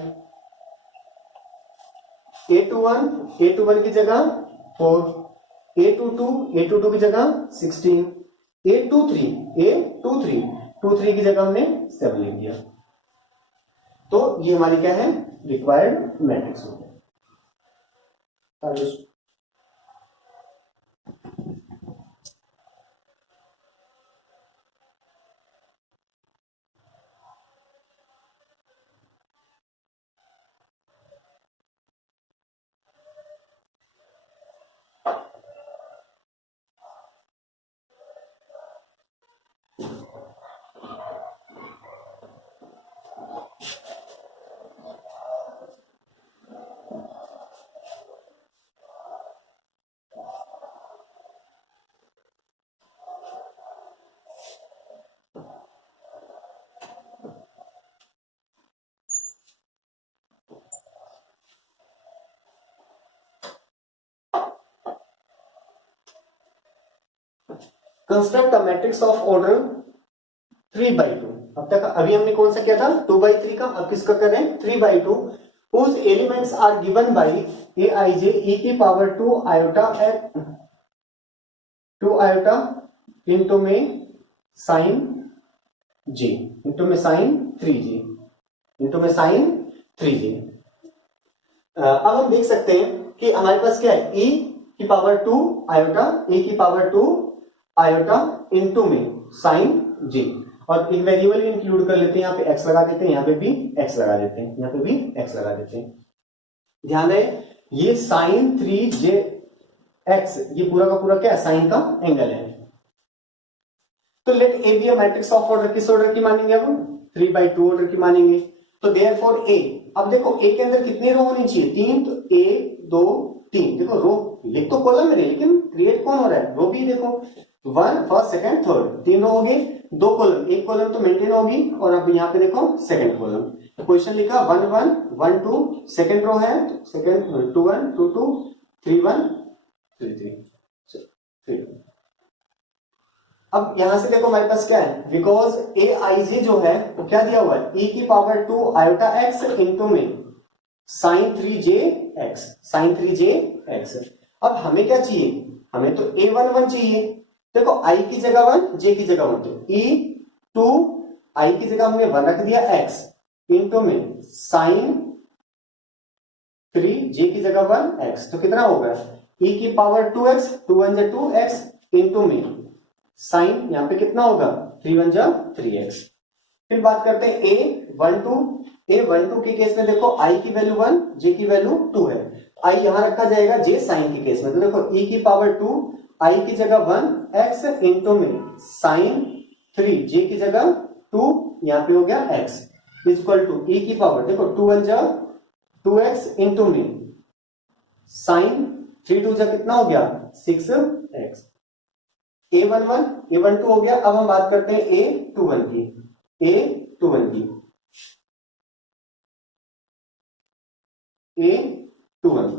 A21 की जगह 4, A22 की जगह 16, A23 की जगह हमने 7 लिख दिया। तो ये हमारी क्या है, रिक्वायर्ड मैट्रिक्स हो गया। Construct a matrix of order 3/2। अब तक अभी हमने कौन सा किया था 2/3 का, अब किसका कर रहे हैं 3/2 whose elements are given by aij e की पावर 2 iota into में sin g into में sin 3g into में sin 3g। अब हम देख सकते हैं कि हमारे पास क्या है e की पावर 2 आयोटा e की पावर 2 आयोटा इनटू में sin g, और इन वेरिएबल भी इंक्लूड कर लेते हैं, यहाँ पे x लगा देते हैं, यहाँ पे भी x लगा देते हैं, यहाँ पे भी x लगा देते हैं। ध्यान रहे ये sin 3jx ये पूरा का पूरा क्या है साइन का एंगल है। तो let A be a matrix of order, किस ऑर्डर की मानेंगे अब 3/2 ऑर्डर की मानेंगे। तो देयरफॉर ए, अब देखो ए के अंदर कितनी रो होनी चाहिए 3, तो 1 2 3, देखो रो लिख तो कॉलम है लेकिन क्रिएट कौन हो रहा है रो भी, देखो 1 फर्स्ट सेकंड थर्ड 3 रो हो गए, 2 कॉलम, एक कॉलम तो मेंटेन होगी, और अब यहाँ पे देखो सेकंड कॉलम, क्वेश्चन लिखा 1 1 1 2, सेकंड रो है सेकंड 2 1 2 2 3 1 3 3। अब यहां से देखो हमारे पास क्या है, बिकॉज ए आई जे जो है वो क्या दिया हुआ है e की पावर 2 आयोटा एक्स इंटू में sine 3j x, sine 3j x. अब हमें क्या चाहिए, हमें तो a11 चाहिए, देखो i की जगह 1 j की जगह 1, तो e2 i की जगह हमने 1 रख दिया x इंटू में साइन 3 j की जगह 1 x, तो कितना होगा e की पावर 2x 2 1 2x इंटू में साइन यहां पे कितना होगा 3 1 3x। फिर बात करते हैं a12 के केस में देखो i की वैल्यू 1 j की वैल्यू 2 है, i यहां रखा जाएगा j साइन के केस में, तो देखो e की पावर 2 i की जगह 1 x इंटू में साइन 3 j की जगह 2 यहां पे हो गया x इक्वल टू e की पावर देखो 2 1 2x इंटू में साइन 3 2 कितना हो गया 6x। a11 हो गया। अब हम बात करते हैं a21 की, a21 की, a21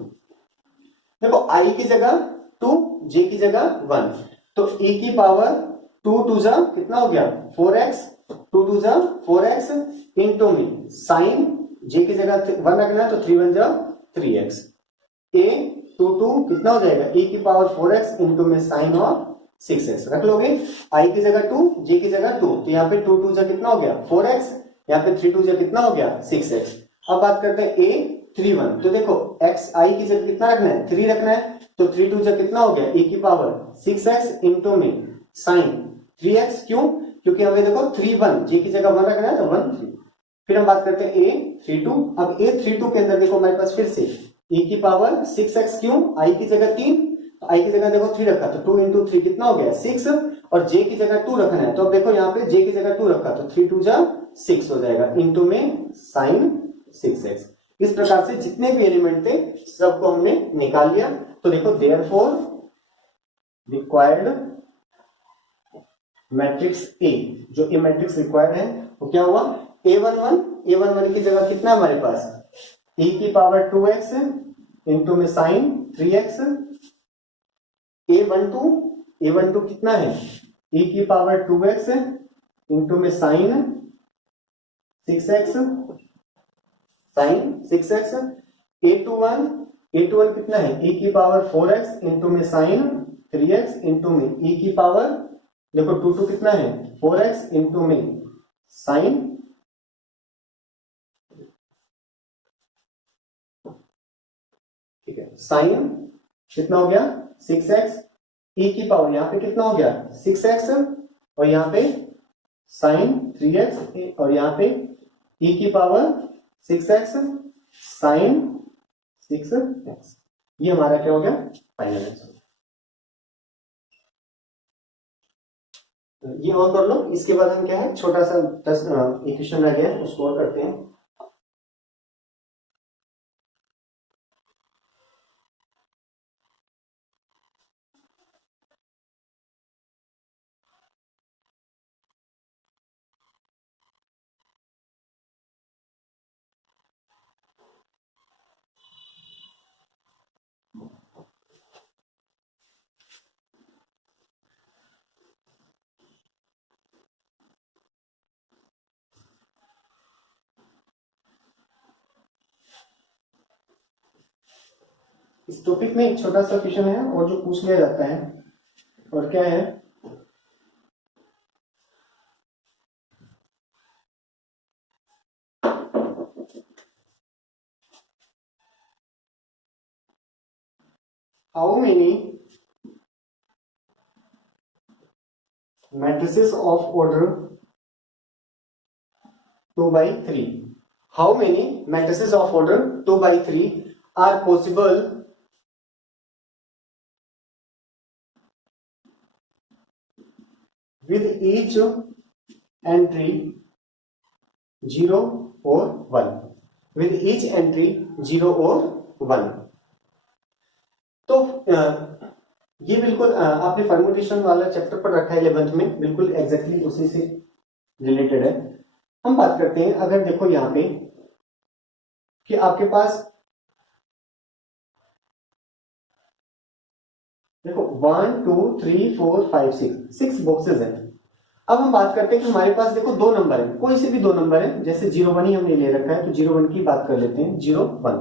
देखो i की जगह 2 j की जगह 1, तो e की पावर 2 2 कितना हो गया 4x 2 2 4x इंटू में साइन j की जगह 1 रखना है तो 3 1 3x, a22 कितना हो जाएगा e की पावर 4x इंटू में साइन ऑफ 6x रख लोगे, i की जगह 2 j की जगह 2, तो यहाँ पे 2 2 कितना हो गया 4x, यहाँ पे 3 2 कितना हो गया 6x। अब बात करते हैं a31, तो देखो x i की जगह कितना रखना है 3 रखना है, तो 3 2 कितना हो गया e की पावर 6x इंटू में साइन 3x, क्यों क्योंकि हमें देखो 3 1 j की जगह 1 रखना है तो 1 3। फिर हम बात करते हैं a32, अब a32 के अंदर देखो हमारे पास फिर से e की पावर 6x, क्यों i की जगह 3, तो i की जगह देखो 3 रखा तो 2 इंटू 3 कितना हो गया 6, और j की जगह 2 रखना है, तो अब देखो यहाँ पे j की जगह 2 रखा तो 3 2 6 हो जाएगा इंटू में साइन 6x। इस प्रकार से जितने भी एलिमेंट थे सबको हमने निकाल लिया। तो देखो देयरफॉर रिक्वायर्ड मैट्रिक्स ए, जो ए मैट्रिक्स रिक्वायर्ड है वो क्या हुआ a11 की जगह कितना हमारे पास e की पावर 2x इंटू में साइन 3x, a12 कितना है e की पावर 2x इंटू में sine 6x, sine 6x, a21 कितना है e की पावर 4x इंटू में साइन 3x इंटू में e की पावर देखो 2 2 कितना है 4x इंटू में साइन, ठीक है साइन कितना हो गया 6x, e की पावर यहां पे कितना हो गया 6x, और यहां पे साइन 3x, और यहां पे e की पावर 6x साइन 6x, ये हमारा क्या हो गया फाइनल आंसर। ये ऑन कर लो, इसके बाद हम क्या है छोटा सा इक्वेशन रह गया उसको और करते हैं। इस टॉपिक में एक छोटा सा क्वेश्चन है और जो पूछ लिया जाता है, और क्या है, how many matrices of order 2 by 3, how many matrices of order 2 by 3 are possible with each entry 0 or 1, with each entry 0 or 1। तो ये बिल्कुल आपने परम्यूटेशन वाला चैप्टर पर रखा है 11th में, बिल्कुल एग्जैक्टली उसी से रिलेटेड है। हम बात करते हैं, अगर देखो यहां पे कि आपके पास देखो 1 2 3 4 5 6 बॉक्सेस हैं। अब हम बात करते हैं कि हमारे पास देखो दो नंबर है, कोई से भी दो नंबर है, जैसे 0 1 ही हमने ले रखा है तो 0 1 की बात कर लेते हैं। 0 1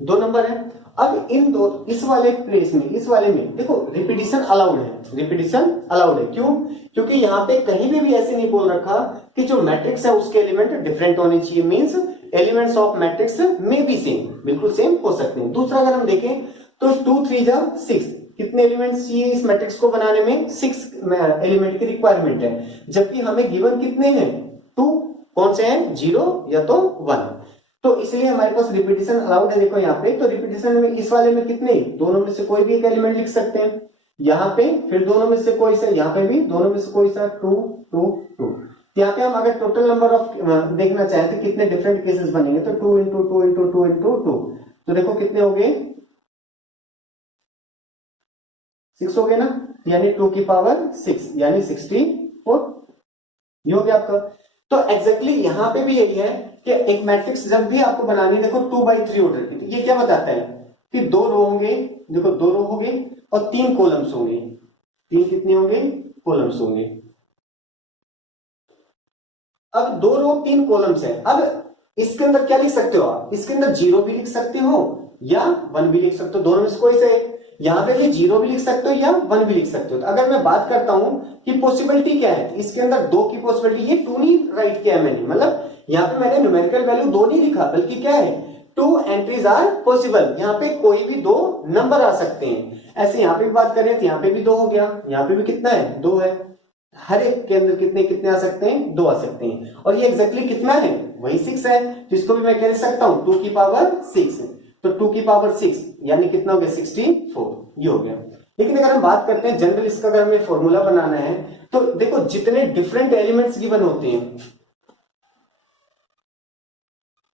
दो नंबर है। अब इन दो, इस वाले प्लेस में, इस वाले में देखो रिपीटिशन अलाउड है, रिपीटिशन अलाउड है। क्यों? क्योंकि यहाँ पे कहीं भी ऐसे नहीं बोल रखा कि जो मैट्रिक्स है उसके एलिमेंट डिफरेंट होने चाहिए, मींस एलिमेंट्स ऑफ मैट्रिक्स में भी सेम, बिल्कुल सेम हो सकते हैं। दूसरा अगर हम देखें तो 2 3 जा 6, कितने एलिमेंट्स चाहिए इस मैट्रिक्स को बनाने में? 6 एलिमेंट की रिक्वायरमेंट है, जबकि हमें गिवन कितने हैं? 2। कौन से हैं? 0 या तो 1। तो इसलिए हमारे पास रिपीटिशन अलाउड है। देखो यहाँ पे तो रिपीटिशन में इस वाले में कितने, दोनों में से कोई भी एक एलिमेंट लिख सकते हैं यहाँ पे, फिर दोनों में से कोई सा, यहाँ पे भी दोनों में से कोई सा, 2 2 2। यहाँ पे हम अगर टोटल नंबर ऑफ देखना चाहें तो कितने डिफरेंट केसेस बनेंगे, तो 2 इंटू 2 इंटू 2 इंटू 2, तो देखो कितने हो गए? 6 हो गए ना, यानी 2 की पावर 6 यानी 64, ये हो गया आपका। तो एग्जैक्टली यहां पे भी यही है कि एक मैट्रिक्स जब भी आपको बनानी है, देखो 2 by 3 ऑर्डर की, तो ये क्या बताता है कि 2 रो होंगे, देखो 2 रो होंगे और 3 कॉलम्स होंगे। 3 कितने होंगे? कॉलम्स होंगे। अब 2 रो 3 कॉलम्स है। अब इसके अंदर क्या लिख सकते हो आप? इसके अंदर 0 भी लिख सकते हो या 1 भी लिख सकते हो, दोनों में से कोई से एक। यहां पे भी 0 भी लिख सकते हो या 1 भी लिख सकते हो। तो अगर मैं बात करता हूं कि पॉसिबिलिटी क्या है, इसके अंदर 2 की पॉसिबिलिटी, ये 2 नहीं राइट किया है मैंने, मतलब यहां पे मैंने न्यूमेरिकल वैल्यू 2 नहीं लिखा, बल्कि क्या है, 2 एंट्रीज आर पॉसिबल। यहां पे कोई भी 2 नंबर आ सकते हैं। ऐसे यहां पे भी बात करें तो यहां पे भी 2 हो गया, यहां पे भी कितना है? 2 है। हर एक के अंदर कितने कितने आ सकते हैं? 2 आ सकते हैं। और ये एग्जैक्टली कितना है? वही 6 है। तो इसको भी मैं कह सकता हूं 2 की पावर 6, तो 2 की पावर 6 यानी कितना हो गया? 64, ये हो गया। लेकिन अगर हम बात करते हैं जनरल, इसका अगर हमें फॉर्मूला बनाना है तो देखो जितने डिफरेंट एलिमेंट्स गिवन होते हैं,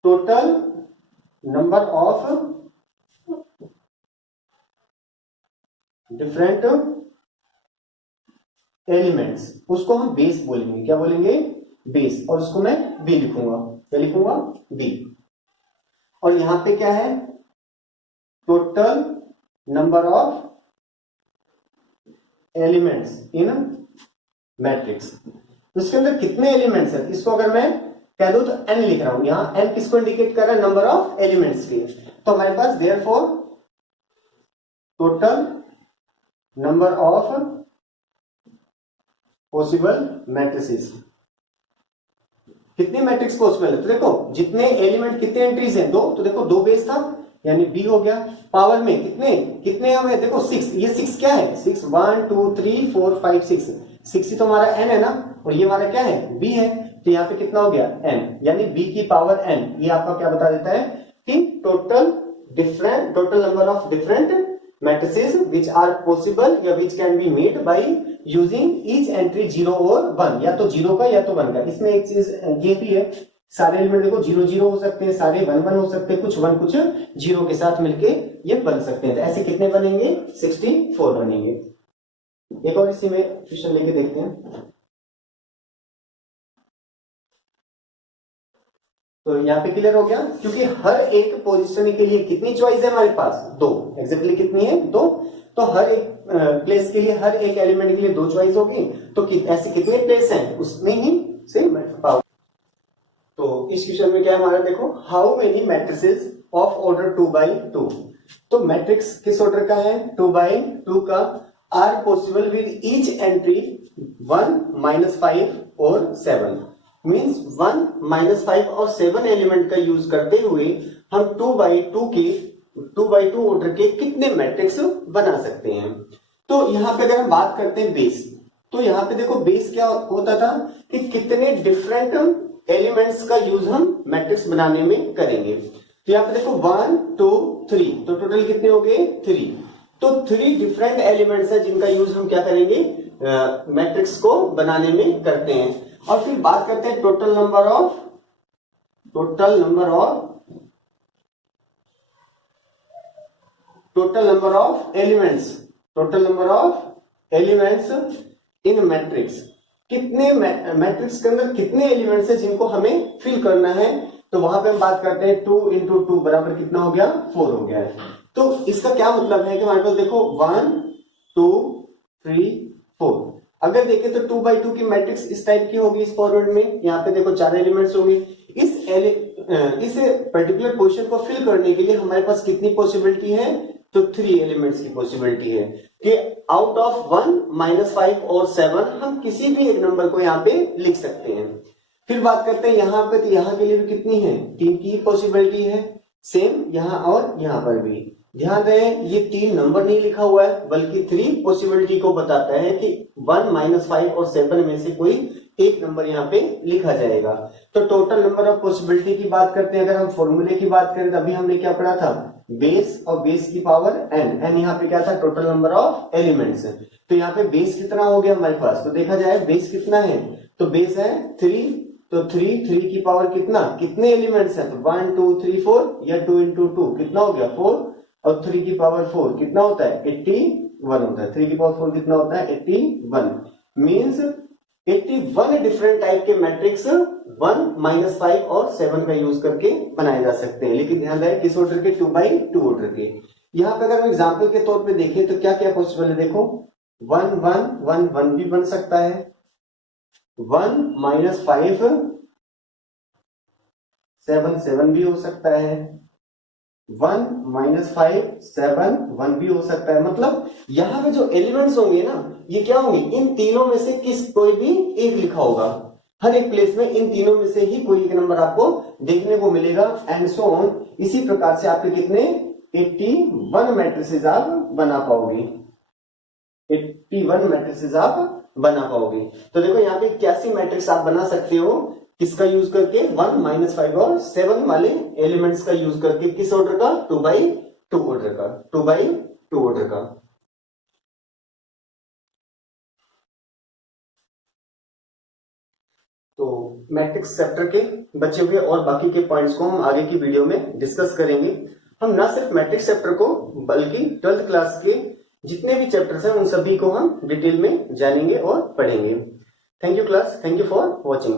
total number of different elements, उसको हम बेस बोलेंगे। क्या बोलेंगे? बेस। और उसको मैं बी लिखूंगा। क्या लिखूंगा? बी। और यहां पे क्या है? Total number of elements in matrix. उसके अंदर कितने एलिमेंट्स हैं, इसको अगर मैं कह दूं तो n लिख रहा हूं। यहां n किसको इंडिकेट कर रहा है? नंबर ऑफ एलिमेंट्स के। तो हमारे पास therefore total number of possible matrices, कितनी मैट्रिक्स पॉसिबल है? तो देखो जितने एलिमेंट, कितने एंट्रीज हैं? 2, तो देखो 2 बेस था यानी बी हो गया। पावर में कितने कितने हमें? देखो 6, ये 6 क्या है? 6 1 2 3 4 5 6 ही तो हमारा n है ना, और ये हमारा क्या है? b है। तो यहाँ पे कितना हो गया? n, यानी b की पावर n। ये आपका क्या बता देता है कि total number of different matrices which are possible या which can be made by using each entry 0 और 1, या तो 0 का या तो 1 का। इसमें एक चीज ये भी है, सारे एलिमेंट देखो 0 0 हो सकते हैं, सारे 1 1 हो सकते हैं, कुछ 1 कुछ 0 के साथ मिलके ये बन सकते हैं। तो ऐसे कितने बनेंगे? 64 बनेंगे। एक और इसी में क्वेश्चन लेके देखते हैं। तो यहाँ पे क्लियर हो गया, क्योंकि हर एक पोजीशन के लिए कितनी चॉइस है हमारे पास? 2। एग्जैक्टली कितनी है? 2। तो हर एक प्लेस के लिए, हर एक एलिमेंट के लिए 2 चॉइस होगी। तो ऐसे कितने प्लेस हैं उसमें ही से पावर। तो इस क्वेश्चन में क्या है हमारा? देखो how many matrices of order 2 by 2, तो मैट्रिक्स किस ऑर्डर का है? 2x2 का। Are possible with each entry 1, -5 और 7। मीन्स 1, -5 और 7 एलिमेंट का यूज करते हुए हम 2x2 ऑर्डर के कितने मैट्रिक्स बना सकते हैं। तो यहाँ पे अगर हम बात करते हैं बेस, तो यहाँ पे देखो बेस क्या होता था कि कितने डिफरेंट एलिमेंट्स का यूज हम मैट्रिक्स बनाने में करेंगे। तो यहाँ पे देखो 1, 2, 3, तो टोटल कितने हो गए? 3। तो 3 डिफरेंट एलिमेंट्स है जिनका यूज हम क्या करेंगे? मैट्रिक्स को बनाने में करते हैं। और फिर बात करते हैं total number of elements in matrix. कितने मैट्रिक्स के अंदर कितने एलिमेंट्स है जिनको हमें फिल करना है। तो वहां पे हम बात करते हैं 2 × 2 बराबर कितना हो गया? 4 हो गया है। तो इसका क्या मतलब है कि हमारे पास देखो 1, 2, 3, 4। अगर देखें तो 2x2 की मैट्रिक्स इस टाइप की होगी इस फॉर्मेट में। यहाँ पे देखो 4 एलिमेंट्स होंगे। इस पर्टिकुलर पोजीशन को फिल करने के लिए हमारे पास कितनी पॉसिबिलिटी है? तो 3 एलिमेंट्स की पॉसिबिलिटी है कि आउट ऑफ 1, -5 और 7 हम किसी भी एक नंबर को यहाँ पे लिख सकते हैं। फिर बात करते हैं यहाँ पे, तो यहाँ के लिए भी कितनी है? 3 की पॉसिबिलिटी है। सेम यहाँ और यहाँ पर भी। ध्यान दें ये 3 नंबर नहीं लिखा हुआ है बल्कि 3 पॉसिबिलिटी को बताता है कि 1, -5 और 7 में से कोई एक नंबर यहाँ पे लिखा जाएगा। तो टोटल नंबर ऑफ पॉसिबिलिटी की बात करते हैं। अगर हम फॉर्मूले की बात करें तभी हमने क्या पढ़ा था? बेस और बेस की पावर n यहाँ पे क्या था? Total number of elements. तो यहाँ पे बेस कितना हो गया हमारे पास? तो देखा जाए बेस कितना है? तो बेस है 3। तो 3 की पावर कितने एलिमेंट्स हैं? तो 1, 2, 3, 4 या 2 × 2 कितना हो गया? 4। और 3 की पावर 4 कितना होता है? 81 होता है। 3 की पावर 4 कितना होता है? 81। मीन्स 81 डिफरेंट टाइप के मैट्रिक्स 1, -5 और 7 का यूज करके बनाए जा सकते हैं। लेकिन ध्यान रहे किस ऑर्डर के? 2x2 ऑर्डर के। यहाँ पे अगर हम एग्जाम्पल के तौर पे देखें तो क्या क्या पॉसिबल है? देखो 1, 1, 1, 1 भी बन सकता है। 1, -5, 7, 7 भी हो सकता है। 1, -5, 7, 1 भी हो सकता है। मतलब यहाँ पे जो एलिमेंट्स होंगे ना ये क्या होंगे? इन तीनों में से कोई भी एक लिखा होगा। हर एक प्लेस में इन तीनों में से ही कोई एक नंबर आपको देखने को मिलेगा एंड सो ऑन। इसी प्रकार से आपके कितने 81 मैट्रिसेस आप बना पाओगे। 81 मैट्रिसेस आप बना पाओगे। तो देखो यहाँ पे 81 मैट्रिक्स आप बना सकते हो किसका यूज करके? 1, -5 और 7 वाले एलिमेंट्स का यूज करके। किस ऑर्डर का? 2x2 ऑर्डर का। 2x2 ऑर्डर का। तो मैट्रिक्स चैप्टर के बचे हुए और बाकी के पॉइंट्स को हम आगे की वीडियो में डिस्कस करेंगे। हम ना सिर्फ मैट्रिक्स चैप्टर को बल्कि 12th क्लास के जितने भी चैप्टर्स हैं उन सभी को हम डिटेल में जानेंगे और पढ़ेंगे। Thank you class, thank you for watching.